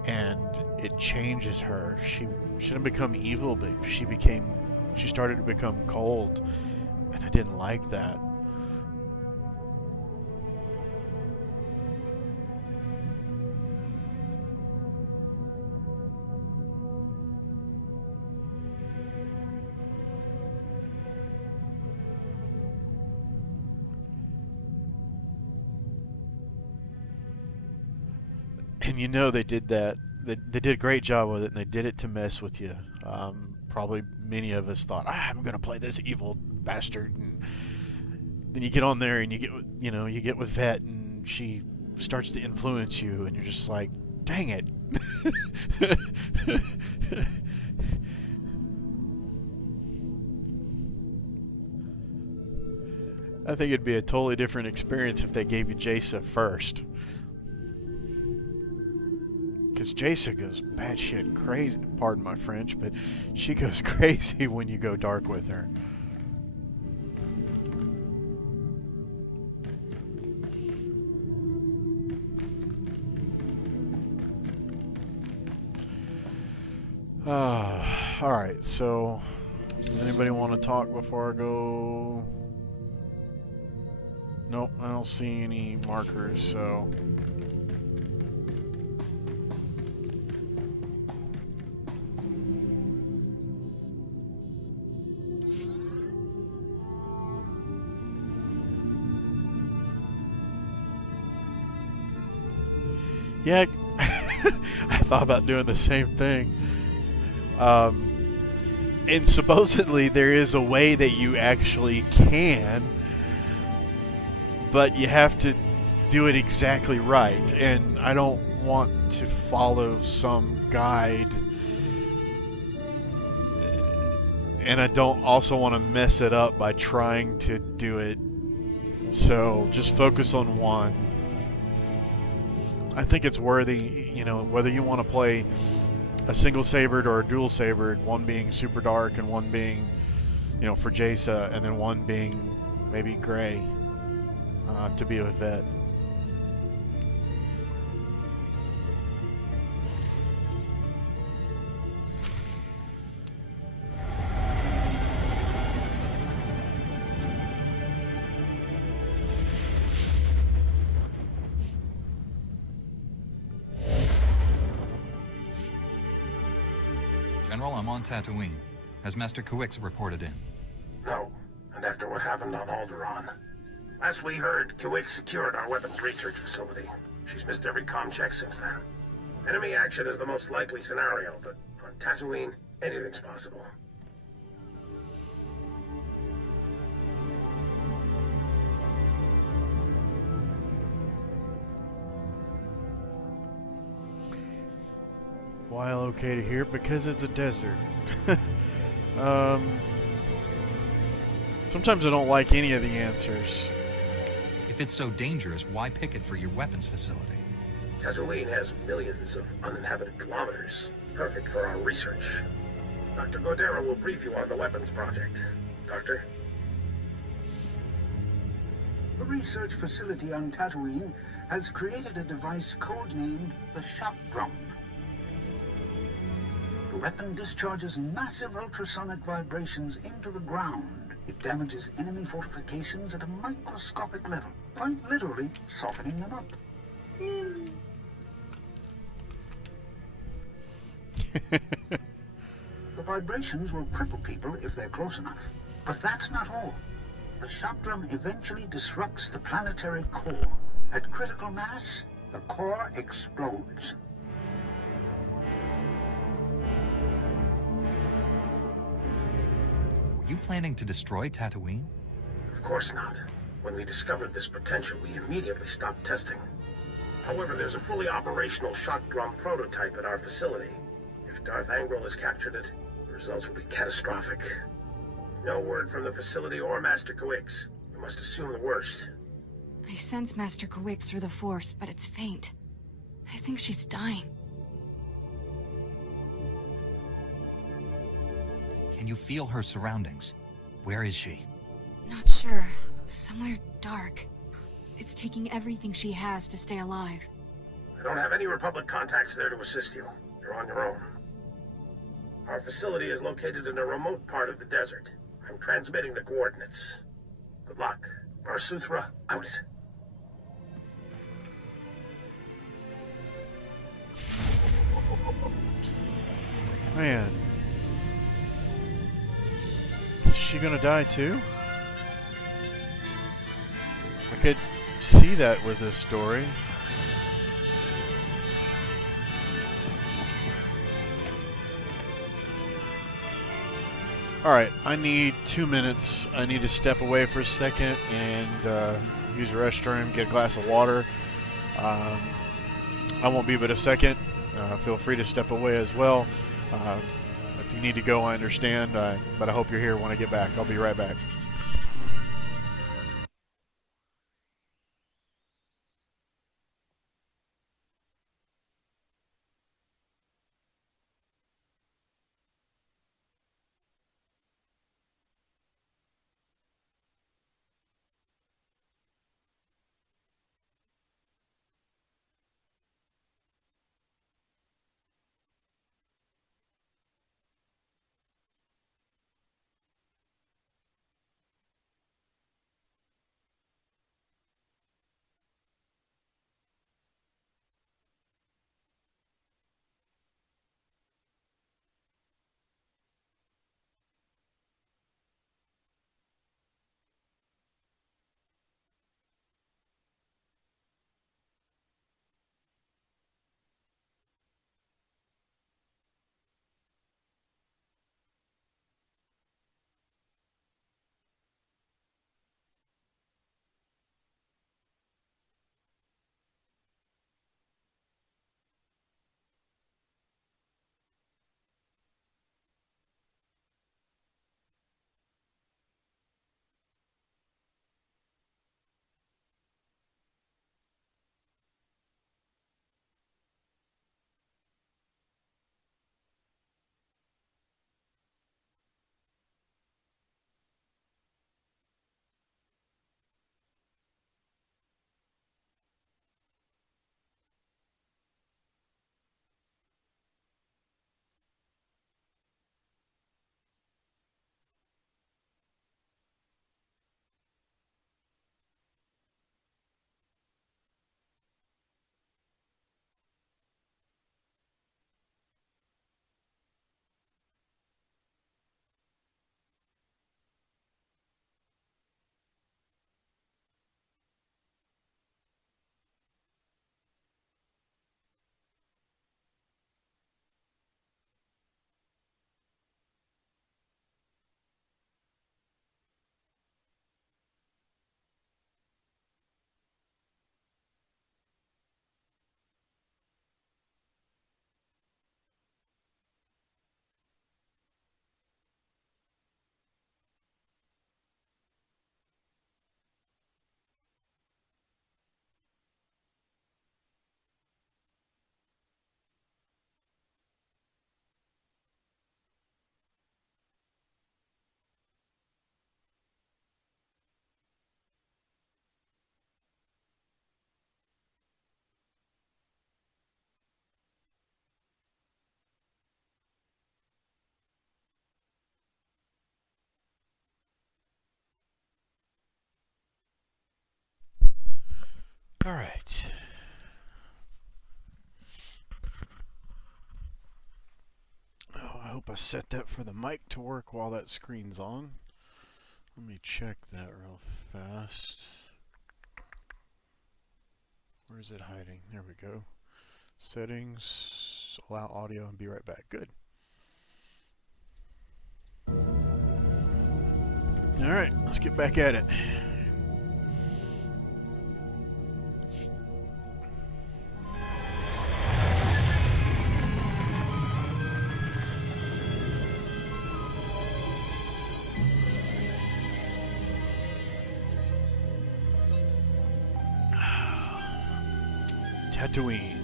And it changes her. She didn't become evil, but she started to become cold, and I didn't like that. And you know they did that. They did a great job with it, and they did it to mess with you. Probably many of us thought, I'm going to play this evil bastard. And then you get on there and you get with Vet, and she starts to influence you, and you're just like, dang it. I think it'd be a totally different experience if they gave you Jace first. Because Jace goes batshit crazy, pardon my French, but she goes crazy when you go dark with her. Alright, so does anybody want to talk before I go? Nope, I don't see any markers, so... Yeah, I thought about doing the same thing. And supposedly there is a way that you actually can, but you have to do it exactly right. And I don't want to follow some guide. And I don't also want to mess it up by trying to do it. So just focus on one. I think it's worthy, you know, whether you want to play a single sabered or a dual sabered, one being super dark and one being, you know, for Jace, and then one being maybe gray to be a vet. General, I'm on Tatooine. Has Master Kuix reported in? No, and after what happened on Alderaan. Last we heard, Kuwait secured our weapons research facility. She's missed every comm check since then. Enemy action is the most likely scenario, but on Tatooine, anything's possible. Why located here? Because it's a desert. Sometimes I don't like any of the answers. If it's so dangerous, why pick it for your weapons facility? Tatooine has millions of uninhabited kilometers. Perfect for our research. Dr. Godera will brief you on the weapons project. Doctor? The research facility on Tatooine has created a device codenamed the Shock Drum. The weapon discharges massive ultrasonic vibrations into the ground. It damages enemy fortifications at a microscopic level, quite literally softening them up. The vibrations will cripple people if they're close enough. But that's not all. The shock drum eventually disrupts the planetary core. At critical mass, the core explodes. Were you planning to destroy Tatooine? Of course not. When we discovered this potential, we immediately stopped testing. However, there's a fully operational shock drum prototype at our facility. If Darth Angral has captured it, the results will be catastrophic. With no word from the facility or Master Kuix, we must assume the worst. I sense Master Kuix through the Force, but it's faint. I think she's dying. Can you feel her surroundings? Where is she? Not sure. Somewhere dark. It's taking everything she has to stay alive. I don't have any Republic contacts there to assist you. You're on your own. Our facility is located in a remote part of the desert. I'm transmitting the coordinates. Good luck. SWToR, out. Man. Is she gonna die too? I could see that with this story. Alright, I need 2 minutes. I need to step away for a second and use the restroom, get a glass of water. I won't be but a second. Feel free to step away as well. If you need to go, I understand, but I hope you're here when I get back. I'll be right back. All right. Oh, I hope I set that for the mic to work while that screen's on. Let me check that real fast. Where is it hiding? There we go. Settings, allow audio, and be right back. Good. All right, let's get back at it. Tatooine.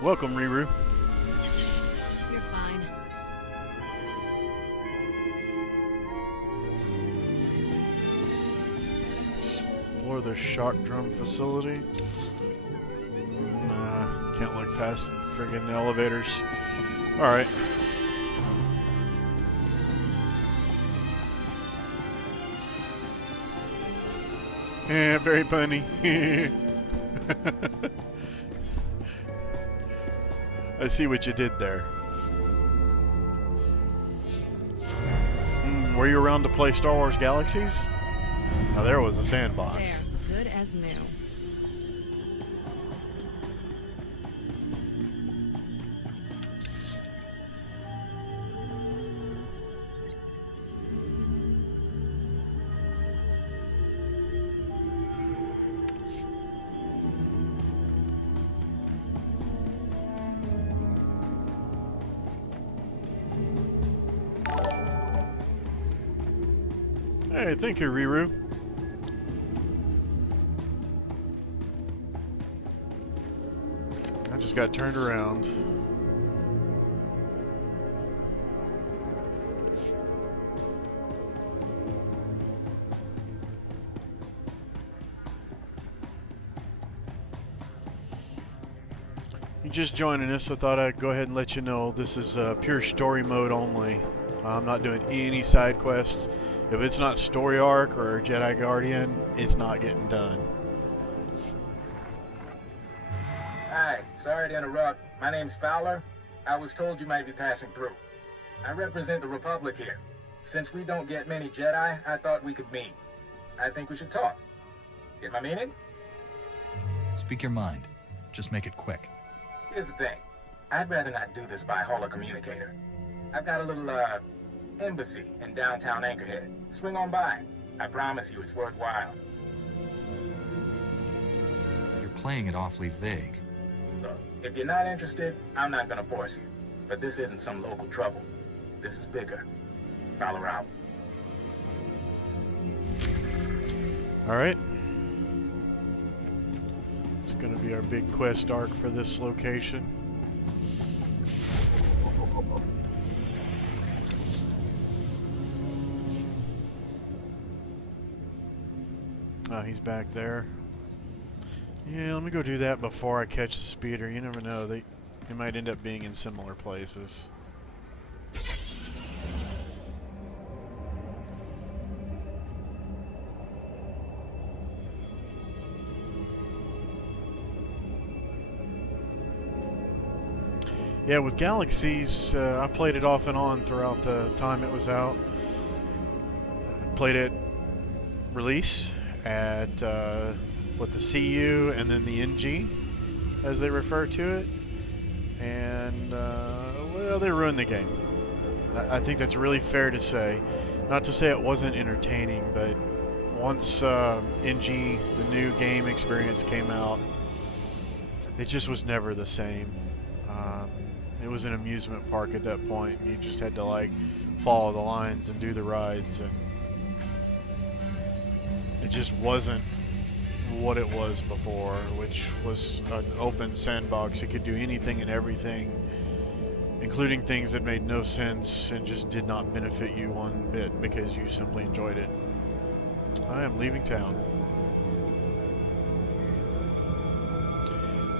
Welcome, Riru. You're fine. Explore the shock drum facility. Nah, can't look past the friggin' elevators. Alright. Yeah, very punny. I see what you did there. Were you around to play Star Wars Galaxies? Now there was a sandbox. There, good as new. Hey, thank you, Riru. I just got turned around. You just joining us, I thought I'd go ahead and let you know this is pure story mode only. I'm not doing any side quests. If it's not story arc or Jedi Guardian, it's not getting done. Hi, sorry to interrupt. My name's Fowler. I was told you might be passing through. I represent the Republic here. Since we don't get many Jedi, I thought we could meet. I think we should talk. Get my meaning? Speak your mind. Just make it quick. Here's the thing. I'd rather not do this by holocommunicator. I've got a little, embassy in downtown Anchorhead. Swing on by. I promise you it's worthwhile. You're playing it awfully vague. Look, if you're not interested, I'm not gonna force you. But this isn't some local trouble. This is bigger. Follow out. Alright. It's gonna be our big quest arc for this location. Oh, he's back there. Yeah, let me go do that before I catch the speeder. You never know. They might end up being in similar places. Yeah, with Galaxies, I played it off and on throughout the time it was out. I played it release at the CU and then the NG, as they refer to it, and well, they ruined the game. I think that's really fair to say. Not to say it wasn't entertaining, but once NG, the new game experience, came out, it just was never the same. It was an amusement park at that point. You just had to like follow the lines and do the rides, and it just wasn't what it was before, which was an open sandbox. You could do anything and everything, including things that made no sense and just did not benefit you one bit because you simply enjoyed it. I am leaving town.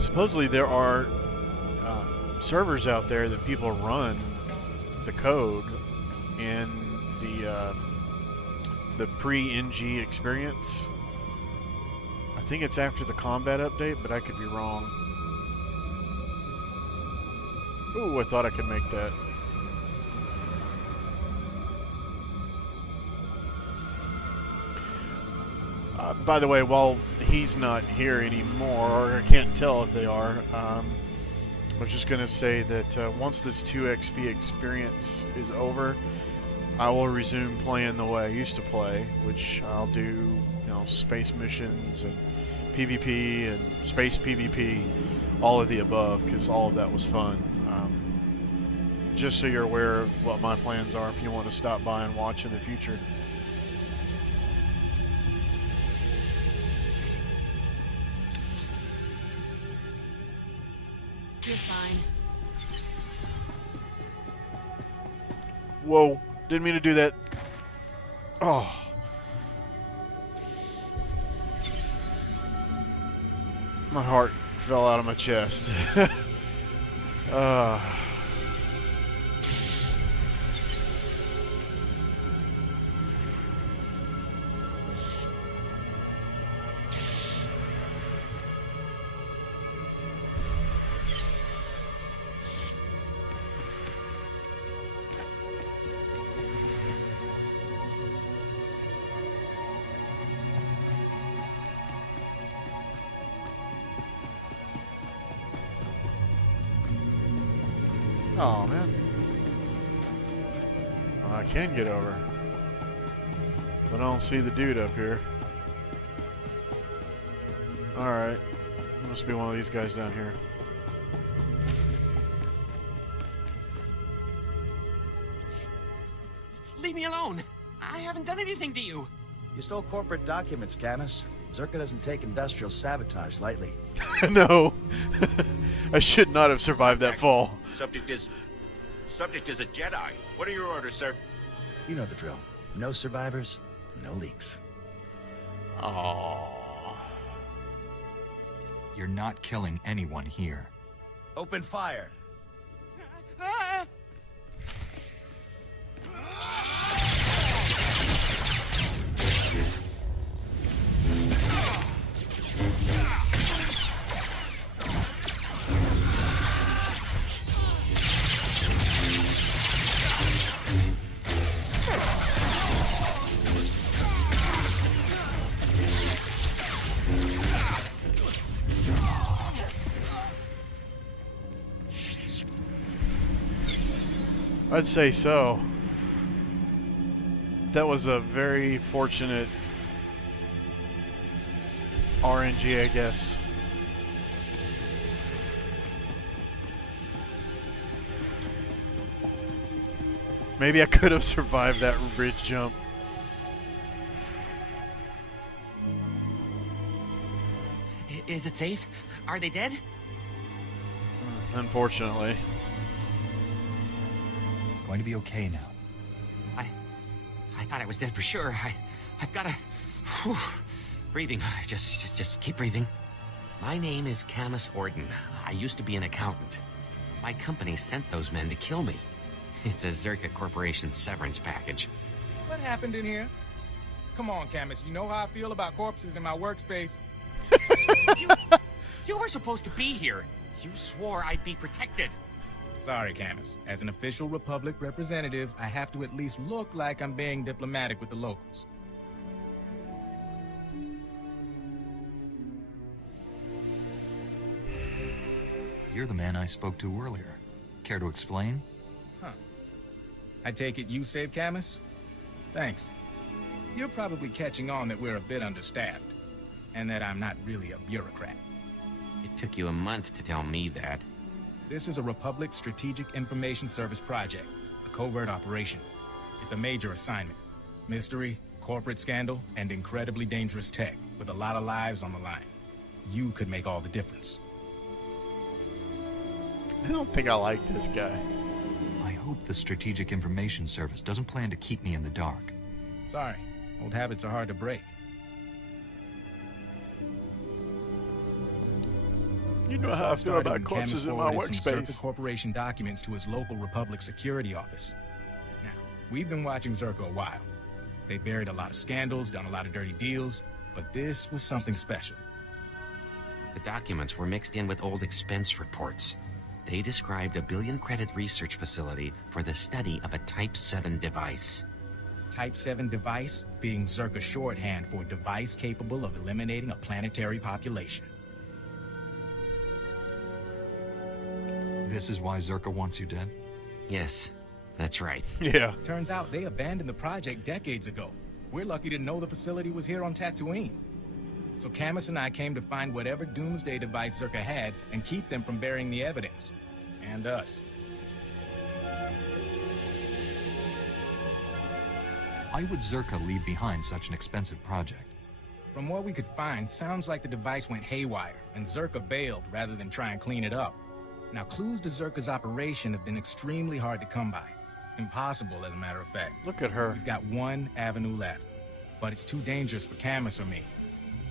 Supposedly there are servers out there that people run the code in the pre-NG experience. I think it's after the combat update, but I could be wrong. Ooh, I thought I could make that. By the way, while he's not here anymore, or I can't tell if they are, I was just going to say that once this 2XP experience is over, I will resume playing the way I used to play, which I'll do, you know, space missions and PvP and space PvP, all of the above, because all of that was fun. Just so you're aware of what my plans are if you want to stop by and watch in the future. You're fine. Whoa, didn't mean to do that. Oh. My heart fell out of my chest. Oh man. Well, I can get over. But I don't see the dude up here. Alright. Must be one of these guys down here. Leave me alone! I haven't done anything to you! You stole corporate documents, Camus. Zerka doesn't take industrial sabotage lightly. No. I should not have survived that fall. Subject is a Jedi. What are your orders, sir? You know the drill. No survivors, no leaks. Aww. You're not killing anyone here. Open fire. I'd say so. That was a very fortunate RNG, I guess. Maybe I could have survived that bridge jump. Is it safe? Are they dead? Unfortunately. It's going to be okay now. I thought I was dead for sure. I've got to... Breathing. Just keep breathing. My name is Camus Orden. I used to be an accountant. My company sent those men to kill me. It's a Zerka Corporation severance package. What happened in here? Come on, Camus. You know how I feel about corpses in my workspace. You were supposed to be here. You swore I'd be protected. Sorry, Camus. As an official Republic representative, I have to at least look like I'm being diplomatic with the locals. You're the man I spoke to earlier. Care to explain? Huh. I take it you saved Camus? Thanks. You're probably catching on that we're a bit understaffed, and that I'm not really a bureaucrat. It took you a month to tell me that. This is a Republic Strategic Information Service project, a covert operation. It's a major assignment. Mystery, corporate scandal, and incredibly dangerous tech, with a lot of lives on the line. You could make all the difference. I don't think I like this guy. I hope the Strategic Information Service doesn't plan to keep me in the dark. Sorry, old habits are hard to break. You know This how all I feel started about when corpses Camus in my forwarded some workspace. Zerka Corporation documents to his local Republic security office. Now, we've been watching Zerka a while. They buried a lot of scandals, done a lot of dirty deals, but this was something special. The documents were mixed in with old expense reports. They described a billion-credit research facility for the study of a Type 7 device. Type 7 device being Zerka shorthand for device capable of eliminating a planetary population. This is why Zerka wants you dead? Yes, that's right. Yeah. Turns out they abandoned the project decades ago. We're lucky to know the facility was here on Tatooine. So Camus and I came to find whatever doomsday device Zerka had and keep them from burying the evidence. And us. Why would Zerka leave behind such an expensive project? From what we could find, sounds like the device went haywire, and Zerka bailed rather than try and clean it up. Now, clues to Zerka's operation have been extremely hard to come by. Impossible, as a matter of fact. Look at her. We've got one avenue left, but it's too dangerous for Camus or me.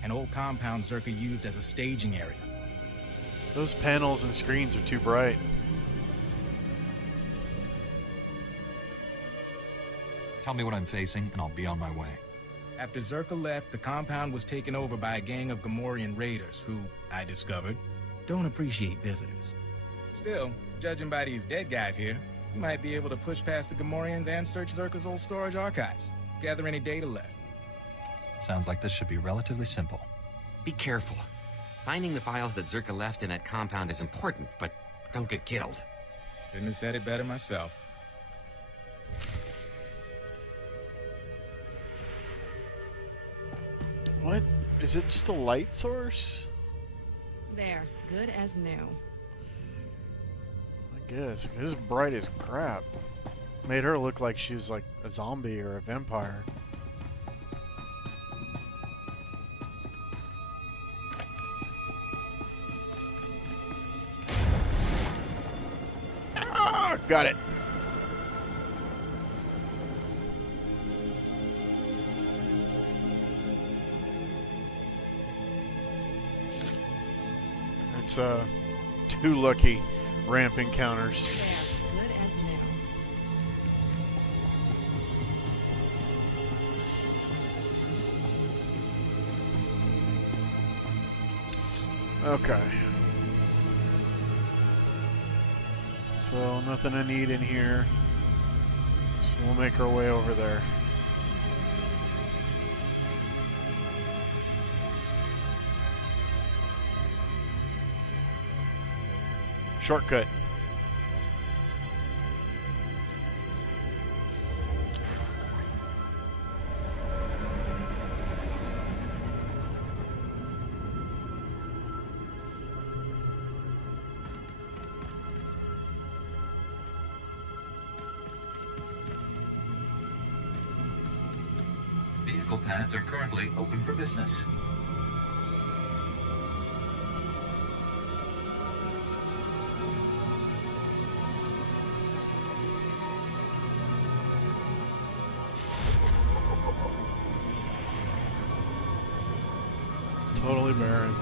An old compound Zerka used as a staging area. Those panels and screens are too bright. Tell me what I'm facing, and I'll be on my way. After Zerka left, the compound was taken over by a gang of Gamorrean raiders who, I discovered, don't appreciate visitors. Still, judging by these dead guys here, you might be able to push past the Gamorreans and search Zerka's old storage archives. Gather any data left. Sounds like this should be relatively simple. Be careful. Finding the files that Zerka left in that compound is important, but don't get killed. Couldn't have said it better myself. What? Is it just a light source? There, good as new. I guess. It is bright as crap. Made her look like she was like a zombie or a vampire. Ah, got it. It's two lucky ramp encounters. There, good as new. Okay. So nothing I need in here. So we'll make our way over there. Shortcut. Vehicle pads are currently open for business. Totally barren.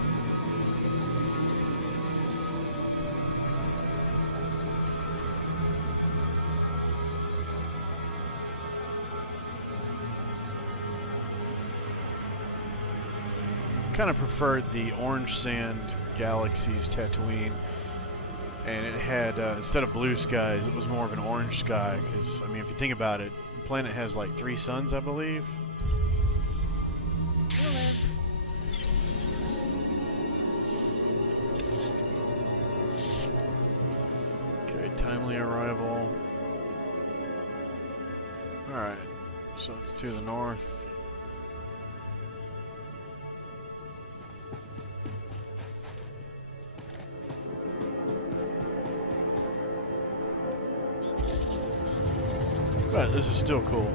Kind of preferred the orange sand galaxies Tatooine, and it had instead of blue skies, it was more of an orange sky. Because I mean, if you think about it, the planet has like 3 suns, I believe. Okay, timely arrival. All right, so it's to the north. But this is still cool.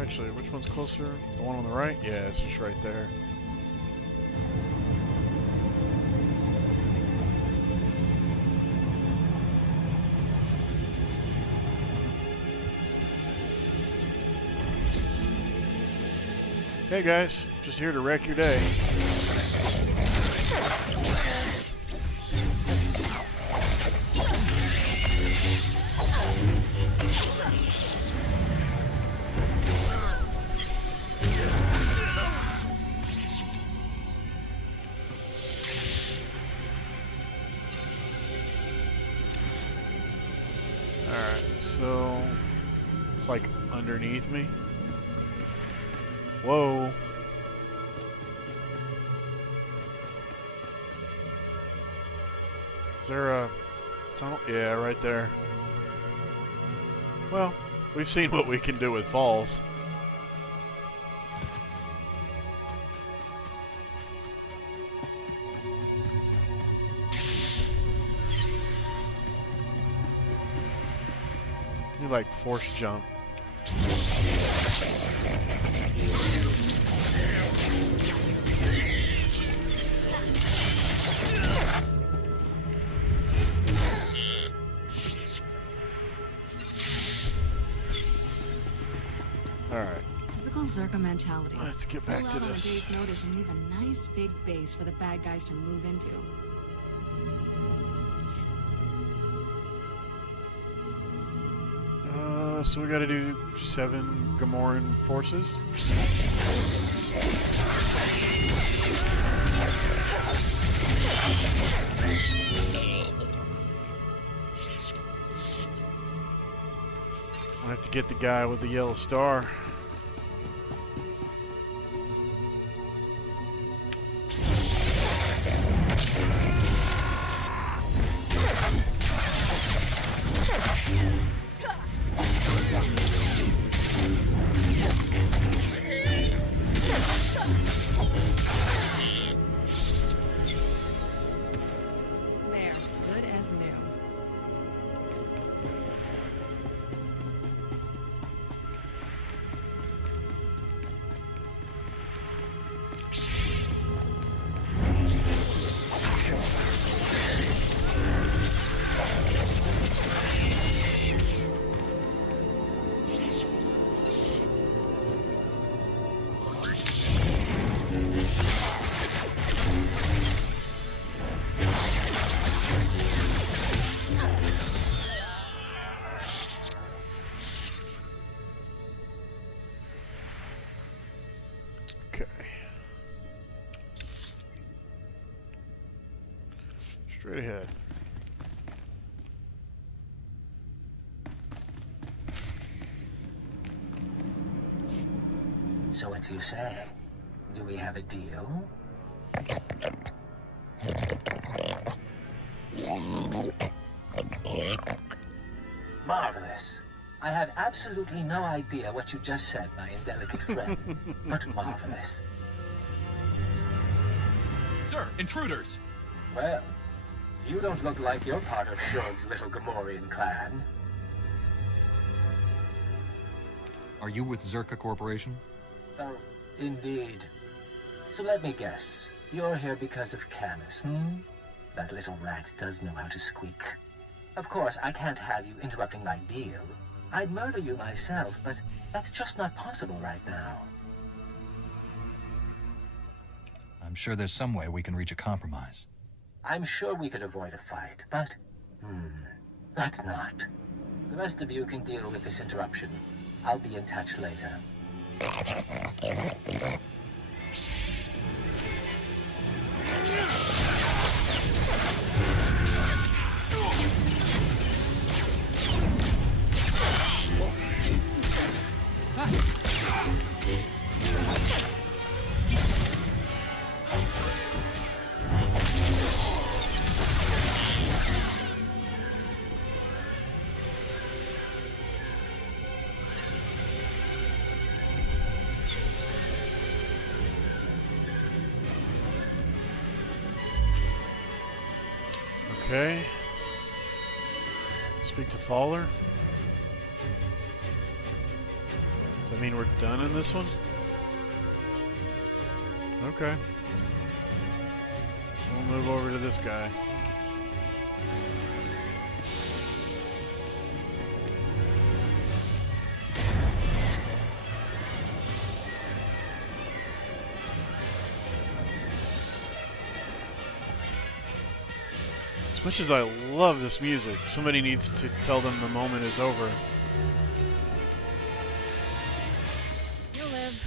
Actually, which one's closer? The one on the right? Yeah, it's just right there. Hey guys, just here to wreck your day. Alright, so it's like underneath me. Whoa. Is there a tunnel? Yeah, right there. Well, we've seen what we can do with falls. You like force jump. Alright. Typical Zerka mentality. Let's get back Pull to out on a this. day's notice and leave a nice big base for the bad guys to move into. So we gotta do 7 Gamoran forces. I have to get the guy with the yellow star. There, good as new. Okay. Straight ahead. So what do you say? Do we have a deal? Marvelous. I have absolutely no idea what you just said, my indelicate friend, but marvelous. Sir, intruders! Well, you don't look like you're part of Shog's little Gamorrean clan. Are you with Zerka Corporation? Oh, indeed. So let me guess. You're here because of Camus, hmm? That little rat does know how to squeak. Of course, I can't have you interrupting my deal. I'd murder you myself, but that's just not possible right now. I'm sure there's some way we can reach a compromise. I'm sure we could avoid a fight, but... let's not. The rest of you can deal with this interruption. I'll be in touch later. Okay. Speak to Faller. Does that mean we're done in this one? Okay. So we'll move over to this guy. As much as I love this music, somebody needs to tell them the moment is over. You'll live.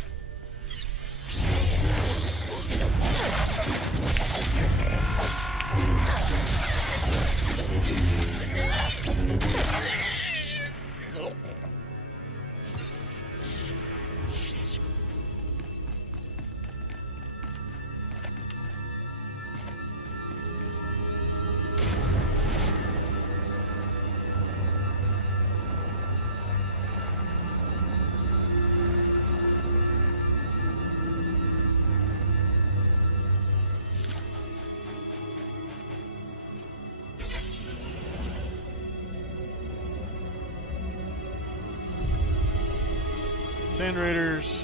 Sand Raiders.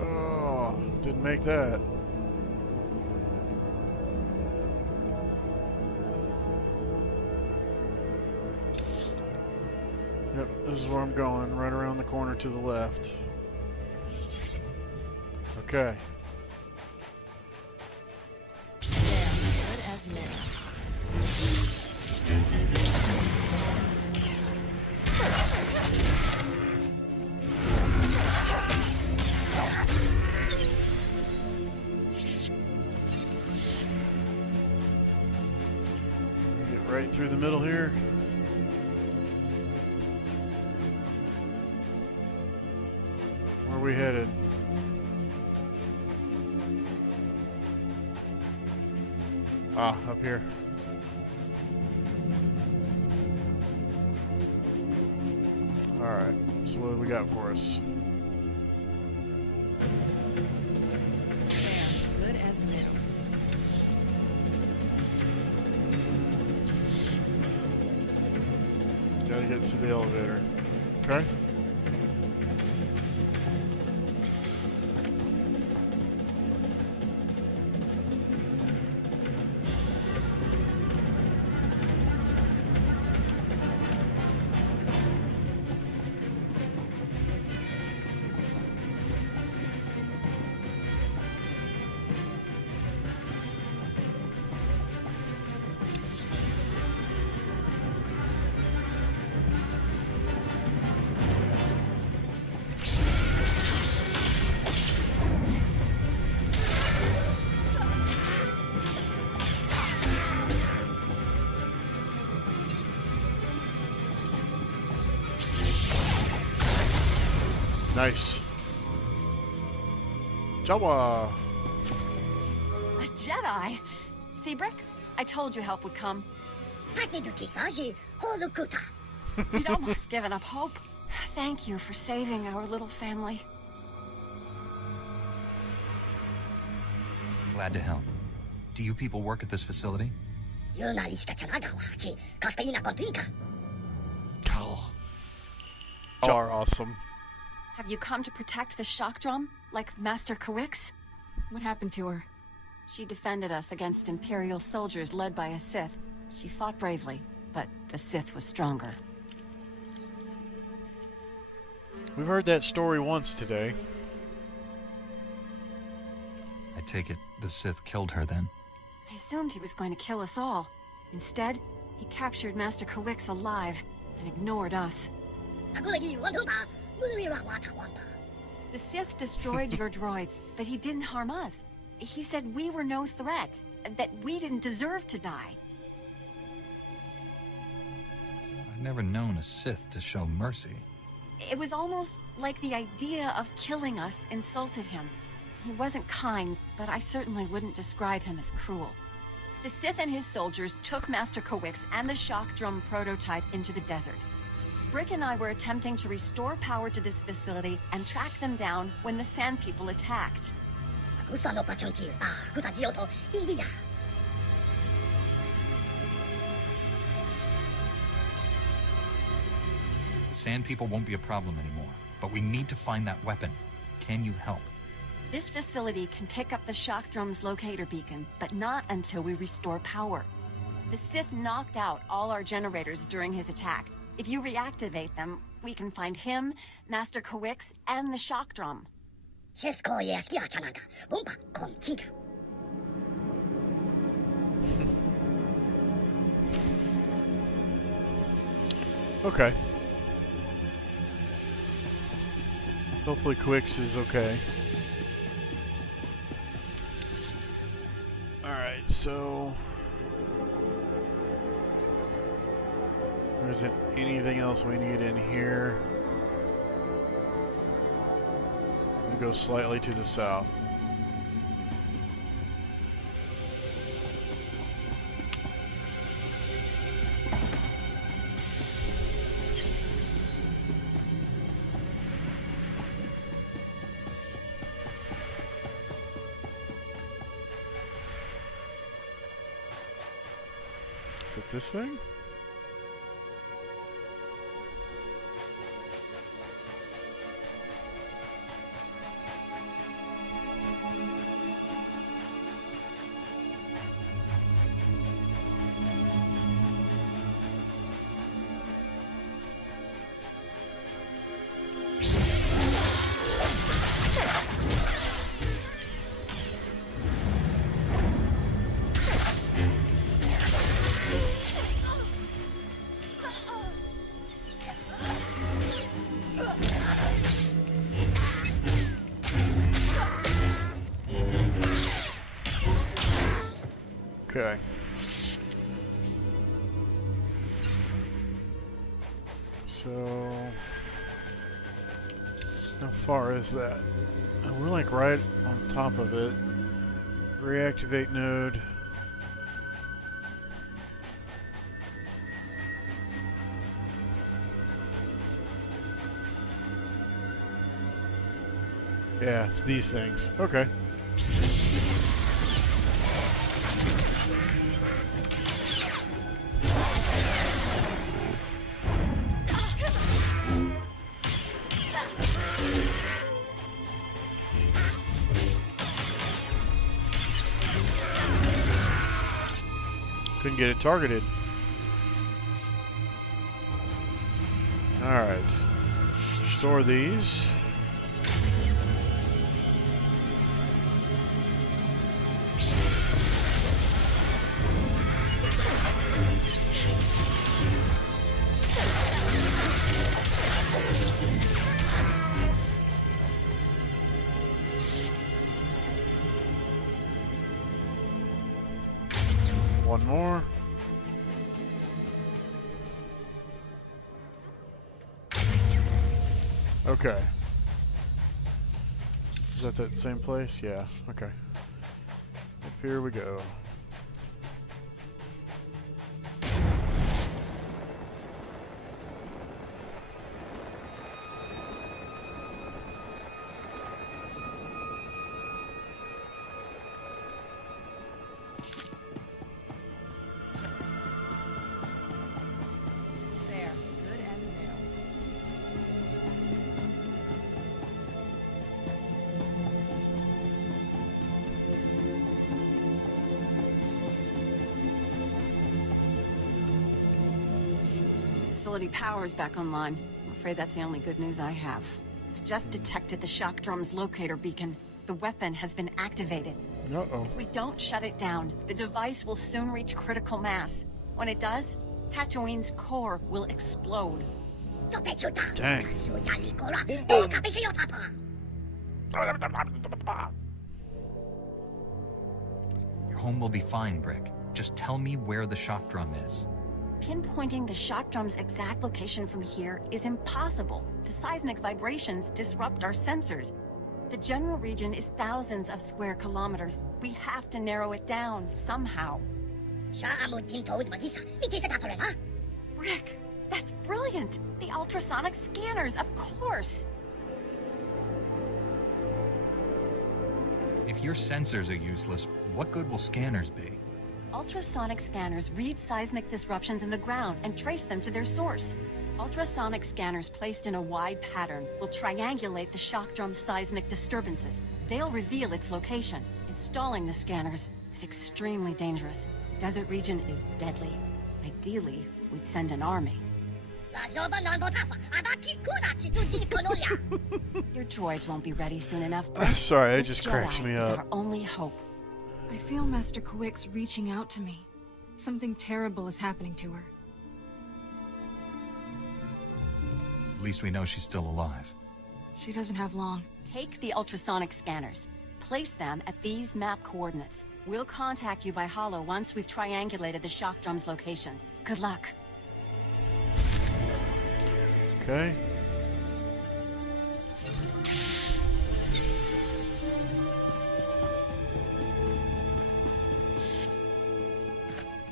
Oh, didn't make that. Yep, this is where I'm going, right around the corner to the left. Okay. There, good as new. Get right through the middle here. Where are we headed? Ah, up here. Alright, so what do we got for us? There, good as new. Gotta get to the elevator. Okay. Nice. Jawa. A Jedi? Seabrick, I told you help would come. We'd almost given up hope. Thank you for saving our little family. Glad to help. Do you people work at this facility? Are awesome. Have you come to protect the shock drum, like Master Kawix? What happened to her? She defended us against Imperial soldiers led by a Sith. She fought bravely, but the Sith was stronger. We've heard that story once today. I take it the Sith killed her then? I assumed he was going to kill us all. Instead, he captured Master Kawix alive and ignored us. The Sith destroyed your droids, but he didn't harm us. He said we were no threat, that we didn't deserve to die. I've never known a Sith to show mercy. It was almost like the idea of killing us insulted him. He wasn't kind, but I certainly wouldn't describe him as cruel. The Sith and his soldiers took Master Kowix and the shock drum prototype into the desert. Brick and I were attempting to restore power to this facility and track them down when the Sand People attacked. The Sand People won't be a problem anymore, but we need to find that weapon. Can you help? This facility can pick up the shock drum's locator beacon, but not until we restore power. The Sith knocked out all our generators during his attack. If you reactivate them, we can find him, Master Kowix, and the shock drum. Okay. Hopefully Quix is okay. Alright, so... there isn't anything else we need in here. I'm gonna go slightly to the south. Is it this thing? Okay. So, how far is that? Oh, we're like right on top of it. Reactivate node. Yeah, it's these things. Okay. Couldn't get it targeted. Alright. Store these. One more. Okay. Is that that same place? Yeah. Okay. Up here we go. There, good as new. Facility power is back online. I'm afraid that's the only good news I have. I just detected the shock drum's locator beacon. The weapon has been activated. Uh-oh. If we don't shut it down, the device will soon reach critical mass. When it does, Tatooine's core will explode. Dang. Your home will be fine, Brick. Just tell me where the shock drum is. Pinpointing the shock drum's exact location from here is impossible. The seismic vibrations disrupt our sensors. The general region is thousands of square kilometers. We have to narrow it down somehow. Rick, that's brilliant. The ultrasonic scanners, of course. If your sensors are useless, what good will scanners be? Ultrasonic scanners read seismic disruptions in the ground and trace them to their source. Ultrasonic scanners placed in a wide pattern will triangulate the shock drum's seismic disturbances. They'll reveal its location. Installing the scanners is extremely dangerous. The desert region is deadly. Ideally, we'd send an army. Your droids won't be ready soon enough. Sorry, it This just cracks Jedi me is up. our only hope. I feel Master Quick's reaching out to me. Something terrible is happening to her. At least we know she's still alive. She doesn't have long. Take the ultrasonic scanners. Place them at these map coordinates. We'll contact you by holo once we've triangulated the shock drum's location. Good luck. Okay.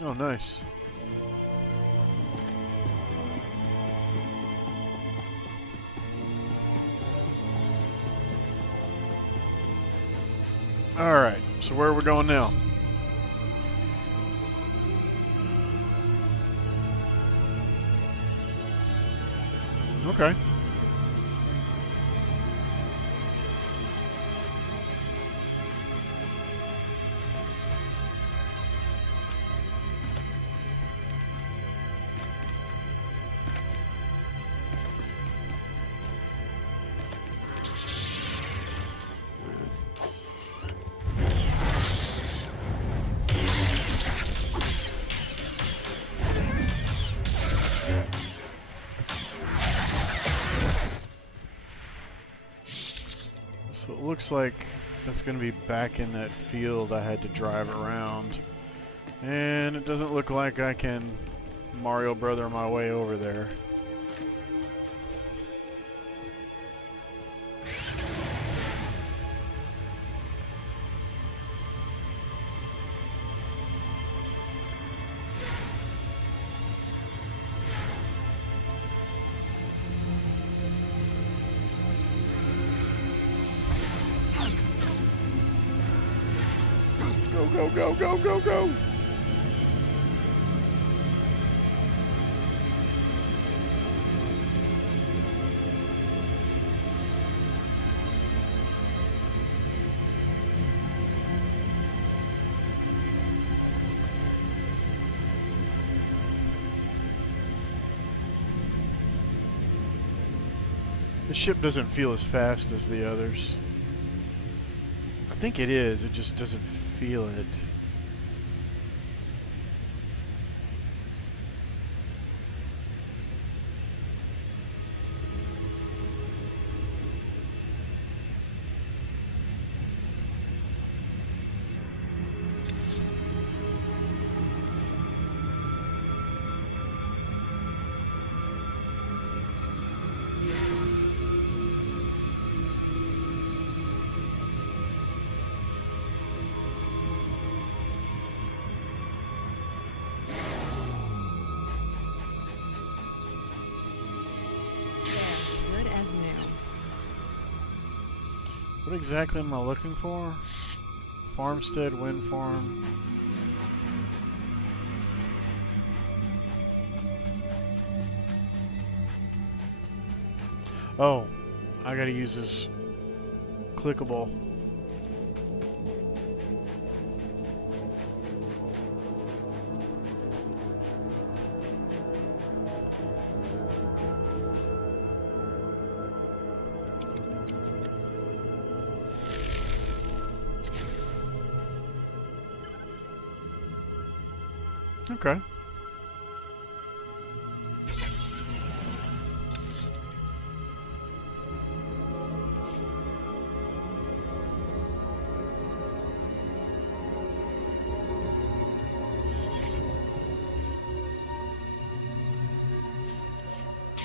Oh, nice. All right, so where are we going now? Okay. So it looks like that's going to be back in that field I had to drive around. And it doesn't look like I can Mario Brother my way over there. Go, go, go, go, go, go! The ship doesn't feel as fast as the others. I think it is, it just doesn't feel it. Good as new. What exactly am I looking for? Farmstead, wind farm. Oh, I gotta use this clickable. Okay.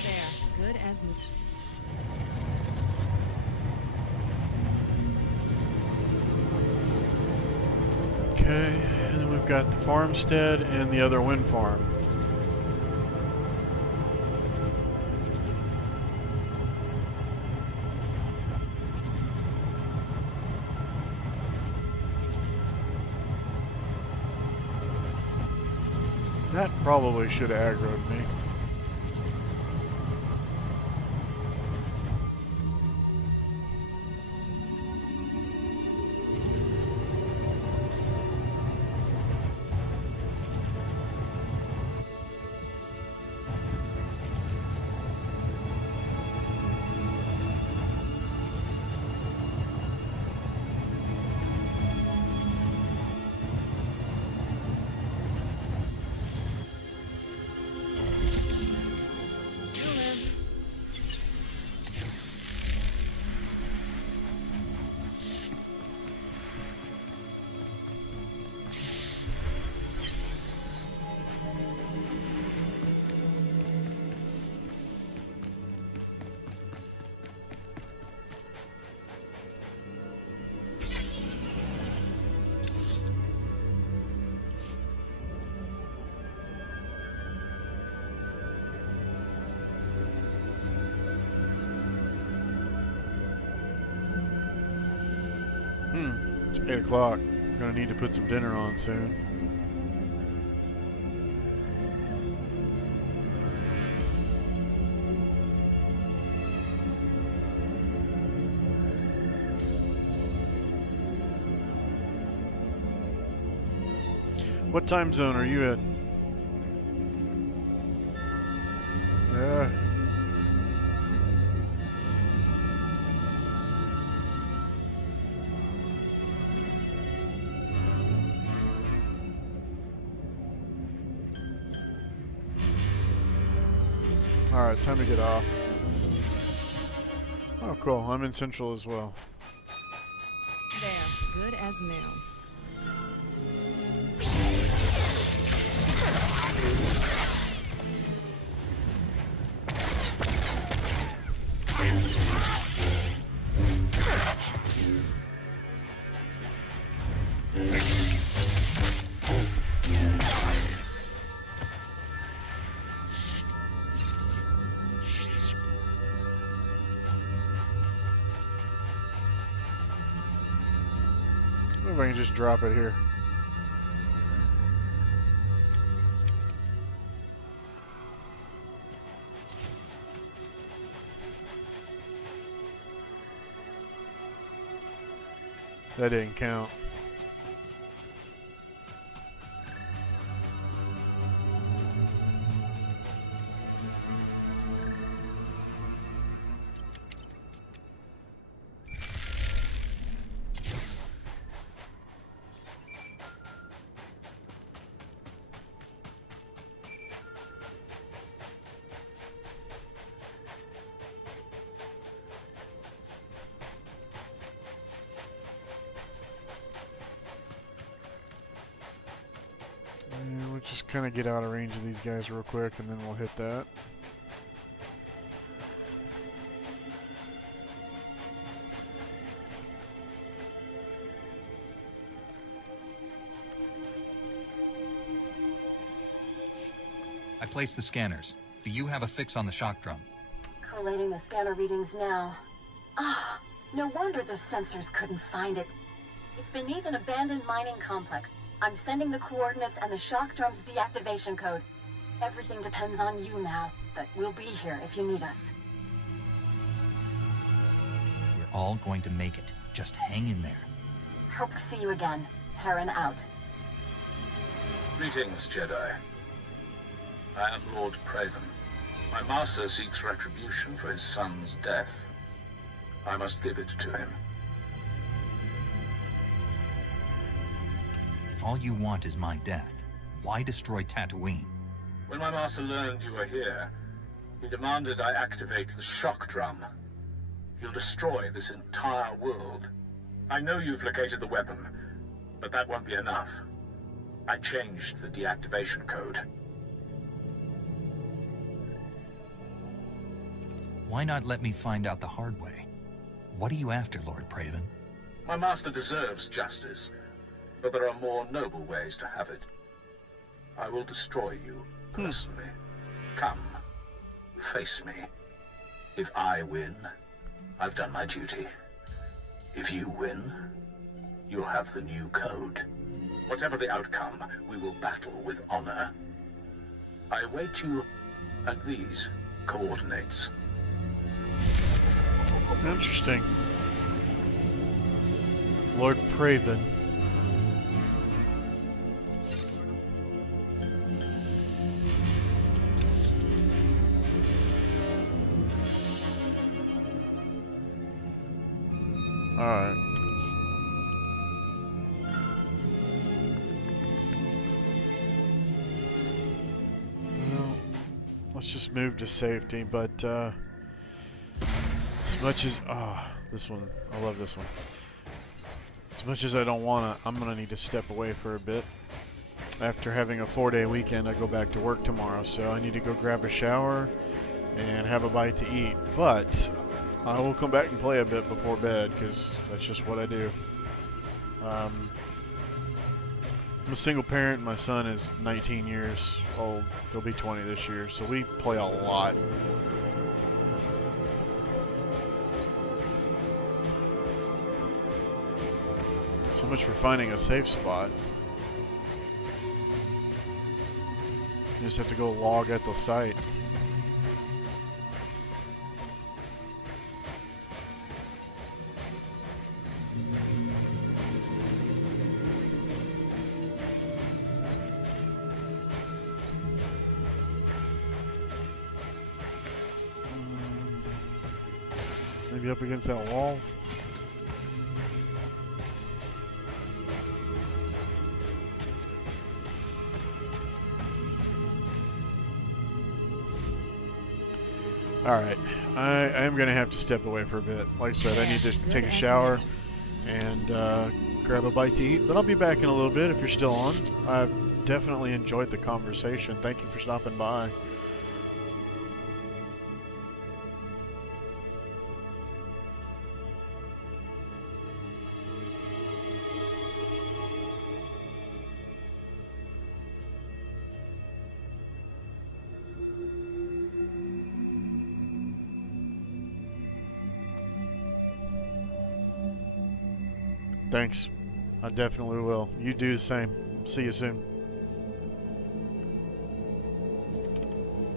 There. Good as new. Okay, and then we've we've got the farmstead and the other wind farm. That probably should have aggroed me. It's 8 o'clock. Gonna need to put some dinner on soon. What time zone are you in? Yeah. Alright, time to get off. Oh, cool. I'm in Central as well. There, good as new. If I can just drop it here. That didn't count. And we'll just kind of get out of range of these guys real quick, and then we'll hit that. I placed the scanners. Do you have a fix on the shock drum? Collating the scanner readings now. Ah, no wonder the sensors couldn't find it. It's beneath an abandoned mining complex. I'm sending the coordinates and the shock drum's deactivation code. Everything depends on you now, but we'll be here if you need us. We're all going to make it. Just hang in there. Hope to see you again. Heron out. Greetings, Jedi. I am Lord Praven. My master seeks retribution for his son's death. I must give it to him. If all you want is my death, why destroy Tatooine? When my master learned you were here, he demanded I activate the shock drum. He'll destroy this entire world. I know you've located the weapon, but that won't be enough. I changed the deactivation code. Why not let me find out the hard way? What are you after, Lord Praven? My master deserves justice. but there are more noble ways to have it. I will destroy you, personally. Come, face me. If I win, I've done my duty. If you win, you'll have the new code. Whatever the outcome, we will battle with honor. I await you at these coordinates. Interesting. Lord Praven. Alright. Well, let's just move to safety, but as much as this one, I love this one. As much as I don't wanna, I'm gonna need to step away for a bit. After having a 4-day weekend, I go back to work tomorrow, so I need to go grab a shower and have a bite to eat. But I will come back and play a bit before bed, because that's just what I do. I'm a single parent. My son is 19 years old. He'll be 20 this year, so we play a lot. So much for finding a safe spot. You just have to go log at the site. Maybe up against that wall. Alright, I am going to have to step away for a bit. Like I said, I need to take a shower and grab a bite to eat, but I'll be back in a little bit if you're still on. I've definitely enjoyed the conversation. Thank you for stopping by. Thanks. I definitely will. You do the same. See you soon.